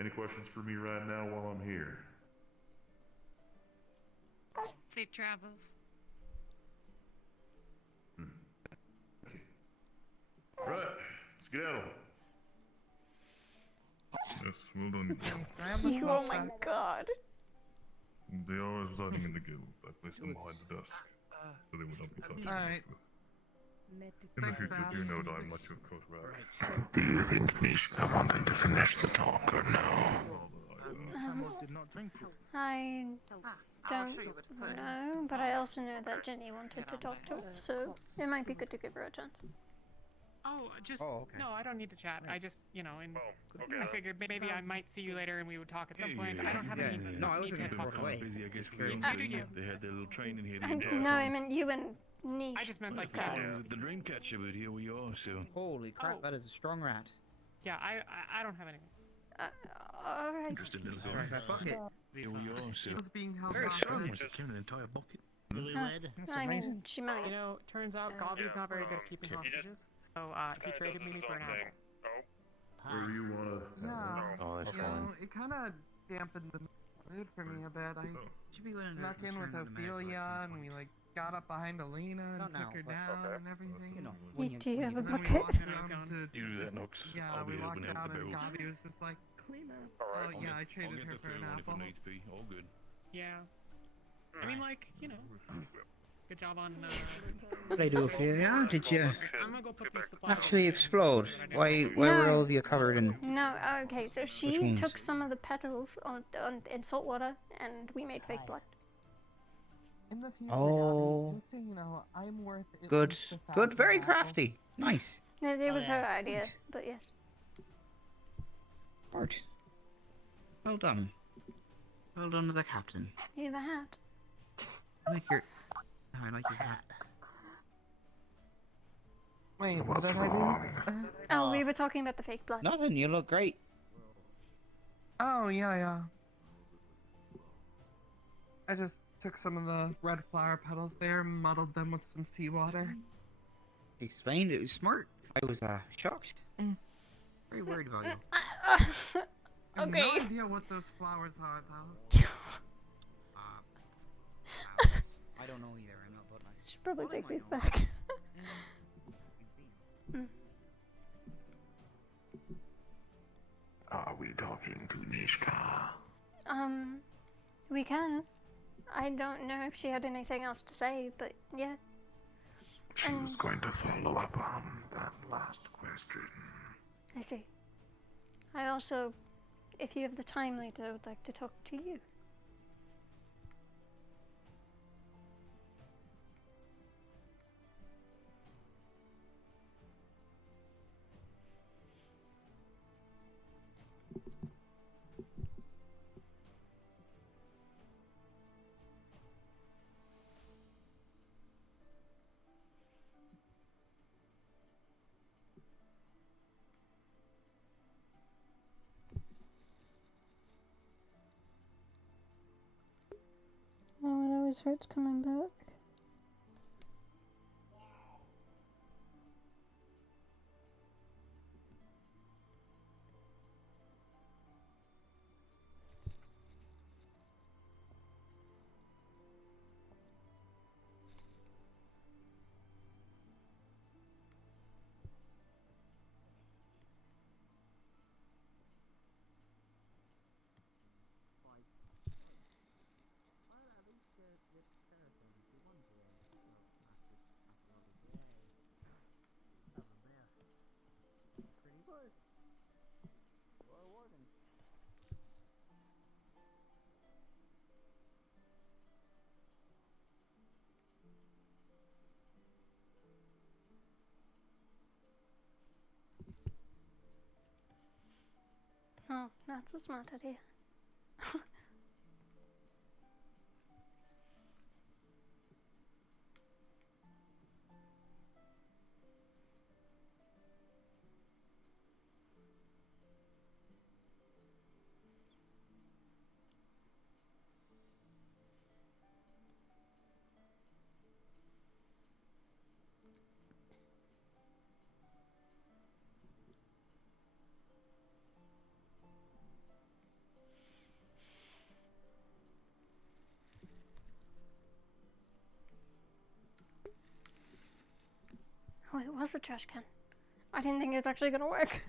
Any questions for me right now while I'm here? Safe travels. Right, skedaddle. Yes, well done. You, oh my god. They are residing in the guild. I placed them behind the desk, so they will not be touched. Alright. In the future, do you know that I'm much of close relative? Do you think Mishka wanted to finish the talk or no? I don't know, but I also know that Jenny wanted to talk to us, so it might be good to give her a chance. Oh, just Oh, okay. no. I don't need to chat. I just, and I figured maybe I might see you later and we would talk at some point. I don't have any. No, I was need looking to for talk a way. Busy, I guess, for You you. do you. They had their little training here. No, I meant you and Niche. I just meant like The dream catcher, but here we are. So Holy crap, that is a strong rat. Yeah, I don't have anything. Alright. interesting little Alright, guy. bucket. Here we are. So It was being held very hostage. strong. Must have carried an entire bucket. I mean, she might. Turns out Gobby's not very good at keeping hostages, so he traded me for an apple. Or you wanna? Yeah. Oh, that's you fine. know, it kind of dampened the mood for me a bit. I Should be willing to snuck in with return to the medical at Ophelia, some and point. we like got up behind Elena and Not took now, her but- down and everything. You know, Do you have a And then we bucket? walked around to- You do that, Nox. Yeah, I'll be we walked helping out out the and barrels. Gobby was just like, Alright, oh yeah, I traded her for an apple. All good. Yeah. I mean, like, good job on. What did I do, Ophelia? Did you I'm gonna go put these supplies. actually explode? Why were all of you covered in... No, okay, so she wounds? took some of the petals in salt water and we made fake blood. In the future, Oh. Gabby, just so you know, I'm worth at Good. least 1,000 Good, very apples. crafty. Nice. It was her idea, but yes. Bart. Well done. Well done to the captain. You have a hat. I like your... I like your hat. Wait, what What's did I do? Oh, we were talking about the fake blood. Nothing, you look great. Oh, yeah. I just took some of the red flower petals there, muddled them with some seawater. Explained it was smart. I was shocked. Very worried about you. I have Okay. no idea what those flowers are, though. I don't know either. I'm not botanist. Should probably take these back. Are we talking to Nishka? We can. I don't know if she had anything else to say, but yeah. She was going to follow up on that last question. I see. I also, if you have the time later, would like to talk to you. Oh, it always hurts coming back. Oh, that's a smart idea. Oh, it was a trash can. I didn't think it was actually gonna work.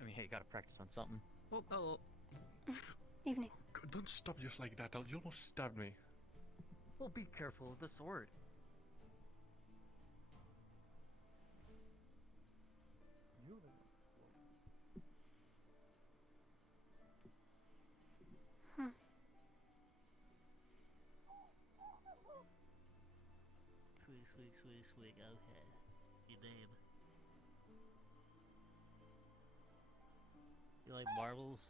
I mean, hey, you gotta practice on something. Oh, hello. Evening. Don't stop just like that. You almost stabbed me. Well, be careful with the sword. Squeak. Okay. Your name. You like marbles?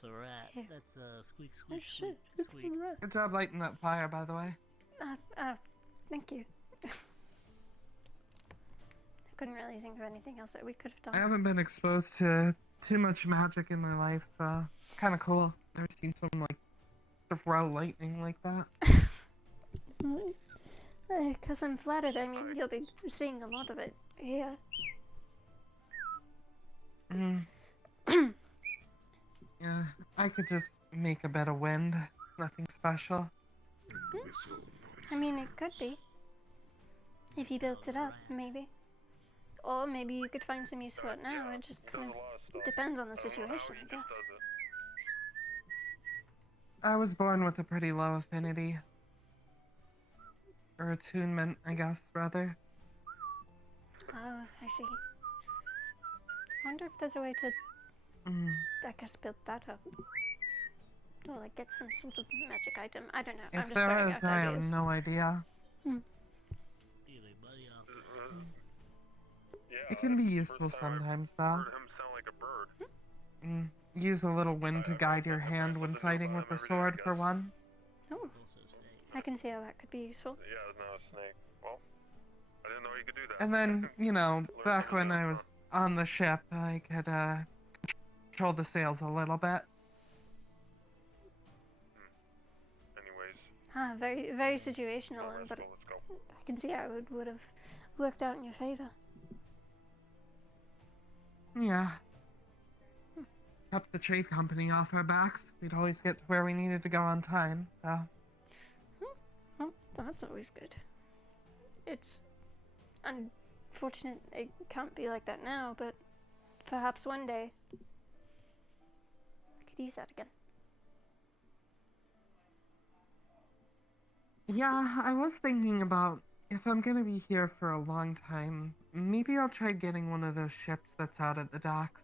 So rat. Yeah. That's squeak. Oh shit, it's a rat. Good job lighting that fire, by the way. Thank you. I couldn't really think of anything else that we could have done. I haven't been exposed to too much magic in my life, so kind of cool. Never seen someone like throw lightning like that. Because I'm flattered. I mean, you'll be seeing a lot of it here. Yeah, I could just make a bit of wind. Nothing special. I mean, it could be. If you built it up, maybe. Or maybe you could find some use for it now. It just kind of depends on the situation, I guess. I was born with a pretty low affinity. Or attunement, I guess, rather. Oh, I see. I wonder if there's a way to, I guess, build that up. Or like get some sort of magic item. I don't know. I'm If just throwing there out is, I ideas. have no idea. It can be useful sometimes, though. Heard him sound like a bird. Use a little wind to guide your hand when fighting with a sword, for one. Oh, I can see how that could be useful. Yeah, it's not a snake. Well, I didn't know you could do that. And then, you know, back when I was on the ship, I could control the sails a little bit. Anyways. Very, very situational, but I can see how it would have worked out in your favor. Yeah. Kept the trade company off our backs. We'd always get to where we needed to go on time, so. Well, that's always good. It's unfortunate it can't be like that now, but perhaps one day I could use that again. Yeah, I was thinking about if I'm gonna be here for a long time, maybe I'll try getting one of those ships that's out at the docks.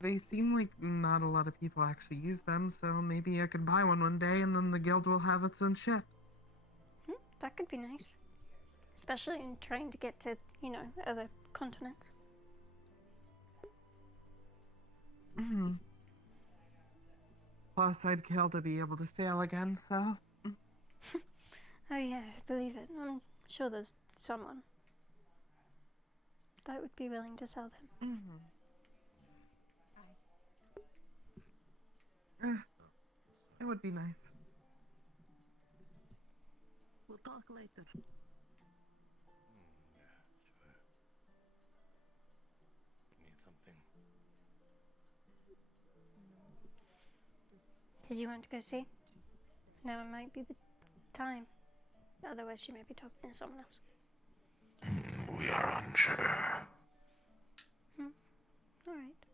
They seem like not a lot of people actually use them, so maybe I could buy one day and then the guild will have its own ship. That could be nice. Especially in trying to get to, you know, other continents. Plus, I'd kill to be able to sail again, so. Oh yeah, I believe it. I'm sure there's someone that would be willing to sell them. It would be nice. We'll talk later. Need something. Did you want to go see? Now it might be the time. Otherwise she may be talking to someone else. We are unsure. Alright.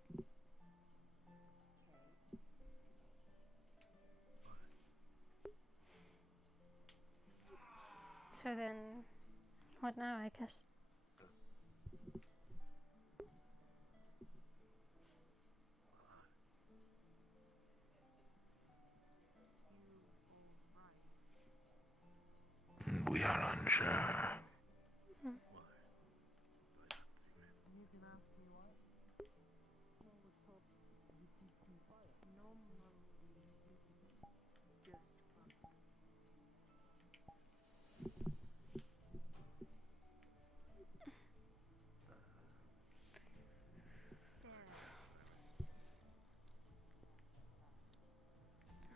So then, what now, I guess? We are unsure.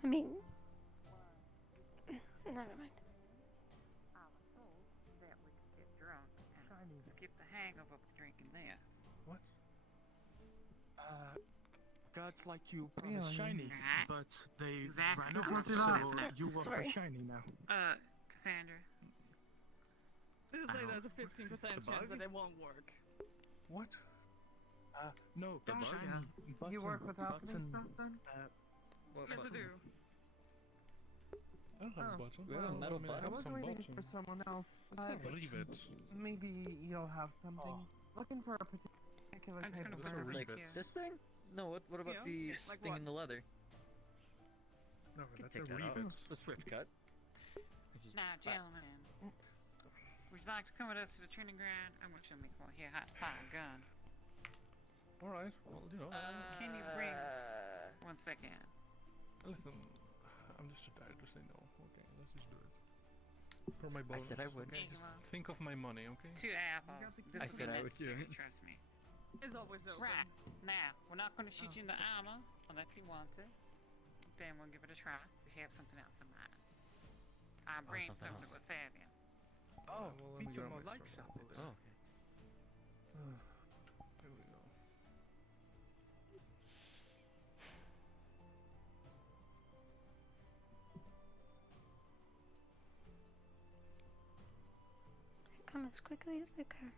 I mean, never mind. I was told that we could get drunk and skip the hangover of drinking this. What? Gods like you promised shiny, but they ran out, so you work for shiny now. Cassandra. This is like there's a 15% chance that it won't work. What? No, The bug? shiny. Button, You work with alchemy button, stuff then? Yes, I do. I don't have a button. We have a metal I I was some waiting button. for someone else. I believe it. Maybe you'll have something. Looking for a particular I'm just type gonna of put it herb. right here. This thing? No, what about Yeah? the Like thing what? in the leather? No, Could that's take a that leave off. it. It's a swift cut. Now, gentlemen, would you like to come with us to the training ground? I'm going to make one here hot fire gun. All right. Well, you know. Can you bring... 1 second. Listen, I'm just too tired to say no. Okay, let's just do it. For my bonus. said I would. Okay? Just think of my money, okay? 2 apples. This I will said be I would do necessary, it. trust me. It's always open. Right. Now, we're not going to shoot you in the armor unless you want to. Then we'll give it a try. We have something else in mind. I bring something something else. with Fabian. Oh, well, let me Peter grab my likes stuff. apples. Oh, okay. Here we go. Come as quickly as they can.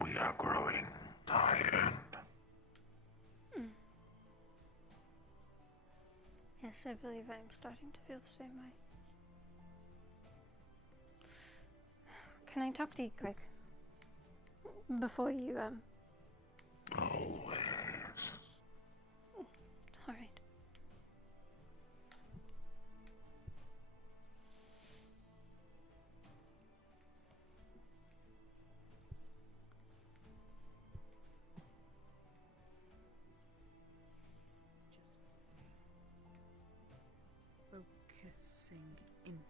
We are growing tired. Yes, I believe I am starting to feel the same way. Can I talk to you quick? Before you, Always. Alright. Focusing in.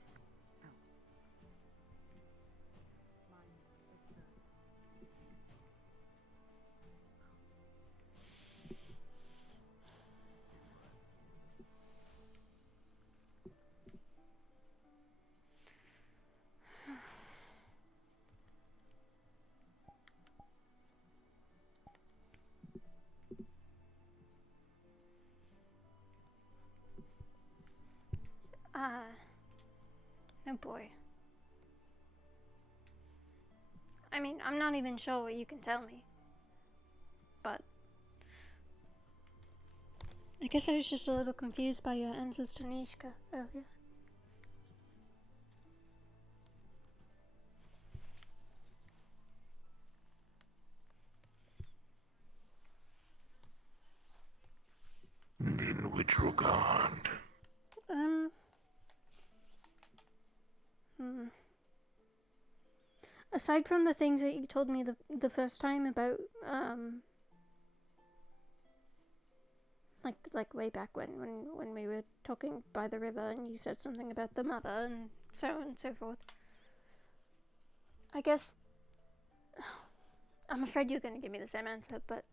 Out. Oh boy. I mean, I'm not even sure what you can tell me. But I guess I was just a little confused by your answers to Nishka earlier. In which regard? Aside from the things that you told me the first time about, like way back when we were talking by the river and you said something about the mother and so on and so forth. I guess I'm afraid you're going to give me the same answer, but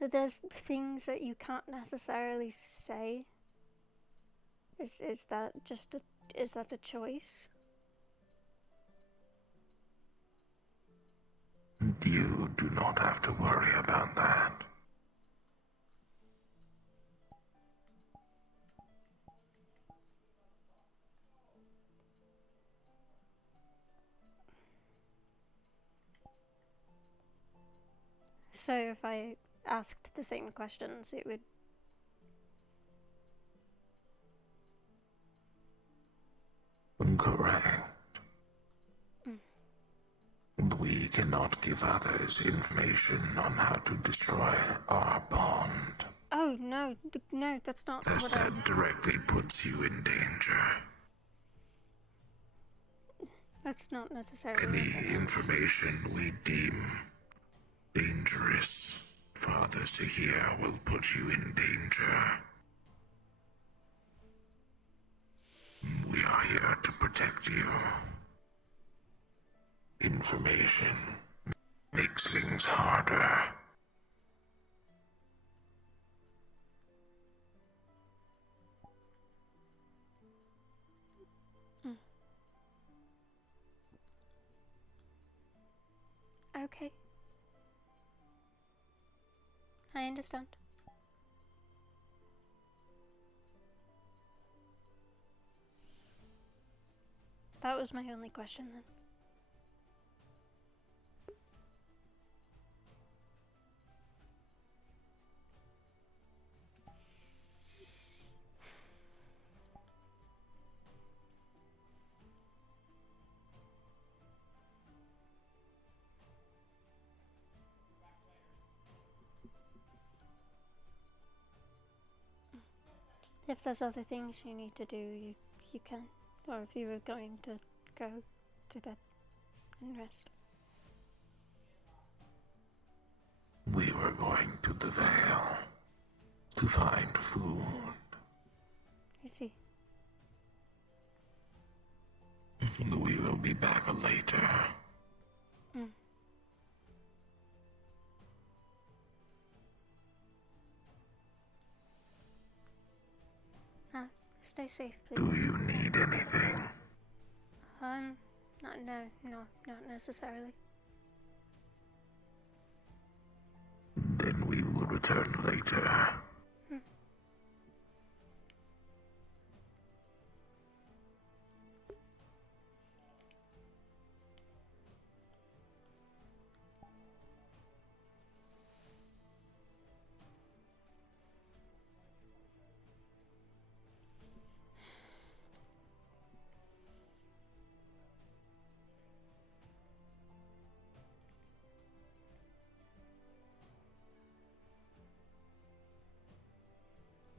there's things that you can't necessarily say. Is that a choice? You do not have to worry about that. So if I asked the same questions, it would... Correct. We cannot give others information on how to destroy our bond. Oh, no, no, that's not As what I... that directly puts you in danger. That's not necessarily... Any information we deem dangerous for others to hear will put you in danger. We are here to protect you. Information makes things harder. Okay. I understand. That was my only question then. If there's other things you need to do, you can. Or if you were going to go to bed and rest. We were going to the Vale to find food. I see. We will be back later. Mm. Stay safe, please. Do you need anything? Not necessarily. Then we will return later. Hmm.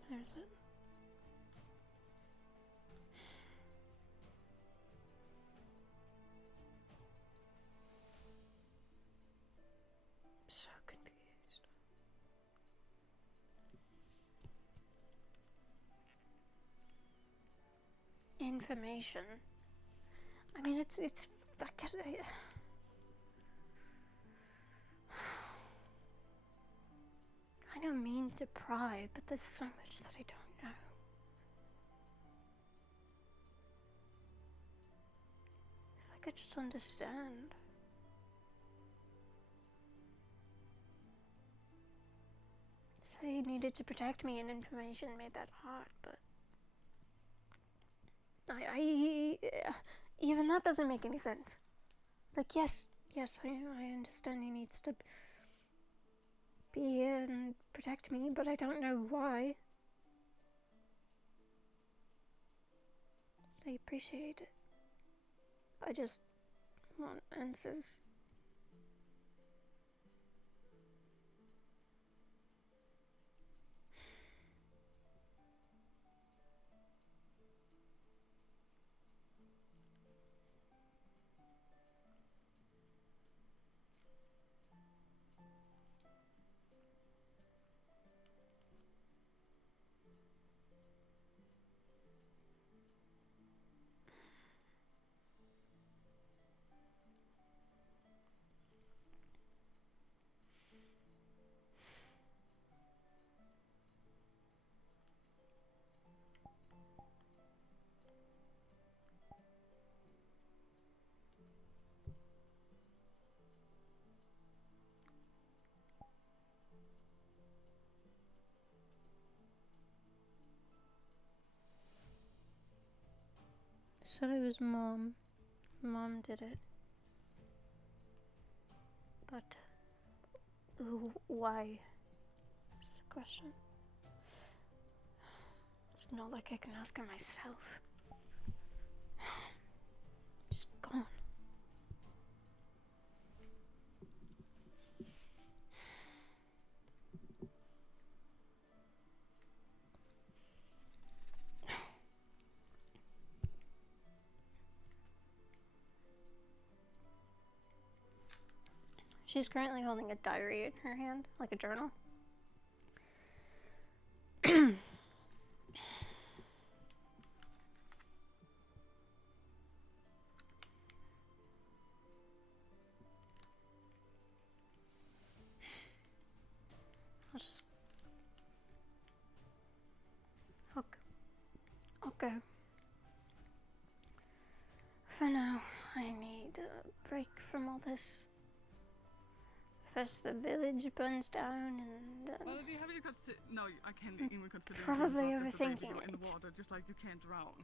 There's it. I'm so confused. Information. I mean, it's. I guess. I don't mean to pry, but there's so much that I don't know. If I could just understand. Said he needed to protect me, and information made that hard, but even that doesn't make any sense. Like, yes, I understand he needs to be here and protect me, but I don't know why. I appreciate it. I just want answers. Said it was Mom. Mom did it. But why? That's the question. It's not like I can ask her myself. She's gone. She's currently holding a diary in her hand, like a journal. I'll go. For now, I need a break from all this. First the village burns down and... well, do you have any no, I can't even consider probably it overthinking in the it. water, just like you can't drown.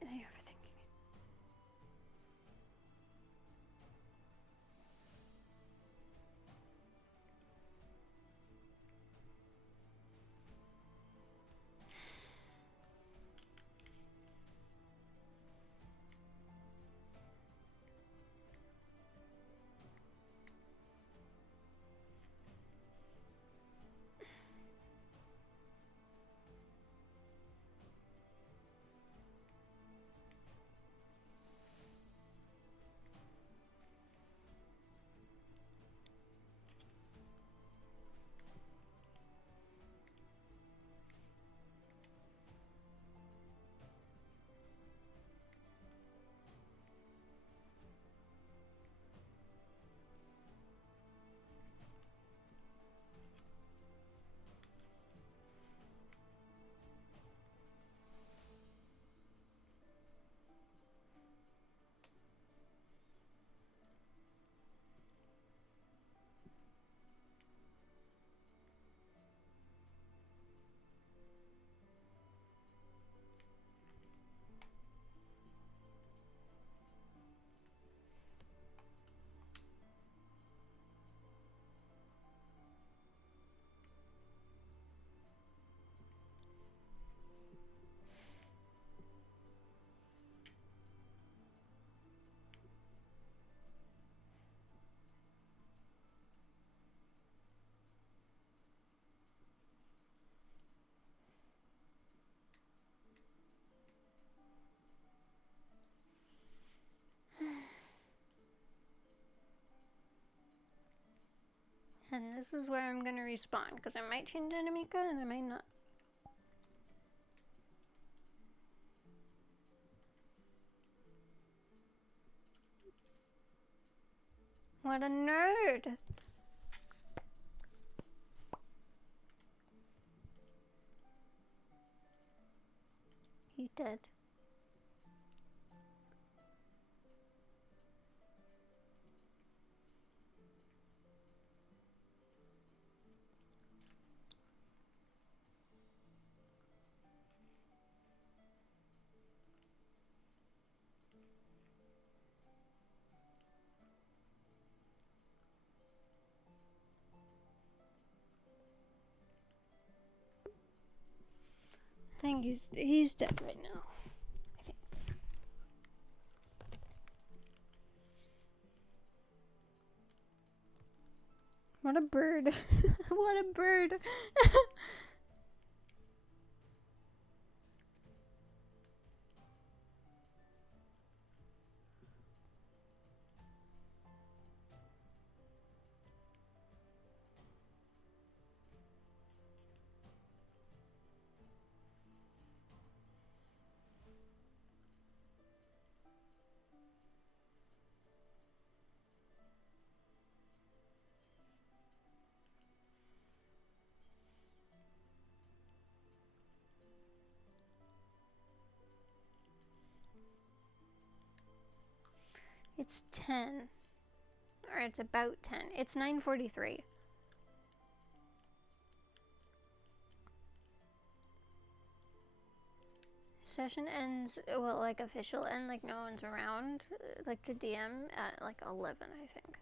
overthinking. And this is where I'm gonna respawn, because I might change Anamika and I might not. What a nerd! He did. I think he's dead right now. I think. What a bird. What a bird. It's 10. Or it's about 10. It's 9:43. Session ends, well, like official end, like no one's around, like to DM at like 11, I think.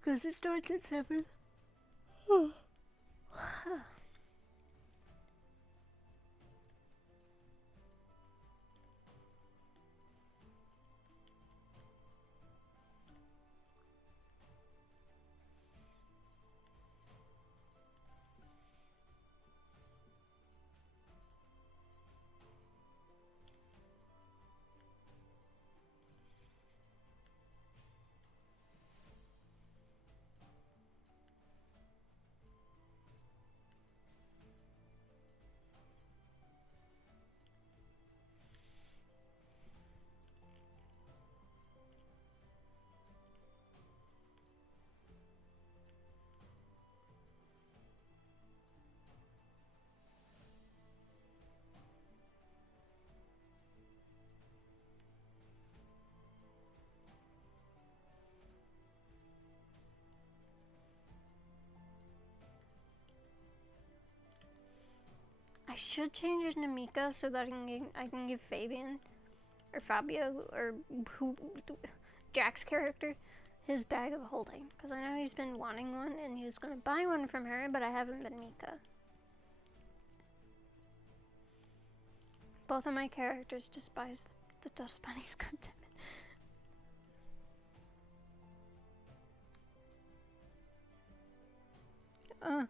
Because it starts at 7. I should change it to Mika so that I can give Fabian or Fabio or who Jack's character his bag of holding, because I know he's been wanting one and he was gonna buy one from her, but I haven't been Mika. Both of my characters despise the dust bunnies. God damn it.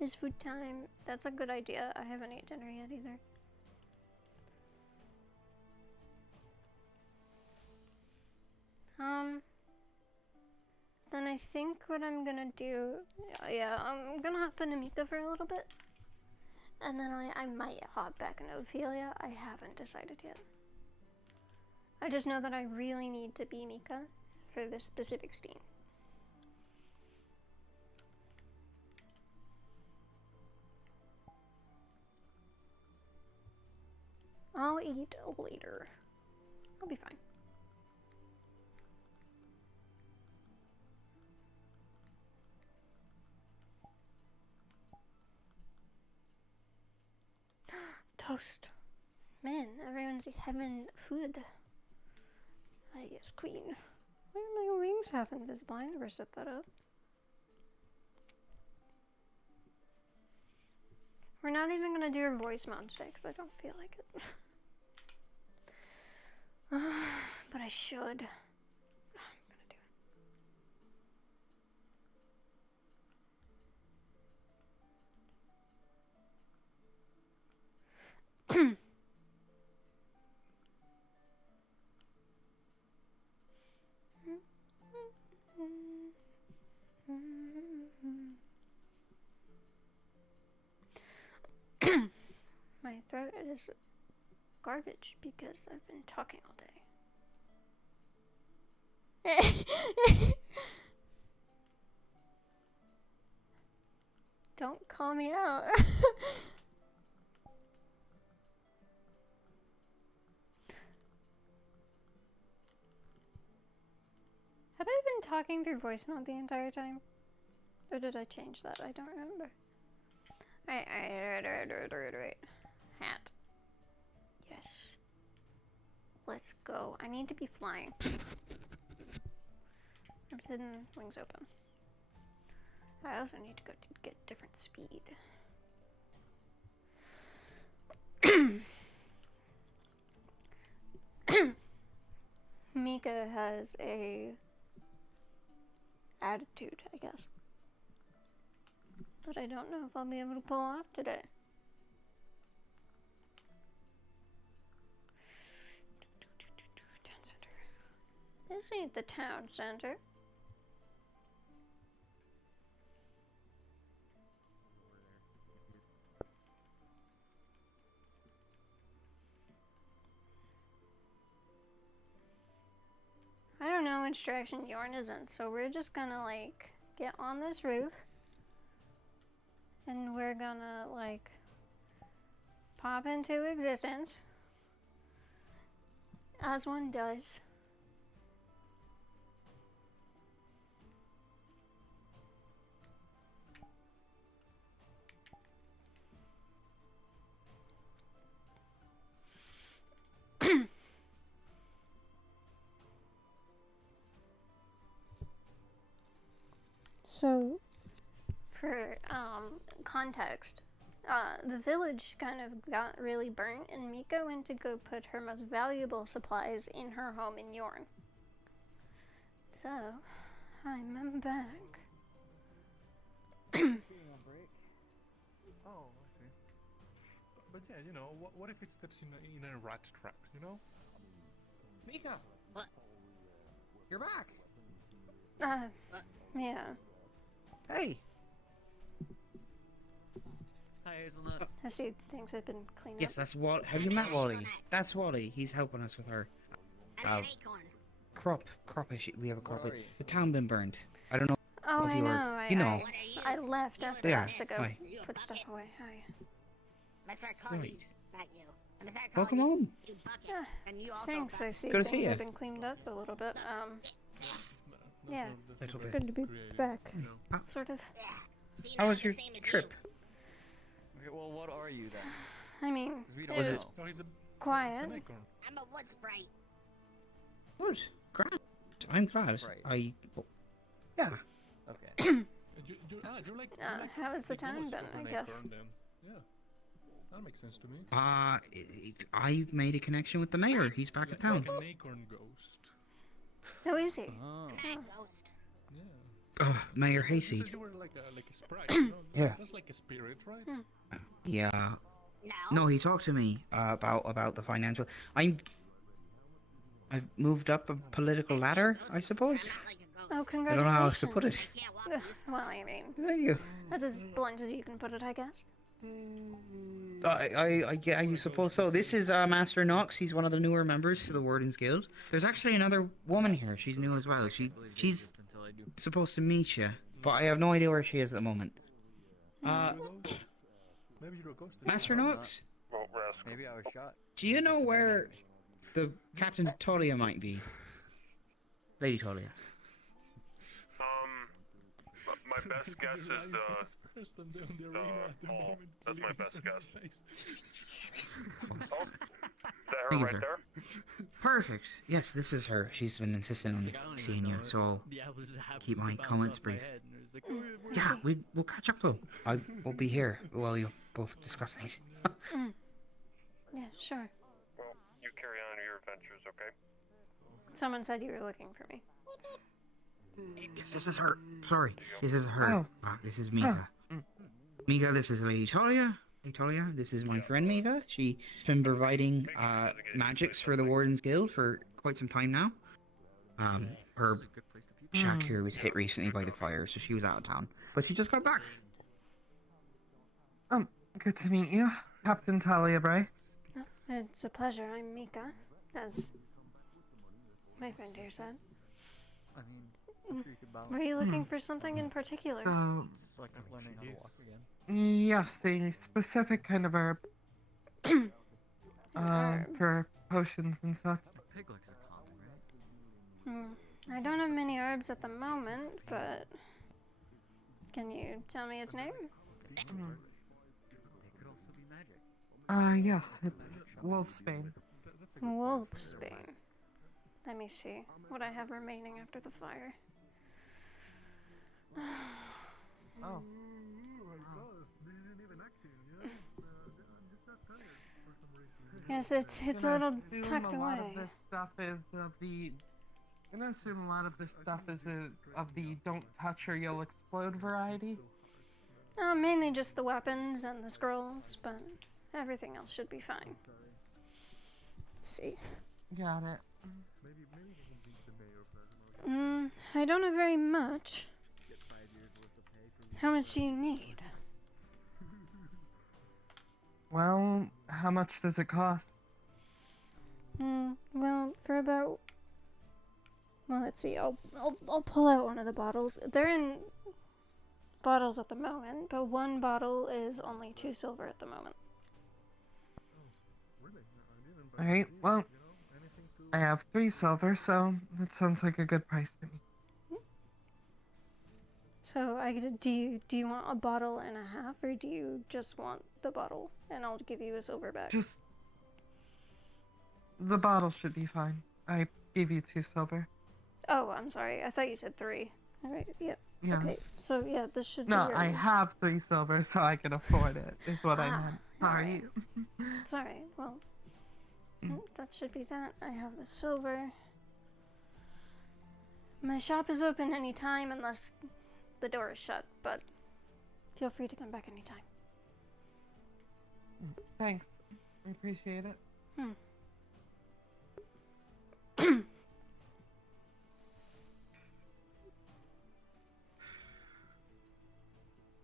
It's food time. That's a good idea. I haven't ate dinner yet either. Then I think what I'm gonna do, yeah, I'm gonna hop into Mika for a little bit. And then I might hop back into Ophelia. I haven't decided yet. I just know that I really need to be Mika for this specific scene. I'll eat later. I'll be fine. Toast. Man, everyone's having food. Ah, yes, queen. Why are my wings half invisible? I never set that up. We're not even gonna do her voice mount today because I don't feel like it. But I should. My throat is garbage because I've been talking all day. Don't call me out. Have I been talking through voice note the entire time? Or did I change that? I don't remember. Right. Hat. Yes. Let's go. I need to be flying. I'm sitting wings open. I also need to go to get different speed. Mika has a attitude, I guess. But I don't know if I'll be able to pull off today. Town center. This ain't the town center. I don't know which direction Yorn is in, so we're just gonna like get on this roof and we're gonna like pop into existence as one does. So, for context, the village kind of got really burnt, and Mika went to go put her most valuable supplies in her home in Yorn. So, I'm back. Oh, I see. But yeah, you know, what if it steps in a rat trap, you know? Mika! What? You're back! Yeah. Hey! Hi, Hazelnut. I see things have been cleaned Yes, up. that's Wally. Have you met Wally? That's Wally. He's helping us with our crop issue. We have a crop issue. The town been burned. I don't know. Oh, if I you know. were- you know. I left after Yeah, that to go hi. put stuff away. Hi. Right. Welcome home. Yeah, thanks. I see Good to see things ya. have been cleaned up a little bit. Yeah, Little it's bit. good to be back. No. Sort of. How was your trip? Okay, well, what are you then? I mean, 'Cause we it don't was know. quiet. I'm a wood sprite. Good. Grand. I'm glad. Right. Yeah. Okay. How has the town been, I guess? Yeah, that makes sense to me. I made a connection with the mayor. He's back in town. Like an acorn ghost. Oh, is he? Oh. Mayor You said Hayseed. you were like a sprite, you know? Yeah. That's like a spirit, right? Yeah. No, he talked to me about the financial. I've moved up a political ladder, I suppose. Oh, I congratulations. don't know how else to put it. Well, I mean, Thank you. that's as blunt as you can put it, I guess. I suppose so. This is Master Knox. He's one of the newer members to the Wardens Guild. There's actually another woman here. She's new as well. She's supposed to meet you, but I have no idea where she is at the moment. Maybe you're a ghost. Master Knox, Maybe I was shot. do you know where the Captain Tolia might be? Lady Tolia. My best guess is Paul. That's my best guess. Oh, is that her right there? Perfect. Yes, this is her. She's been insisting on seeing you, so I'll keep my comments brief. Yeah, we'll catch up though. We'll be here while you both discuss things. Yeah, sure. Well, you carry on your adventures, okay? Someone said you were looking for me. Yes, this is her. Sorry, this is her. This is Mika. Mika, this is Lady Tolia. Lady Tolia, this is my friend Mika. She's been providing magics for the Wardens Guild for quite some time now. Her shack here was hit recently by the fire, so she was out of town. But she just got back. Good to meet you, Captain Talia Bray. It's a pleasure. I'm Mika, as my friend here said. I mean, sure you could balance. Were you looking for something in particular? Like learning how to walk again. Yes, a specific kind of herb. For potions and such. Piglets are common, right? I don't have many herbs at the moment, but can you tell me its name? They could also be magic. Yes, it's Wolfsbane. Wolfsbane. Let me see what I have remaining after the fire. Oh. Yes, it's a little tucked a lot away. of this stuff is of the. I'm gonna assume a lot of this stuff is of the don't touch or you'll explode variety. Mainly just the weapons and the scrolls, but everything else should be fine. Let's see. Got it. I don't have very much. How much do you need? Well, how much does it cost? Well, for about. Well, let's see. I'll pull out one of the bottles. They're in bottles at the moment, but one bottle is only 2 silver at the moment. Alright, well, I have 3 silver, so that sounds like a good price to me. So, do you want a bottle and a half, or do you just want the bottle, and I'll give you a silver back? Just the bottle should be fine. I gave you 2 silver. Oh, I'm sorry. I thought you said 3. All right. Yep. Yeah. Okay. So yeah, this should No, be yours. I have 3 silver, so I can afford it. Is what I meant. Sorry. It's alright. Well, that should be that. I have the silver. My shop is open anytime unless the door is shut, but feel free to come back anytime. Thanks. I appreciate it.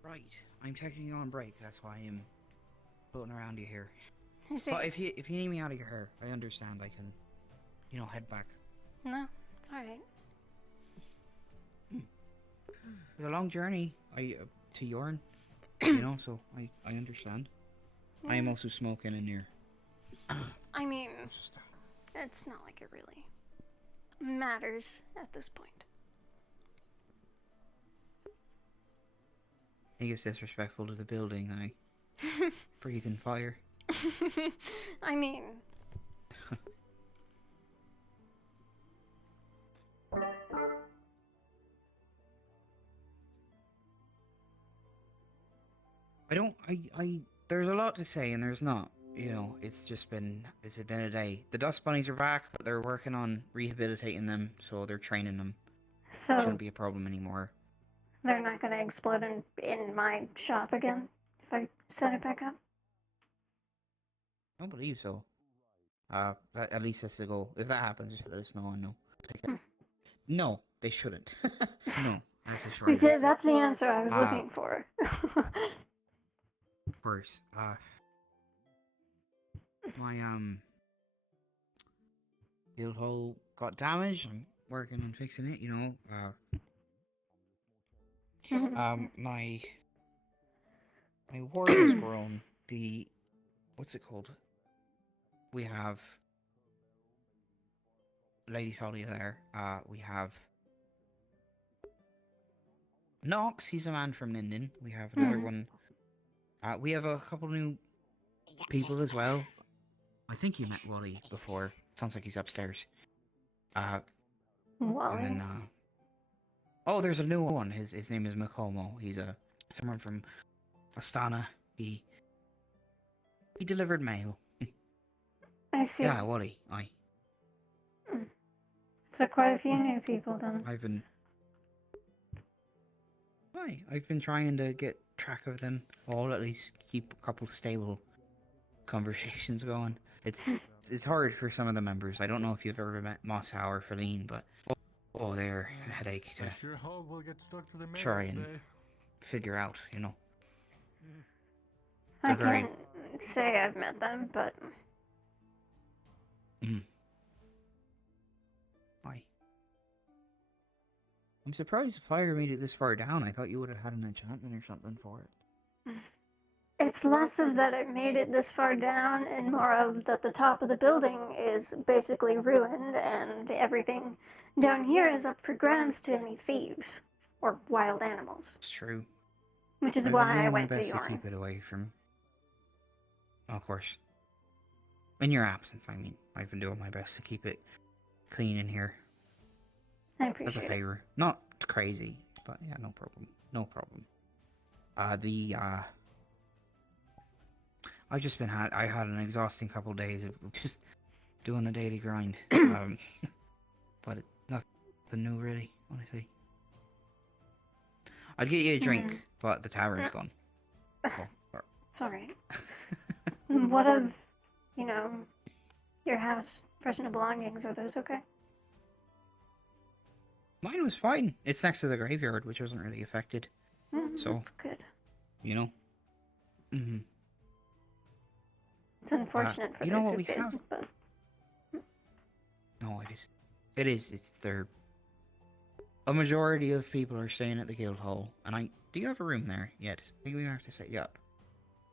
Right, I'm taking you on break. That's why I'm floating around you here. I see. But if you need me out of your hair, I understand. I can, head back. No, it's alright. It's a long journey. To Yorn, so I understand. I am also smoking in here. I mean, it's not like it really matters at this point. think it's disrespectful to the building. I breathing fire. I mean, there's a lot to say and there's not. You know, it's been a day. The dust bunnies are back, but they're working on rehabilitating them, so they're training them. so Shouldn't be a problem anymore. they're not gonna explode in my shop again if I set it back up. I don't believe so. At least that's the goal. If that happens, just let us know. I know. No, they shouldn't. No, that's the short. That's the answer I was looking for. Of course. My guild hall got damaged. I'm working on fixing it. You know. My ward has grown. What's it called? We have Lady Talia there. We have Nox. He's a man from Linden. We have another one. We have a couple new people as well. I think you met Wally before. Sounds like he's upstairs. Wally? And then, oh, there's a new one. His name is Makomo. He's someone from Astana. He delivered mail. I see. Yeah, Wally. Aye. So quite a few new people then. I've been trying to get track of them all, at least keep a couple stable conversations going. It's hard for some of the members. I don't know if you've ever met Moscow or Feline, but they're a headache to Sure hope we'll get stuck to the mayor try and today. figure out, you know. I They're very- can't say I've met them, but Aye. I'm surprised the fire made it this far down. I thought you would have had an enchantment or something for it. it's less of that it made it this far down and more of that the top of the building is basically ruined and everything down here is up for grabs to any thieves or wild animals. It's true. Which is I've been why doing I my went to best Yorn. keep it away from. Of course. In your absence, I mean. I've been doing my best to keep it clean in here. I As a appreciate it. favor. Not crazy, but yeah, no problem. No problem. I've just been I had an exhausting couple days of just doing the daily grind. But nothing new really, honestly. I'd get you a drink, but the tavern's gone. It's alright. What of, your house, personal belongings, are those okay? Mine was fine. It's next to the graveyard, which wasn't really affected. So That's good. Mm-hmm. It's unfortunate for you know those what who we did, have? but No, it is. It's their. A majority of people are staying at the guild hall, and do you have a room there yet? I think we have to set you up.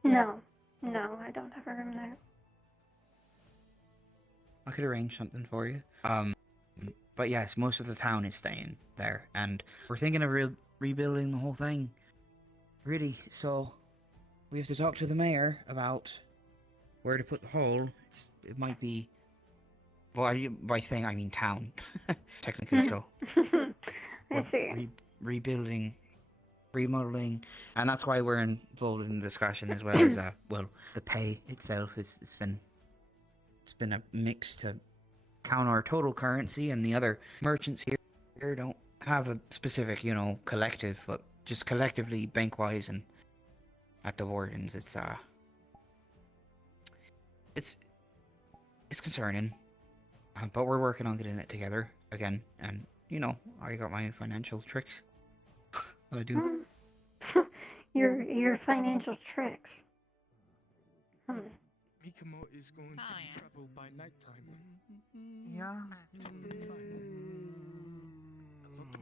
no, I don't have a room there. I could arrange something for you. But yes, most of the town is staying there, and we're thinking of rebuilding the whole thing. Really, so we have to talk to the mayor about where to put the hall. It might be. Well, by thing I mean town, technically. So I see. Rebuilding, remodeling, and that's why we're involved in the discussion as well as the pay itself it's been a mix to count our total currency, and the other merchants here don't have a specific collective, but just collectively bank wise and at the Wardens it's concerning. But we're working on getting it together again, and I got my financial tricks. I do. your financial tricks. Mikamo is going to travel by nighttime. Yeah.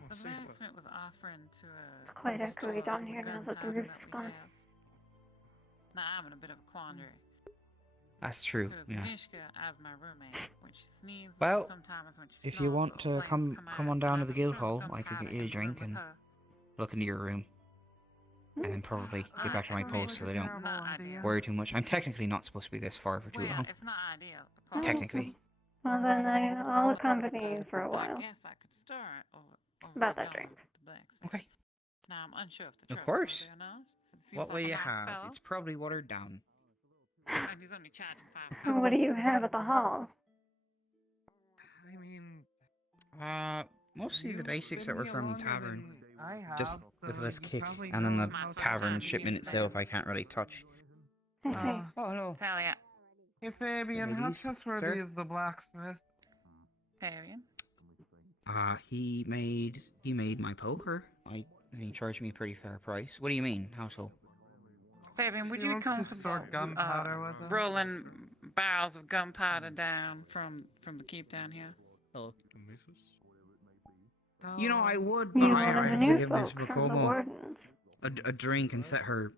The announcement was offering to It's quite echoey down here now that the roof is gone. Now I'm in a bit of a quandary. That's true. Because Yeah. Nishka as my roommate, when she sneezes, Well, sometimes when she if you want to come on down to the guild hall, come I could have get it you a in the room drink with and her. look into your room. and then probably get back to my Sounds post like so a they don't terrible idea. worry too much. I'm technically not supposed to be this far for too Well, long. it's not ideal. Oh, Technically. well, then I'll accompany you for a I while. guess I could start over About that down drink. with the blacksmith. Okay. Now, I'm unsure if the Of trust course. or not. It seems What like will a you nice have? fellow. It's probably watered down. And he's only charging $5. What do you have at the hall? I mean, Mostly the you've basics been that were here from the longer tavern. than I have, Just so with less you kick, probably and then know the how to tavern time shipment to use itself them. I can't really touch. I see. Oh, hello. Talia. Hey, Fabian, how Ladies, trustworthy sir? is the blacksmith? Fabian. He made my poker. He charged me a pretty fair price. What do you mean? How so? Fabian, would She you wants come to store gunpowder with him. rolling barrels of gunpowder down from the keep down here? Hello. You know, I would. You I one of the have new to give Miss folk from the Macomo Wardens. a drink and set her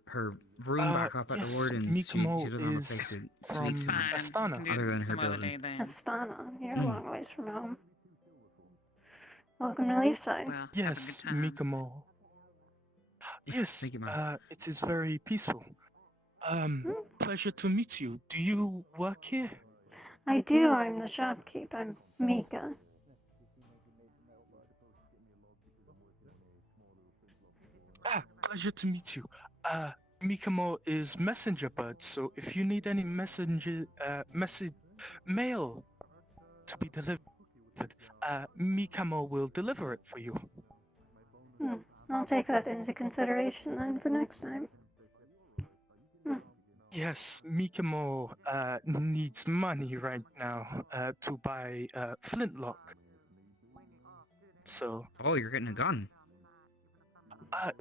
room back up at yes, the Wardens. She Mikamo doesn't have a is place to from sleep tonight, Astana. other than her building. Astana, you're a long ways from home. Welcome to Leafside. Well, Yes, Mikamo. Yes, Thank you, ma'am. it is very peaceful. Pleasure to meet you. Do you work here? I do, I'm the shopkeep. I'm Mika. Pleasure to meet you. Mikamo is messenger bird, so if you need any mail to be delivered, Mikamo will deliver it for you. I'll take that into consideration then for next time. Yes, Mikamo needs money right now to buy flintlock. So. Oh, you're getting a gun.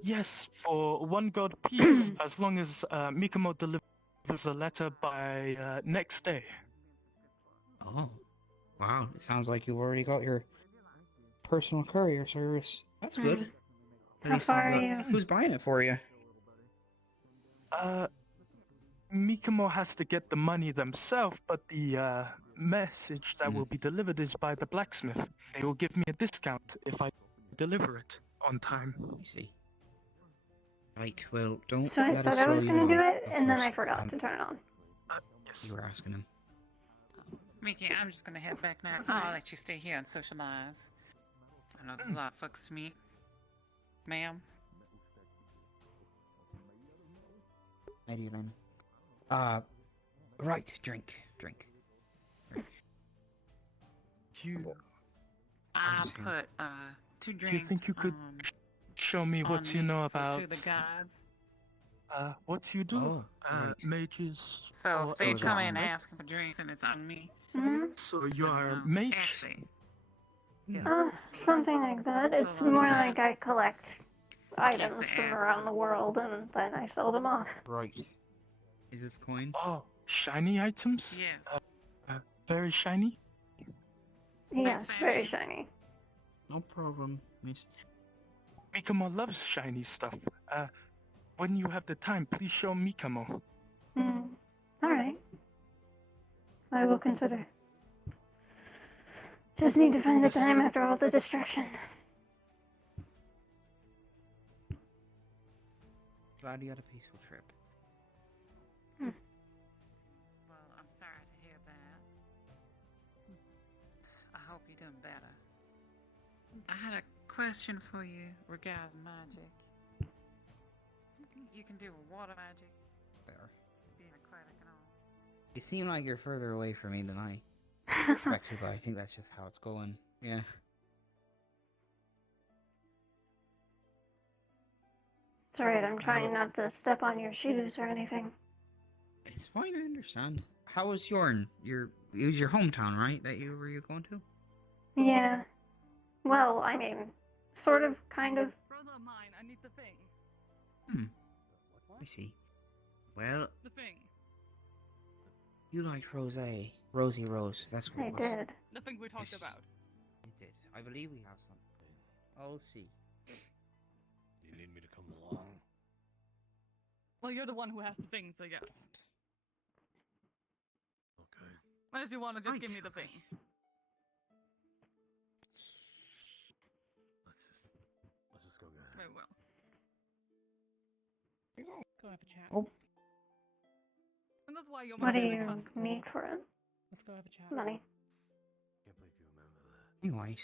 Yes, for one gold piece, as long as Mikamo delivers a letter by next day. Oh, wow! It sounds like you've already got your personal courier service. That's good. At How least far you are got- you? Who's buying it for you? Mikamo has to get the money themselves, but the message that will be delivered is by the blacksmith. They will give me a discount if I deliver it on time. I see. Right. Well, don't. So I let said us I slow was you gonna down, do it, of and then I course. forgot to turn it on. You were asking him. Mickey, I'm just gonna head back now. That's all I'll right. let you stay here and socialize. I know there's a lot of folks to meet. Ma'am? How do you name? Right. Drink. I'll put, 2 Do drinks. you think you could show me what you know about To the gods. what you do? Mages. So if they for come in elves, right? asking for drinks and it's on me. So you are a mage? Actually. Something like that. It's more like I collect items from around the world and then I sell them off. Right. Is this coin? Oh, shiny items? Yes. Very shiny? Yes, very shiny. No problem, miss. Mikamo loves shiny stuff. When you have the time, please show Mikamo. Alright. I will consider. Just need to find the time after all the destruction. Glad you had a peaceful trip. Well, I'm sorry to hear that. I hope you're doing better. I had a question for you regarding magic. You can do water magic. There. Being aquatic and all. You seem like you're further away from me than I expected, but I think that's just how it's going. Yeah. It's alright, I'm trying not to step on your shoes or anything. It's fine, I understand. How was Yorn? It was your hometown, right? That you were going to? Yeah. Well, I mean, sort of, kind of. Brother of mine, I need the thing. I see. Well, The thing. you liked Rosie Rose. That's what I it was. did. The thing we talked Yes. about. You did. I believe we have something. I'll see. Do you need me to come along? Well, you're the one who has the thing, so yes. Okay. Unless you want to just give me the thing. Let's just go get it. Very well. have a chat. Oh. And that's why you're What do really you comfortable. need for it? Let's go have a chat. Money. Anyways.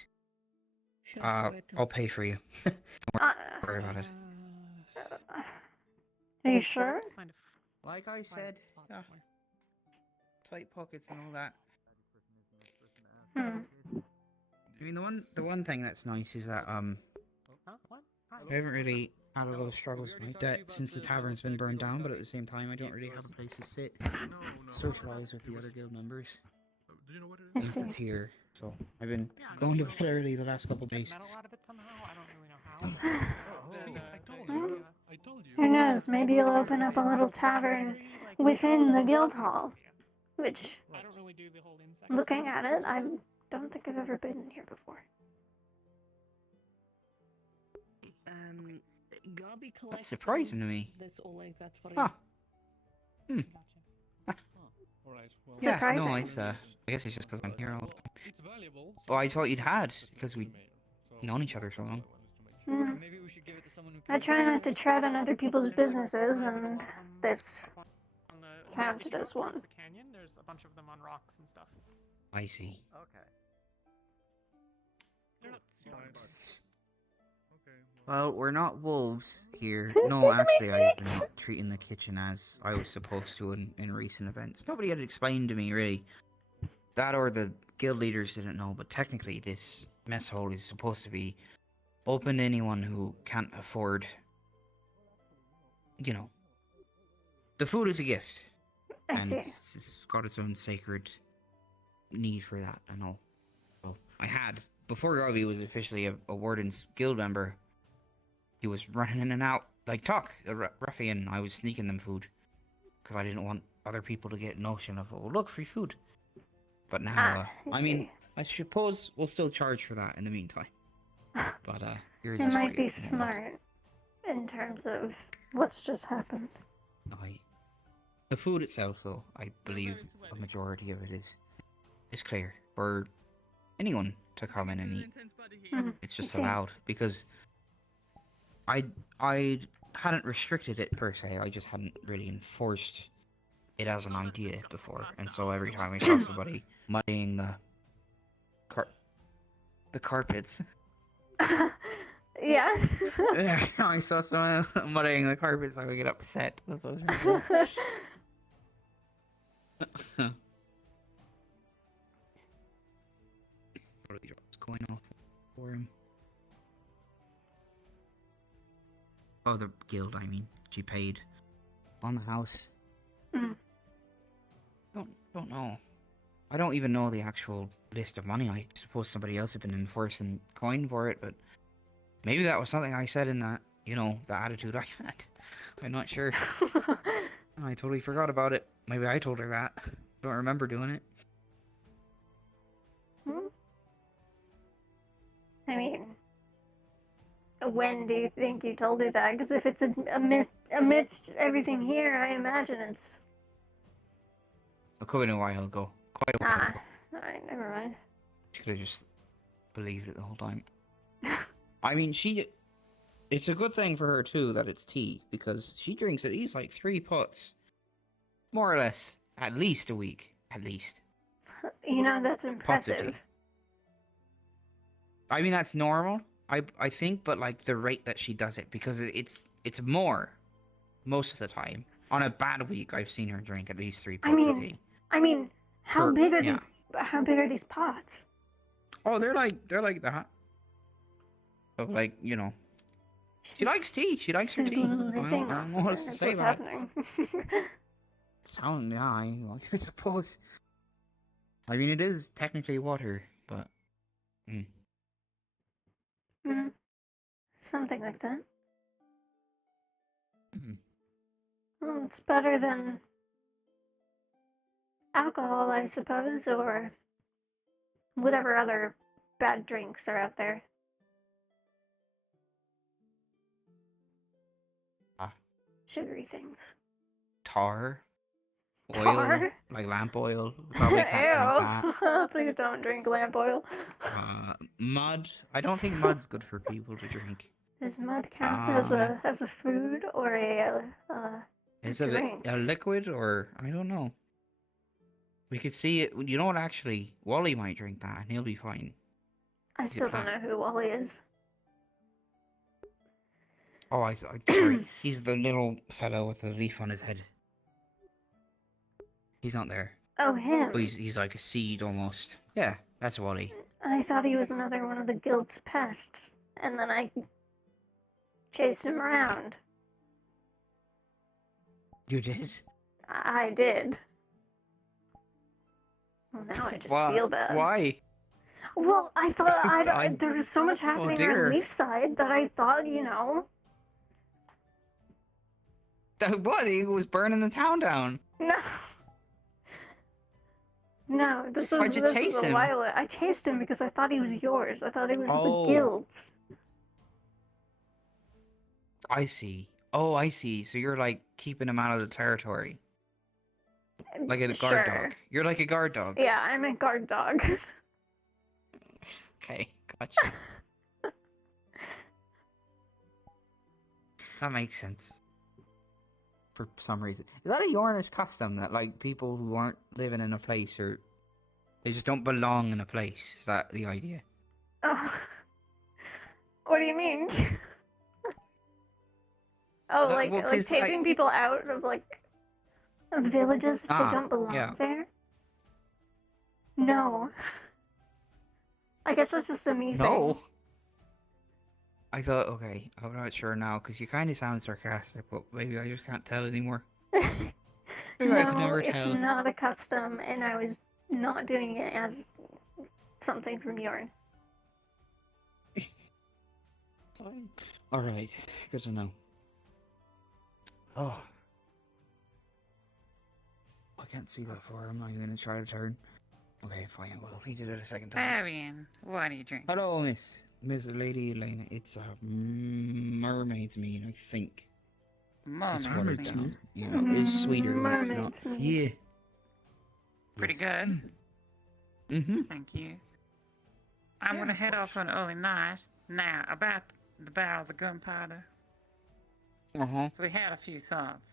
Shut up, I'll pay for you. Don't worry about it. Are you sure? Let's find a Like I said, spot yeah. somewhere. Tight pockets and all that. Hmm. I mean, the one thing that's nice is that Huh? What? Hi. I haven't really had a lot of struggles with my debt since the tavern's been burned down, but at the same time, I don't really have a place to sit, socialize with the other guild members. Do you know what it I is? see. Since it's here, so I've been going to bed early the last couple of days. Metal out of it somehow? I don't really know how. I told you. Who knows? Maybe you'll open up a little tavern within the guild hall. Which, I don't really do the whole insect. looking at it, I don't think I've ever been here before. Gobby collects That's surprising to me. That's all I got for Huh. you. Alright, well. Yeah, Surprising. no, it's I guess it's just because I'm here all the time. It's valuable. Oh, I thought you'd had, because we'd known each other so long. Hmm. Maybe we should give it to someone who I try not to tread on other people's businesses, and this On the counted as one. The canyon, there's a bunch of them on rocks and stuff. I see. Okay. They're not super Fine. large. Okay. Well, we're not wolves here. No, actually, I've been treating the kitchen as I was supposed to in recent events. Nobody had explained to me, really. That or the guild leaders didn't know, but technically this mess hall is supposed to be open to anyone who can't afford, you know. The food is a gift. I see. It's got its own sacred need for that and all. So I had, before Robbie was officially a Wardens guild member, he was running in and out like Tuck, a ruffian. I was sneaking them food because I didn't want other people to get notion of, oh look, free food. But now, I mean, I suppose we'll still charge for that in the meantime. But yours It is might free be if you want. smart in terms of what's just happened. The food itself, though, I believe a majority of it is clear for anyone to come in and eat. Mhm. It's just I see. allowed because I hadn't restricted it per se. I just hadn't really enforced it as an idea before, and so every time I saw somebody muddying the carpets. Yeah. I saw someone muddying the carpets, I would get upset. That's what I was trying to say. What are these drops going off for him? Oh, the guild, I mean. She paid on the house. Mm. Don't know. I don't even know the actual list of money. I suppose somebody else had been enforcing coin for it, but maybe that was something I said in that, you know, the attitude I had. I'm not sure. I totally forgot about it. Maybe I told her that. Don't remember doing it. Hmm? I mean, when do you think you told her that? Because if it's amidst everything here, I imagine it's... It could have been a while ago. Quite a while ago. Alright, never mind. She could have just believed it the whole time. I mean, it's a good thing for her, too, that it's tea, because she drinks at least, like, 3 pots. More or less. At least a week. At least. You know, that's Pots of tea. impressive. I mean, that's normal, I think, but, like, the rate that she does it, because it's more, most of the time. On a bad week, I've seen her drink at least 3 pots of tea. I mean, how Per- big are yeah. these? How big are these pots? Oh, they're like that. So, like, you know. She likes tea. She likes her She's tea. living I off don't know what else it, to is say what's about it. happening. Sound, yeah, I suppose. I mean, it is technically water, but... Something like that. Mhm. Well, it's better than alcohol, I suppose, or whatever other bad drinks are out there. Sugary things. Tar? Oil? Tar? Like lamp oil? Probably can't drink that. Ew! Please don't drink lamp oil. Mud? I don't think mud's good for people to drink. Does mud count as a food or a Is it drink. a liquid or I don't know. We could see it. You know what? Actually, Wally might drink that, and he'll be fine. I still don't know who Wally is. Oh, sorry. He's the little fellow with the leaf on his head. He's not there. Oh, him. But he's like a seed almost. Yeah, that's Wally. I thought he was another one of the guild's pests, and then I chased him around. You did? I did. Well, now I just feel bad. Why? Well, I thought there was so much happening dear. on Leafside that I thought, you know. What? He was burning the town down. No. No, this was a while. I chased him because I thought he was yours. I thought he was the guild's. I see. Oh, I see. So you're like keeping him out of the territory. Like a guard dog. You're like a guard dog. Yeah, I'm a guard dog. Okay, gotcha. That makes sense. For some reason. Is that a Yornish custom that like people who aren't living in a place or they just don't belong in a place? Is that the idea? Oh. What do you mean? Oh, like chasing people out of like villages if they don't belong there? No. I guess that's just a me thing. No. I thought, okay, I'm not sure now because you kind of sound sarcastic, but maybe I just can't tell anymore. Maybe I could No, never it's tell. not a custom, and I was not doing it as something from Yorn. All right, good to know. Oh, I can't see that far. I'm not even gonna try to turn. Okay, fine. I will. He did it a second time. Fabian, what are you drinking? Hello, Miss Lady Elena. It's a mermaid's mead, I think. Mermaid's mead? You know, it's sweeter. Mermaid's mead. mead. Yeah. Pretty good. Mm-hmm. Thank you. I'm gonna head off for an early night. Now, about the barrels of gunpowder. Uh-huh. So we had a few thoughts.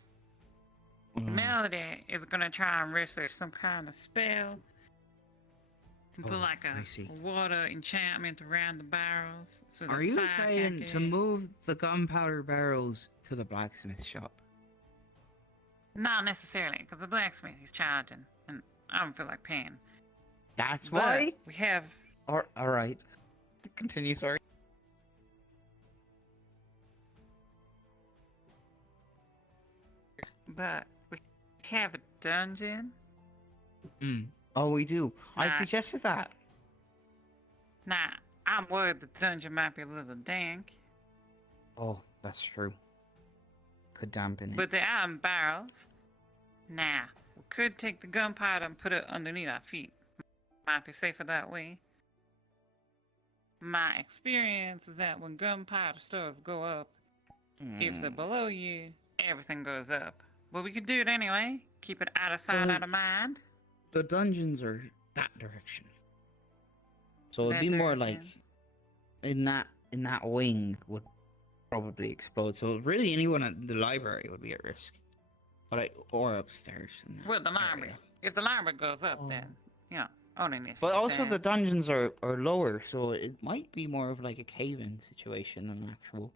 Melody is gonna try and research some kind of spell. And put like a water enchantment around the barrels. So Are you saying to move the gunpowder barrels to the blacksmith shop? Not necessarily, because the blacksmith is charging, and I don't feel like paying. That's But why? we have. All right. Continue, sorry. But we have a dungeon. Oh, we do. I suggested that. Now, I'm worried the dungeon might be a little dank. Oh, that's true. Could dampen it. But there are barrels. Now, we could take the gunpowder and put it underneath our feet. Might be safer that way. My experience is that when gunpowder stores go up, if they're below you, everything goes up. But we could do it anyway. Keep it out of sight, out of mind. The dungeons are that direction. So it'd That be more direction. like in that wing would probably explode. So really anyone at the library would be at risk. Or upstairs. Well, the library. If the library goes up, then, you know, only this. But also the dungeons are lower, so it might be more of like a cave-in situation than an actual.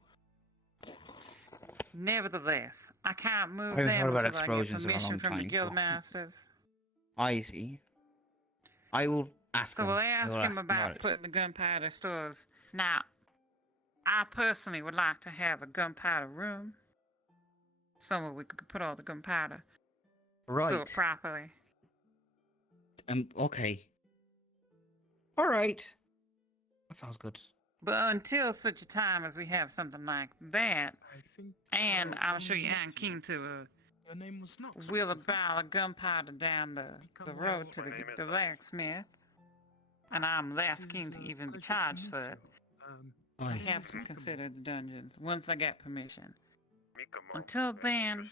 Nevertheless, I can't move I haven't them heard about until I get explosions in a permission long from the time, so- guild masters. I see. I will ask So him. we'll I ask will him about it. putting the gunpowder stores. Now, I personally would like to have a gunpowder room. Somewhere we could put all the gunpowder. Right. Stored properly. Okay. All right. That sounds good. But until such a time as we have something like that, and I'm sure you aren't keen to wheel a barrel of gunpowder down the road to the blacksmith, and I'm less keen to even be charged for it, perhaps we consider the dungeons once I get permission. Until then,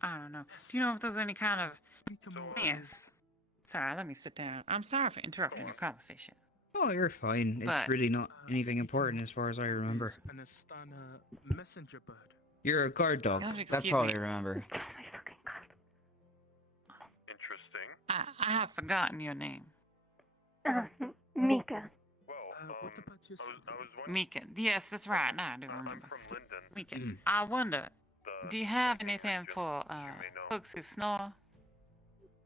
I don't know. Do you know if there's any kind of... Yes. Sorry, let me sit down. I'm sorry for interrupting your conversation. Oh, you're fine. It's But- really not anything important as far as I remember. An Astana messenger bird. You're a guard dog. You'll That's excuse all me. I remember. Interesting. I have forgotten your name. Mika. What about yourself? Mika. Yes, that's right. Now I do remember. I'm from Linden. Mika. Mm. I wonder, do you have anything for folks who snore?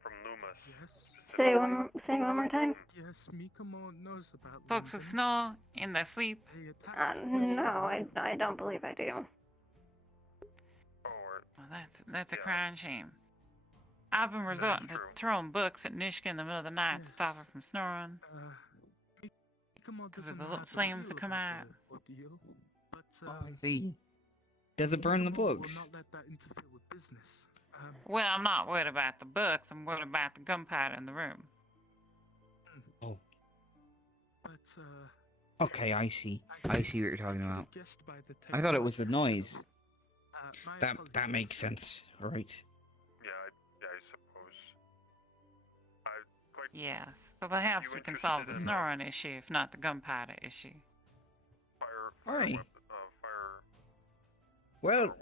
From Loomis. Yes. Say one more time. Yes, Mikamo knows about Folks who Linden. snore in their sleep? They attacked us. No, I don't believe I do. Well, that's a crying shame. I've been resorting to throwing books at Nishka in the middle of the night to stop her from snoring. Mikamo Because of doesn't the little have a flames clue that come about out. the ordeal, but I see. Does it burn the Mikamo books? will not let that interfere with business. Well, I'm not worried about the books. I'm worried about the gunpowder in the room. Oh. But Okay, I see. I see what you're talking about. guessed by the I thought it was the noise. my That apologies. makes sense. All right. Yeah, I suppose. Yes, but perhaps we can solve the snoring issue, if not the gunpowder issue. Aye. Fire Well, weapons.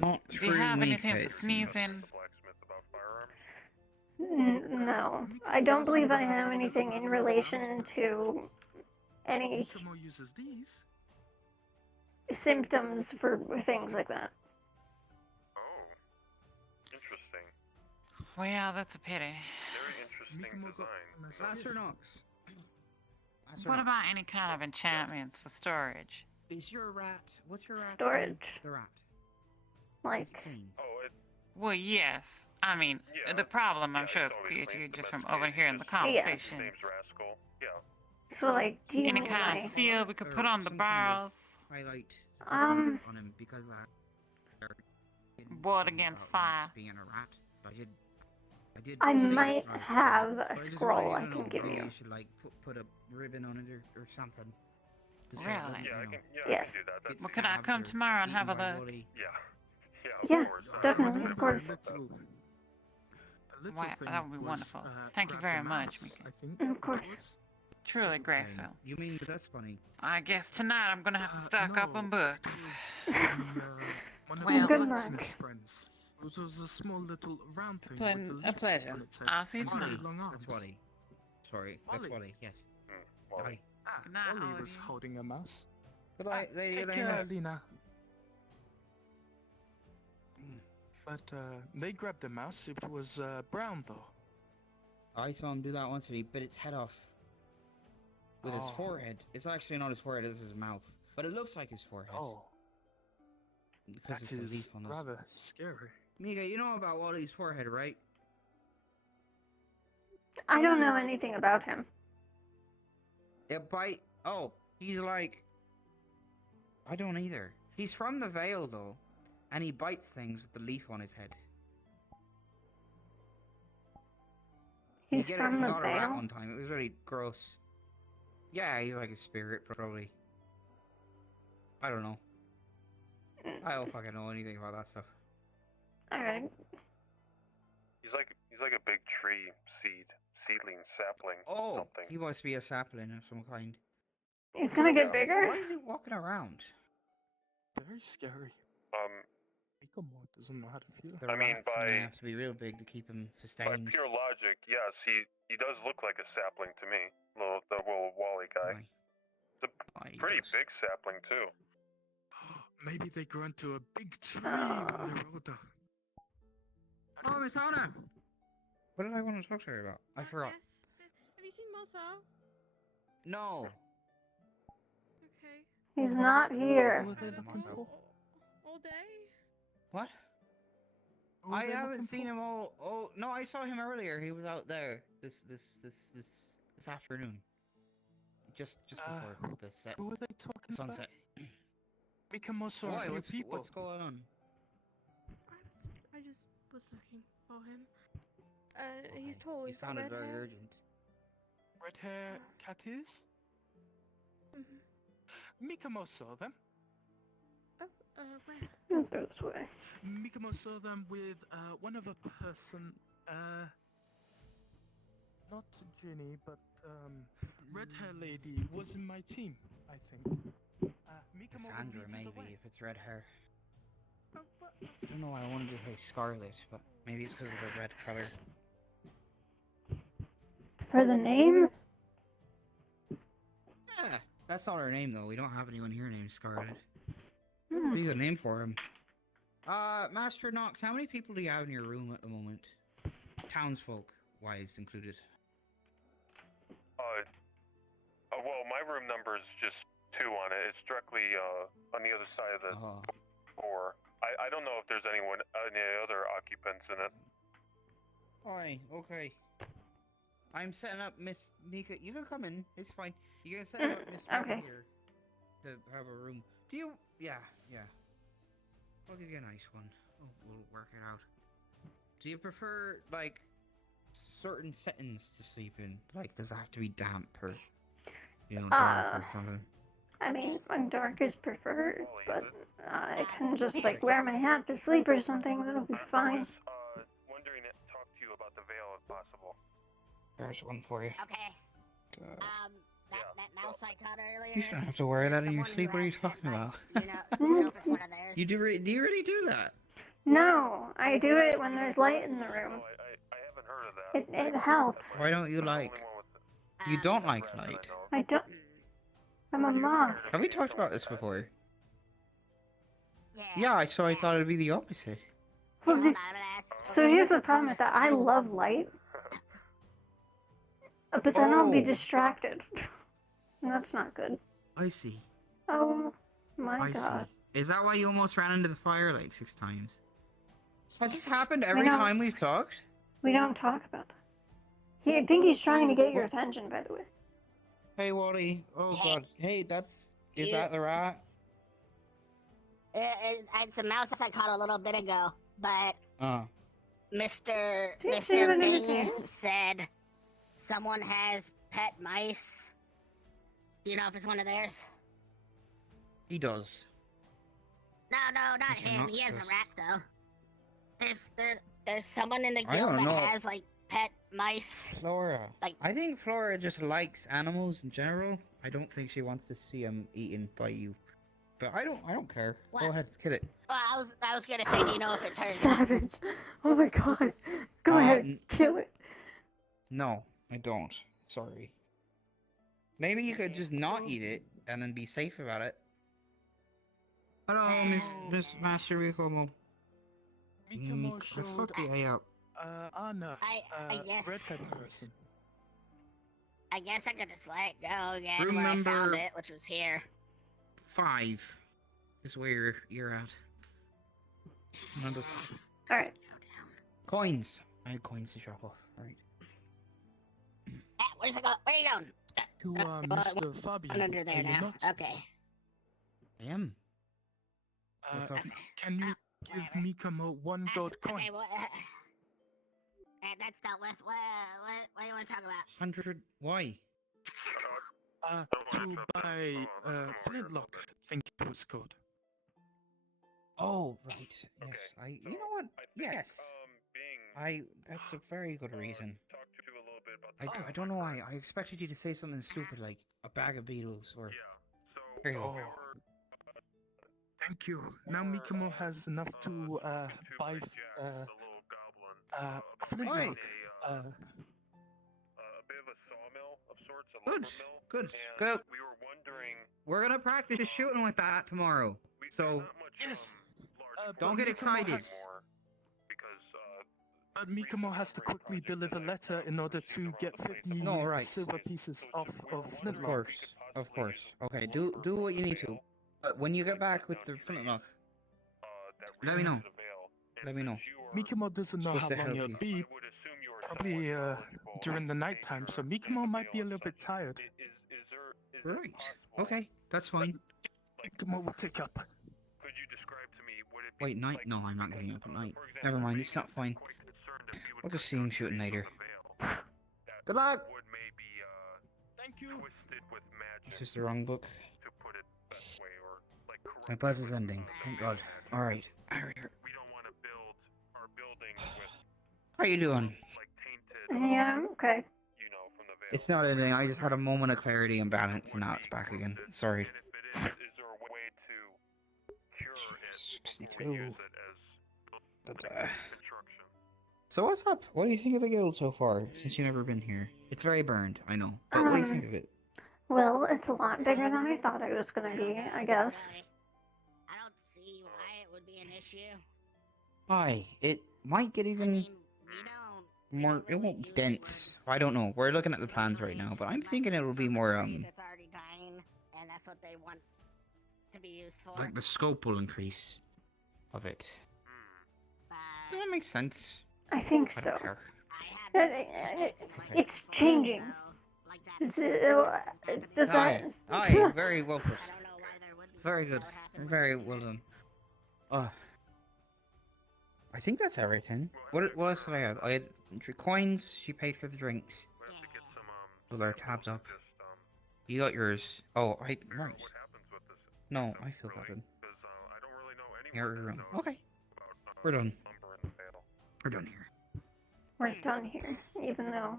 not Do you through have me, anything for it seems. sneezing? Blacksmith about firearms. No, I don't believe I have anything in relation to any Mikamo uses these. symptoms for things like that. Oh, interesting. Well, that's a pity. Very interesting design. Master Knox. What about any kind of enchantments for storage? Is your rat? What's your rat? Storage. The rat. Like. Oh, Well, yes. I mean, the problem, I'm sure, is clear to you just from overhearing the conversation. Name's Rascal. Yeah. So like, do you Any mean kind of like? seal we could put on the Something barrels? with highlight Um. on him because Ward against fire. being a rat. I did. I say it might when I was have playing, but a I just scroll really I don't can know, give maybe you. You should like put a ribbon on it or something. To show it Really? wasn't, Yeah, I you know, can. Yeah, Yes. I can do that. That's Well, could I stabbed come or tomorrow and have a eaten by look? Wooly. yeah. Yeah, Of course. definitely, of course. A little Wow, thing that would be was, wonderful. uh, Thank you grab very the much, mouse, Mika. I think Of it course. was. Truly Okay. graceful. You mean that's funny? I guess tonight I'm gonna have to stock up on No, books. it was one of Well, the good blacksmith's luck. friends. It was a small little round thing Plen- with a a leaf pleasure. on its head. I'll see you and tomorrow. really long arms. That's Wally. Sorry, that's Wally. Wally. Yes. Wally. Ah, Good night, Ollie was Ollie. holding a mouse. Goodbye, Lady Take Elena. care, Lena. But they grabbed the mouse. It was brown though. I saw him do that once, and he bit its head off with his Oh. forehead. It's actually not his forehead; it's his mouth. But it looks like his forehead Oh, because that it's a is leaf on the. rather scary. Mika, you know about Wally's forehead, right? I don't know anything about him. It bite. Oh, he's like. I don't either. He's from the Vale though, and he bites things with the leaf on his head. He's He from the got a rat Vale. one time. It was really gross. Yeah, he's like a spirit, probably. I don't know. I don't fucking know anything about that stuff. All right. He's like a big tree seedling, sapling. Oh, something. he must be a sapling of some kind. He's gonna get bigger. Why is he walking around? Very scary. Mikamo doesn't know how to feel. The I mean, rats by- have to be real big to keep him By sustained. pure logic, yes, he does look like a sapling to me. The little Wally guy. It's a pretty big sapling too. Maybe they grew into a big tree when they were older. Oh, Miss Hannah! What did I want to talk to her about? I forgot. Have you seen Moso? No. Okay. He's not here. What were they looking for? All day? What? What were I they haven't looking seen for? him all. Oh no, I saw him earlier. He was out there this afternoon. Just before the set. Who were they talking sunset. about? Mikamo saw Why? a few What's people. going on? I just was looking for him. He's tall. You He's got sounded red very hair. urgent. Red hair cat is? Mhm. Mikamo saw them. Where? This way. Mikamo saw them with one of a person, not Ginny, but red hair lady was in my team, I think. Mikamo will Cassandra, lead you the maybe, way. if it's red hair. I don't know why I wanted to say Scarlet, but maybe it's because of the red color. For the name? Yeah, that's not our name though. We don't have anyone here named Scarlet. Hmm. Pretty good name for him. Master Knox, how many people do you have in your room at the moment? Townsfolk wise included. Well, my room number is just 2 on it. It's directly on the other side of the door. I don't know if there's any other occupants in it. Alright, okay. I'm setting up Miss Mika. You can come in. It's fine. You can set up Miss Mika Okay. here to have a room. Do you? Yeah. I'll give you a nice one. Oh, we'll work it out. Do you prefer like certain settings to sleep in? Like, does it have to be damp or dark or something? I mean, dark is preferred, but I can just like wear my hat to sleep or something. That'll be fine. Wondering to talk to you about the veil if possible. There's one for you. Okay. That mouse I caught earlier. You shouldn't have to wear that in your sleep. What are you talking about? You know if it's one of theirs. Do you really do that? No, I do it when there's light in the room. I haven't heard of that. It helps. Why don't you like? You don't like light. I don't. I'm a moth. Have we talked about this before? Yeah, so I thought it'd be the opposite. Well, so here's the problem with that. I love light. But then I'll be distracted. And that's not good. I see. Oh my I god. see. Is that why you almost ran into the fire like 6 times? Has this happened every don't- time we've talked? We don't talk about that. I think he's trying to get your attention, by the way. Hey, Wally. Oh god. Hey, is that the rat? It's a mouse I caught a little bit ago, but Mr. Do you see what it is? Bing said someone has pet mice. Do you know if it's one of theirs? He does. No, not Mr. him. He has a Noxus. rat though. There's someone in the I guild don't that know. has like pet mice. Flora. Like- I think Flora just likes animals in general. I don't think she wants to see them eaten by you. But I don't care. What? Go ahead, kill it. Well, I was gonna say, do you know if it's hers? Savage. Oh my god. Go ahead, kill it. No, I don't. Sorry. Maybe you could just not eat it and then be safe about it. Hello, Miss Master Mikomo. Mikomo I fucked the A up. Anna, I guess. redhead person. I guess I could just let it go again Room where I found number- it, which was here. 5 is where you're at. Number 5. Alright. Coins. I had coins to drop off. Alright. Where's it go? Where are you going? To Mr. Fabian. One under there Are you now. not? Okay. I am. What's up? Can you give Mikomo 1 gold coin? Okay, what? That's dealt with. What do you want to talk about? 100. Why? To buy flintlock, I think it was called. Oh, right. Yes. You know what? Yes. That's a very good reason. I don't know why. I expected you to say something stupid like a bag of beetles or. Here you go. Thank you. Now Mikomo has enough to buy flintlock. Good. Go. We're gonna practice shooting with that tomorrow. So. Yes. Don't get excited. But Mikomo has to quickly deliver letter in order to get 50 silver pieces off of flintlock. Of course. Okay, do what you need to. But when you get back with the flintlock, let me know. Mikomo doesn't know how Supposed to long help it'll be. Probably during the nighttime, so Mikomo might be a little bit tired. Right. Okay, that's fine. Mikomo will take up. Wait, night? No, I'm not getting up at night. Never mind, it's not fine. I'll just see him shooting later. Good luck! Thank you! This is the wrong book. My buzz is ending. Thank God. Alright. How you doing? Yeah, I'm okay. It's not anything, I just had a moment of clarity and balance and now it's back again. Sorry. We use it as construction. So what's up? What do you think of the guild so far, since you've never been here? It's very burned, I know. But what do you think of it? Well, it's a lot bigger than I thought it was gonna be, I guess. I don't see why it would be an issue. Why? It might get even more. It won't be dense. I don't know. We're looking at the plans right now, but I'm thinking it will be more That's already dying, and that's what they want to be used for. like the scope will increase of it. Does that make sense? I think I so. don't care. It's changing. Does that? Aye, very well put. Very good. Very well done. I think that's everything. What else did I have? I had coins. She paid for the drinks. With our tabs up. You got yours. Oh, right. No, I filled that in. Here, okay. We're done. We're done here. We're done here, even though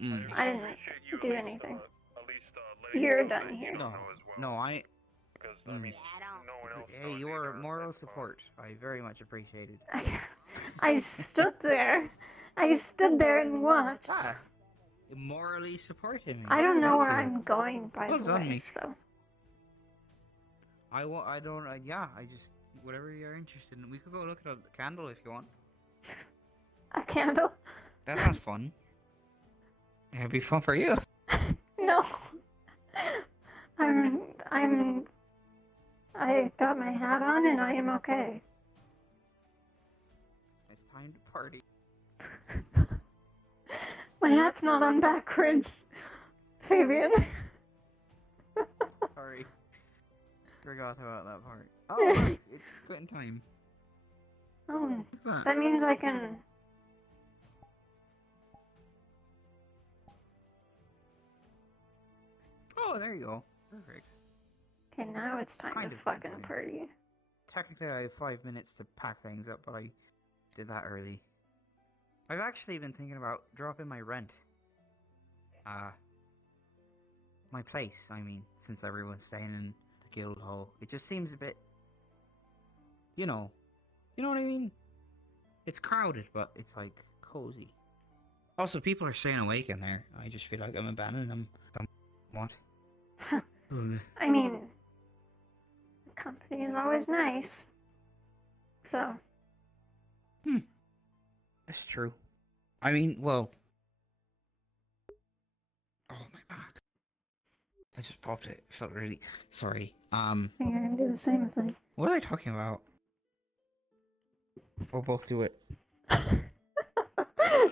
Mm. I didn't do anything. You're done here. No, I. Hey, your moral support, I very much appreciate it. I stood there. I stood there and watched. Morally supporting me. I don't know where Thank you. I'm going, by Well the done, way, mate. so. I don't. Yeah, I just whatever you're interested in. We could go look at a candle if you want. A candle? That sounds fun. It'd be fun for you. No. I got my hat on and I am okay. It's time to party. My hat's not on backwards, Fabian. Sorry. Forgot about that part. Oh, look, it's quitting time. Oh, that? that means I can. Oh, there you go. Perfect. Okay, now it's time Kind to of fucking time. party. Technically, I have 5 minutes to pack things up, but I did that early. I've actually been thinking about dropping my rent. My place, I mean, since everyone's staying in the guild hall. It just seems a bit, you know what I mean? It's crowded, but it's like cozy. Also, people are staying awake in there. I just feel like I'm abandoning them somewhat. I mean, the company is always nice. So. That's true. I mean, well. Oh, my back. I just popped it. It felt really. Sorry. I think you're gonna do the same thing. What are I talking about? We'll both do it.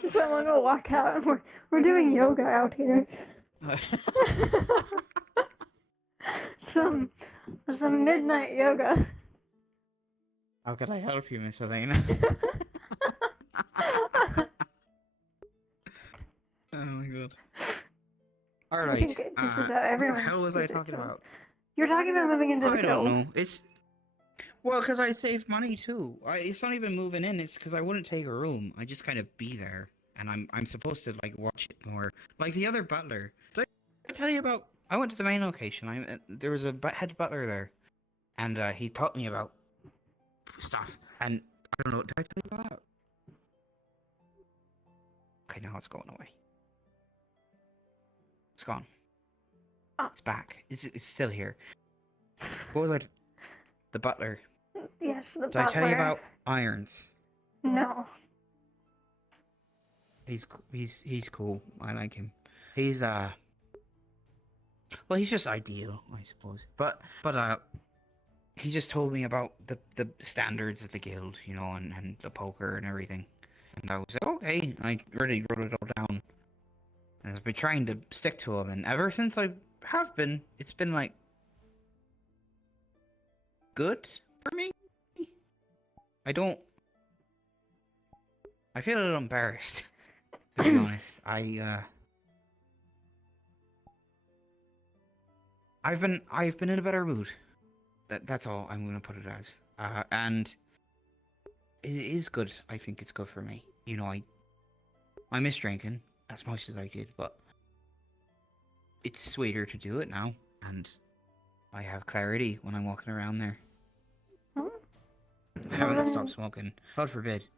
Someone will walk out and we're doing yoga out here. some midnight yoga. How can I help you, Miss Elena? Oh my god. Alright. I think this is how everyone. What the hell was should I do talking it. about? You're talking about moving into the I guild. don't know. It's. Well, because I save money too. It's not even moving in. It's because I wouldn't take a room. I just kind of be there, and I'm supposed to like watch it more. Like the other butler. Did I tell you about? I went to the main location. There was a head butler there, and he taught me about stuff. And I don't know. Did I tell you about that? Okay, now it's going away. It's gone. Oh. It's back. It's still here. What was I? The butler. Yes, the Did butler. I tell you about Irons? No. He's cool. I like him. He's well, he's just ideal, I suppose. But he just told me about the standards of the guild, you know, and the poker and everything. And I was like, okay. I really wrote it all down. And I've been trying to stick to him, and ever since I have been, it's been like good for me. I feel a little embarrassed, to be honest. I've been in a better mood. That's all I'm gonna put it as. And it is good. I think it's good for me. You know, I miss drinking as much as I did, but it's sweeter to do it now, and I have clarity when I'm walking around there. Oh, I haven't stopped smoking. God forbid.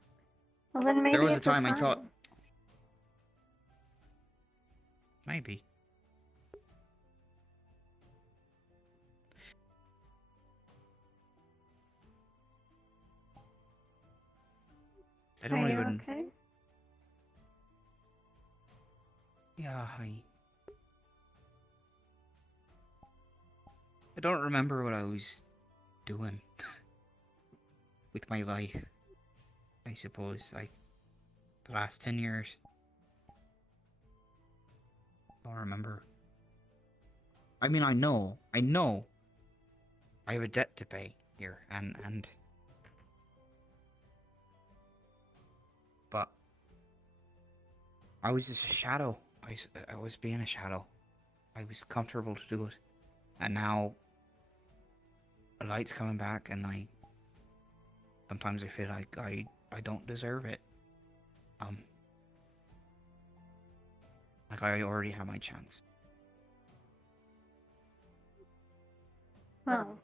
Well, then maybe There was a it's a time I sign. thought. Maybe. I don't Are you even. okay? Yeah, I don't remember what I was doing with my life. I suppose, like, the last 10 years. Don't remember. I mean, I know. I have a debt to pay here, and... But... I was just a shadow. I was being a shadow. I was comfortable to do it. And now... the light's coming back, and sometimes I feel like I don't deserve it. Like I already have my chance. Well,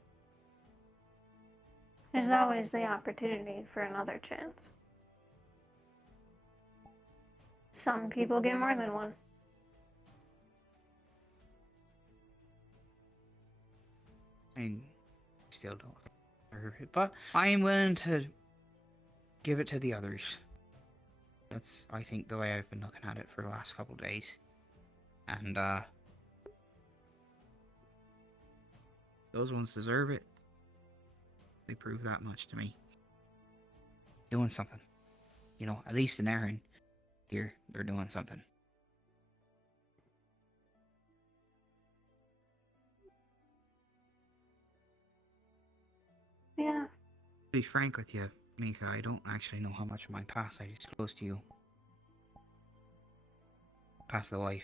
there's always the opportunity for another chance. Some people get more than one. I still don't deserve it, but I am willing to give it to the others. That's, I think, the way I've been looking at it for the last couple of days. And, those ones deserve it. They prove that much to me. Doing something. You know, at least in Erin here, they're doing something. Yeah. To be frank with you, Mika, I don't actually know how much of my past I disclosed to you. Past the wife.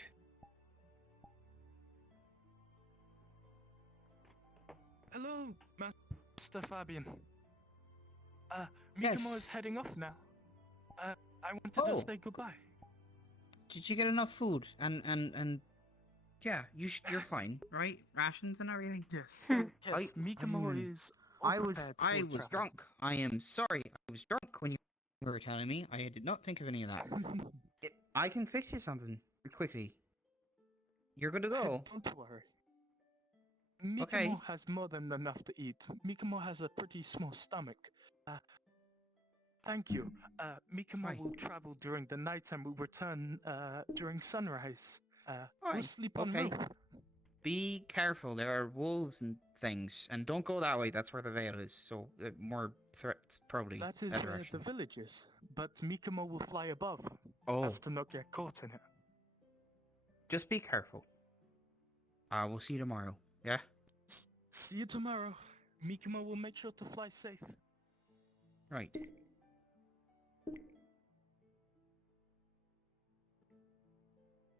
Hello, Master Fabian. Yes. Mikamo is heading off now. I wanted to Oh. say goodbye. Did you get enough food? And yeah, you're fine, right? Rations and everything? Yes. Yes, Mikamo is I was travel. drunk. I am sorry. I was drunk when you were telling me. I did not think of any of that. I can fix you something quickly. You're good to go. Don't worry. Mikamo Okay. has more than enough to eat. Mikamo has a pretty small stomach. Thank you. Mikamo will travel during the night and will return during sunrise. We'll sleep on roof. Be careful. There are wolves and things, and don't go that way. That's where the veil is. So more threats probably. That is that where direction. the village is, but Mikamo will fly above. Oh. As to not get caught in it. Just be careful. We'll see you tomorrow. Yeah. See you tomorrow. Mikamo will make sure to fly safe. Right.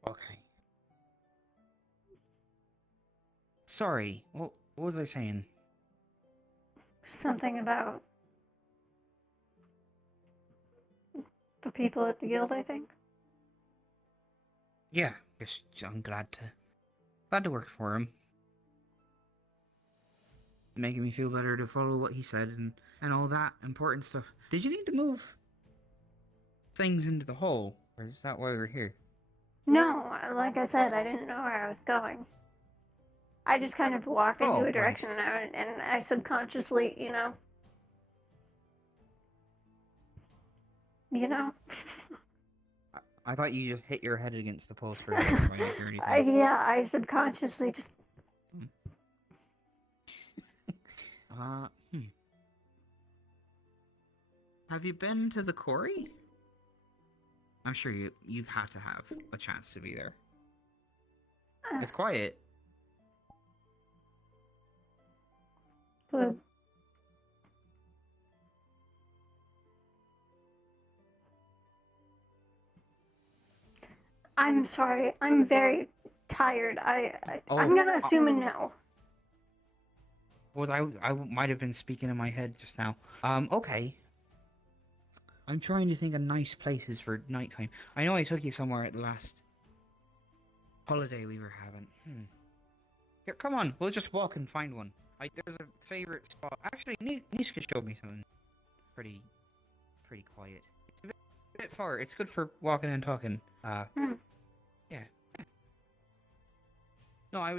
Okay. Sorry. What was I saying? Something about the people at the guild, I think. Yeah. Just I'm glad to work for him. Making me feel better to follow what he said and all that important stuff. Did you need to move things into the hole, or is that why we're here? No, like I said, I didn't know where I was going. I just kind of walked into a direction and I subconsciously, you know. I thought you just hit your head against the post for a second when you heard anything. Yeah, I subconsciously just. Have you been to the quarry? I'm sure you've had to have a chance to be there. It's quiet. Good. I'm sorry. I'm very tired. I'm gonna assume a no. Well, I might have been speaking in my head just now. Okay. I'm trying to think of nice places for nighttime. I know I took you somewhere at the last holiday we were having. Here, come on. We'll just walk and find one. There's a favorite spot. Actually, Niska showed me something. pretty quiet. It's a bit far. It's good for walking and talking. Yeah. No, I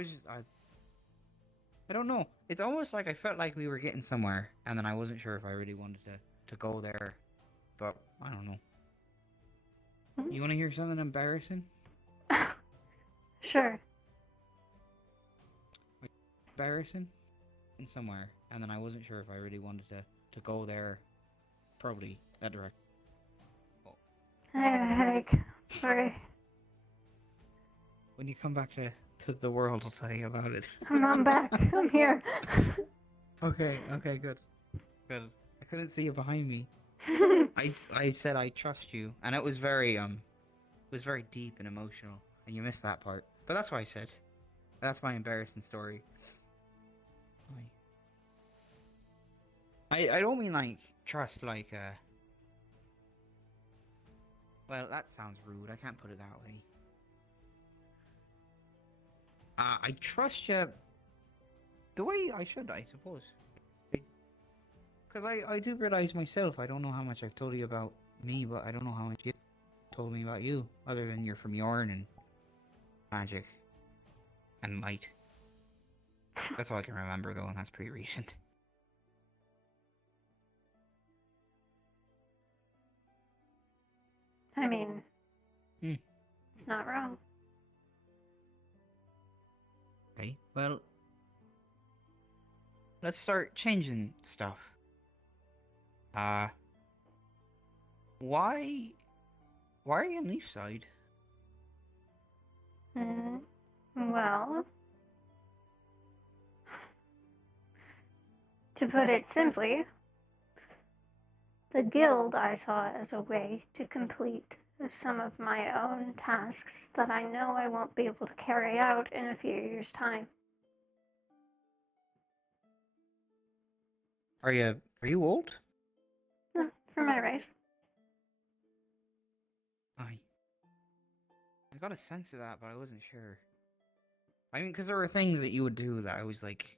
don't know. It's almost like I felt like we were getting somewhere, and then I wasn't sure if I really wanted to go there. But I don't know. You want to hear something embarrassing? Sure. Embarrassing? In somewhere, and then I wasn't sure if I really wanted to go there. Probably that direction. I have a headache. Sorry. When you come back to the world, I'll tell you about it. I'm back. I'm here. Okay, good. Good. I couldn't see you behind me. I said I trust you, and it was very deep and emotional, and you missed that part. But that's what I said. That's my embarrassing story. I don't mean like trust like well, that sounds rude. I can't put it that way. I trust you the way I should, I suppose. Because I do realize myself, I don't know how much I've told you about me, but I don't know how much you told me about you, other than you're from Yorn and magic and light. That's all I can remember, though, and that's pretty recent. I mean, it's not wrong. Okay, well, let's start changing stuff. Why are you on Leafside? Well, to put it simply, the guild I saw as a way to complete some of my own tasks that I know I won't be able to carry out in a few years' time. Are you old? For my race. I got a sense of that, but I wasn't sure. I mean, because there were things that you would do that I was like,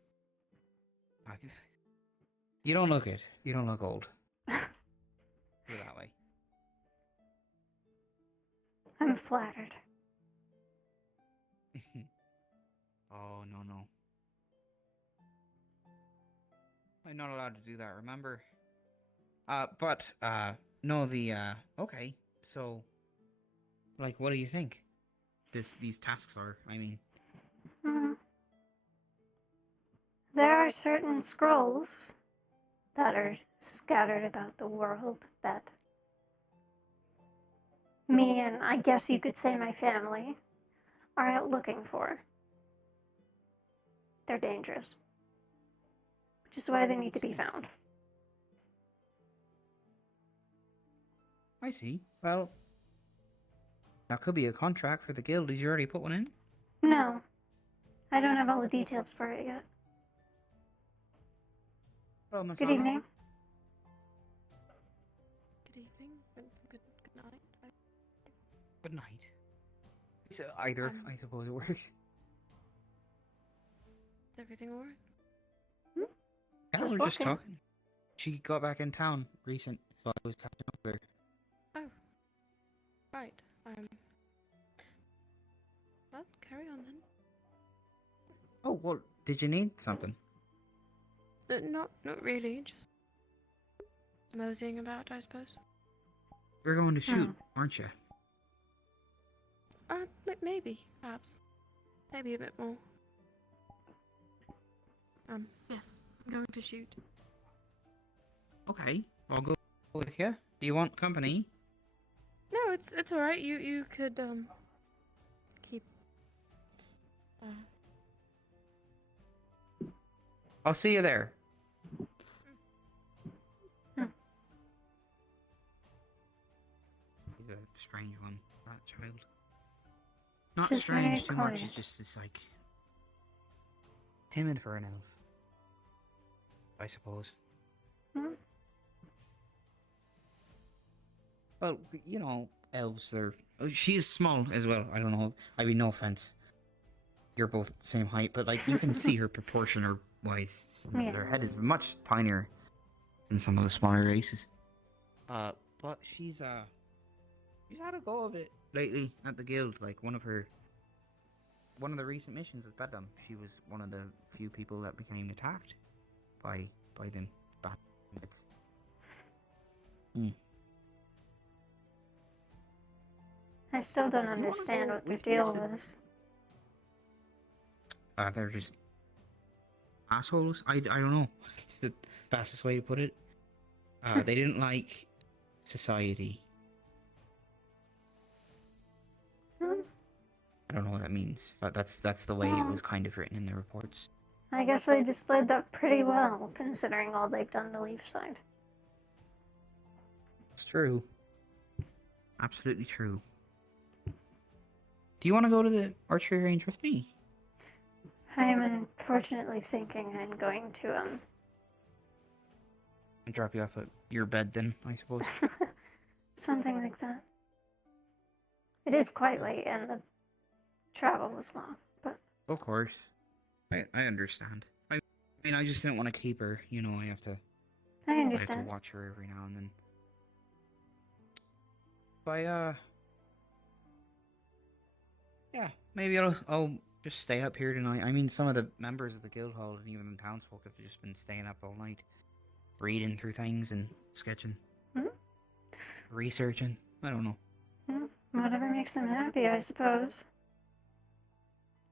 you don't look it. You don't look old. Put it that way. I'm flattered. Oh, no. I'm not allowed to do that, remember? Okay, so, like, what do you think these tasks are, I mean? There are certain scrolls that are scattered about the world that me and I guess you could say my family are out looking for. They're dangerous, which is why they need to be found. I see. Well, that could be a contract for the guild. Did you already put one in? No, I don't have all the details for it yet. Well, Good evening. Good evening. Good night. Good night. So either, I suppose it works. Is everything alright? Yeah, we're just talking. She got back in town recent, so I was catching up with her. Oh. Right. Well, carry on then. Oh, well, did you need something? Not really, just moseying about, I suppose. You're going to shoot, aren't you? Maybe, perhaps. Maybe a bit more. Yes, I'm going to shoot. Okay, I'll go with you. Do you want company? No, it's alright. You could keep. I'll see you there. He's a strange one, that child. Not She's strange very too much, quiet. it's just it's like timid for an elf, I suppose. Well, you know, elves, they're... She's small as well, I don't know. I mean, no offense. You're both the same height, but, like, you can see her proportion or wise. Her head is much tinier than some of the smaller races. But she's had a go of it lately at the guild. Like one of the recent missions with Bedlam, she was one of the few people that became attacked by them bandits. I still don't understand what their deal was. They're just assholes. I don't know. The fastest way to put it. They didn't like society. I don't know what that means, but that's the way it was kind of written in the reports. I guess they just laid that pretty well, considering all they've done to Leafside. It's true. Absolutely true. Do you want to go to the archery range with me? I am unfortunately thinking I'm going to, I'll drop you off at your bed then, I suppose. something like that. It is quite late and the travel was long, but... Of course. I understand. I mean, I just didn't want to keep her, you know, I have to understand. watch her every now and then. But, yeah, maybe I'll just stay up here tonight. I mean, some of the members of the guild hall and even the townsfolk have just been staying up all night. Reading through things and sketching. Researching. I don't know. Whatever makes them happy, I suppose.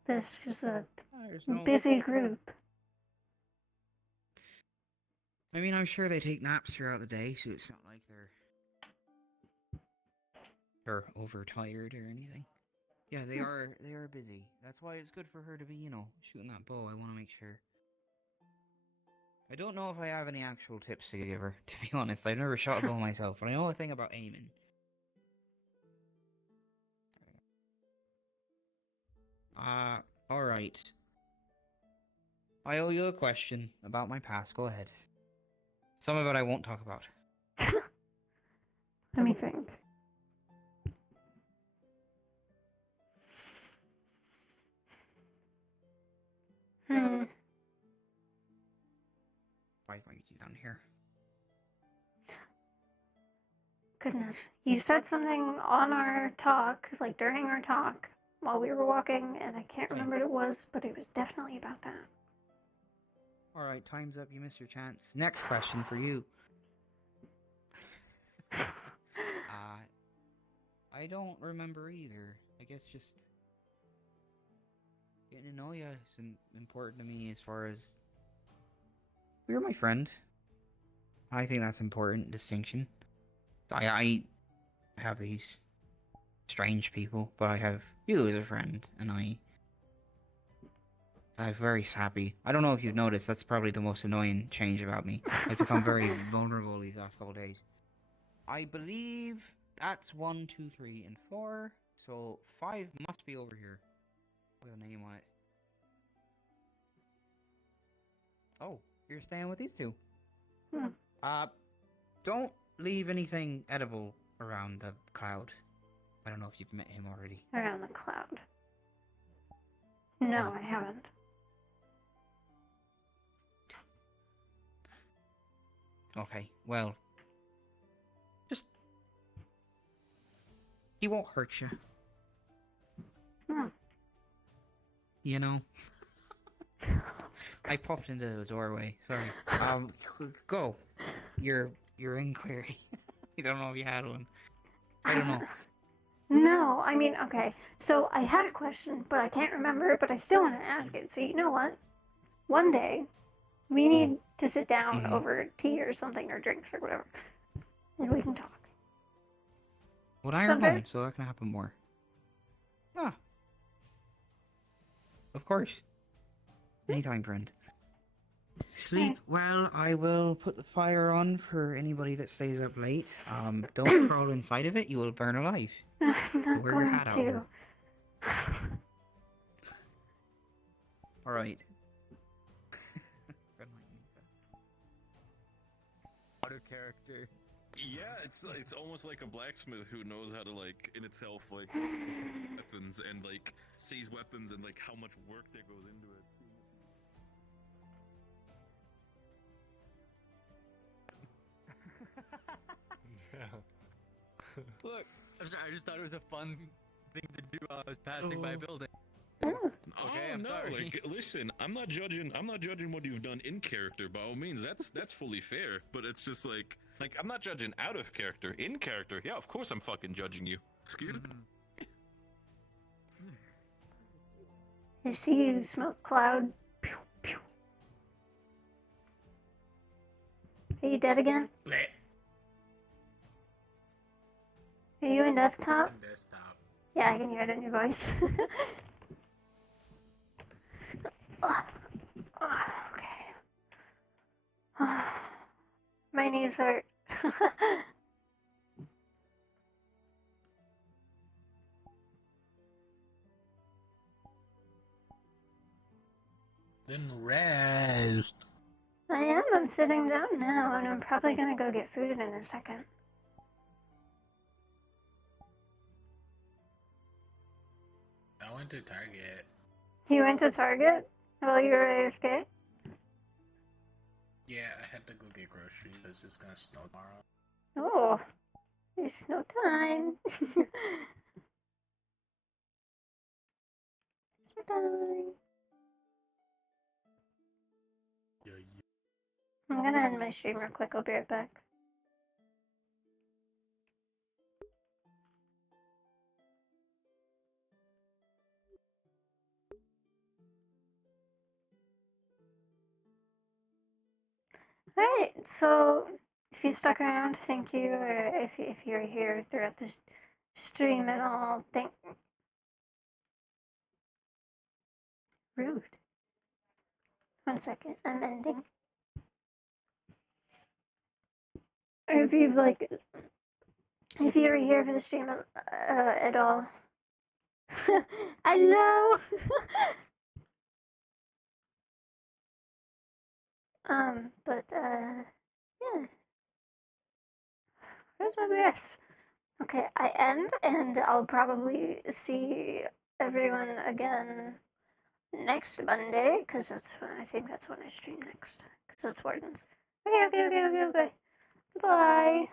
This is a no- busy group. I mean, I'm sure they take naps throughout the day, so it's not like they're overtired or anything. Yeah, they are busy. That's why it's good for her to be, you know, shooting that bow. I want to make sure. I don't know if I have any actual tips to give her, to be honest. I've never shot a bow myself, but I know a thing about aiming. Alright. I owe you a question about my past. Go ahead. Some of it I won't talk about. Let me think. Why are you down here? Goodness. You said something on our talk, like during our talk, while we were walking, and I can't remember what it was, but it was definitely about that. Alright, time's up. You missed your chance. Next question for you. I don't remember either. I guess just getting to know you is important to me as far as... You're my friend. I think that's important distinction. I have these strange people, but I have you as a friend, and I'm very happy. I don't know if you've noticed, that's probably the most annoying change about me. I've become very vulnerable these last couple days. I believe that's 1, 2, 3, and 4, so 5 must be over here with a name on it. Oh, you're staying with these two? Don't leave anything edible around the cloud. I don't know if you've met him already. Around the cloud. No, I haven't. Okay, well... Just... He won't hurt you. You know? I popped into the doorway, sorry. Go. Your inquiry. I don't know if you had one. I don't know. No, I mean, okay. So I had a question, but I can't remember it, but I still want to ask it. So you know what? One day, we need to sit down over tea or something, or drinks or whatever, and we can talk. Well, I am home, so that can happen more. Ah. Of course. Anytime, friend. Sleep well. I will put the fire on for anybody that stays up late. Don't crawl inside of it. You will burn alive. I'm not Wear your going hat out. to. Alright. Out of character. Yeah, it's almost like a blacksmith who knows how to like in itself like weapons and like sees weapons and like how much work that goes into it. Look, I just thought it was a fun thing to do while I was passing by a building. Okay, I'm no, sorry. like, listen, I'm not judging what you've done in character. By all means, that's fully fair. But it's just like I'm not judging out of character. In character, yeah, of course I'm fucking judging you. Excuse me. I see you, smoke cloud. Pew, pew. Are you dead again? Are you in desktop? Desktop. Yeah, I can hear it in your voice. Okay. My knees hurt. Then rest. I am. I'm sitting down now, and I'm probably gonna go get food in a second. I went to Target. You went to Target while you were AFK? Yeah, I had to go get groceries because it's gonna snow tomorrow. Oh, it's no time. It's no time. I'm gonna end my stream real quick. I'll be right back. Alright, so if you stuck around, thank you. Or if you're here throughout the stream at all, thank. Rude. 1 second, I'm ending. Or if you've if you were here for the stream at all. Hello. But yeah. Where's my rest? Okay, I end, and I'll probably see everyone again next Monday, because I think that's when I stream next, because that's Wardens. Okay. Bye.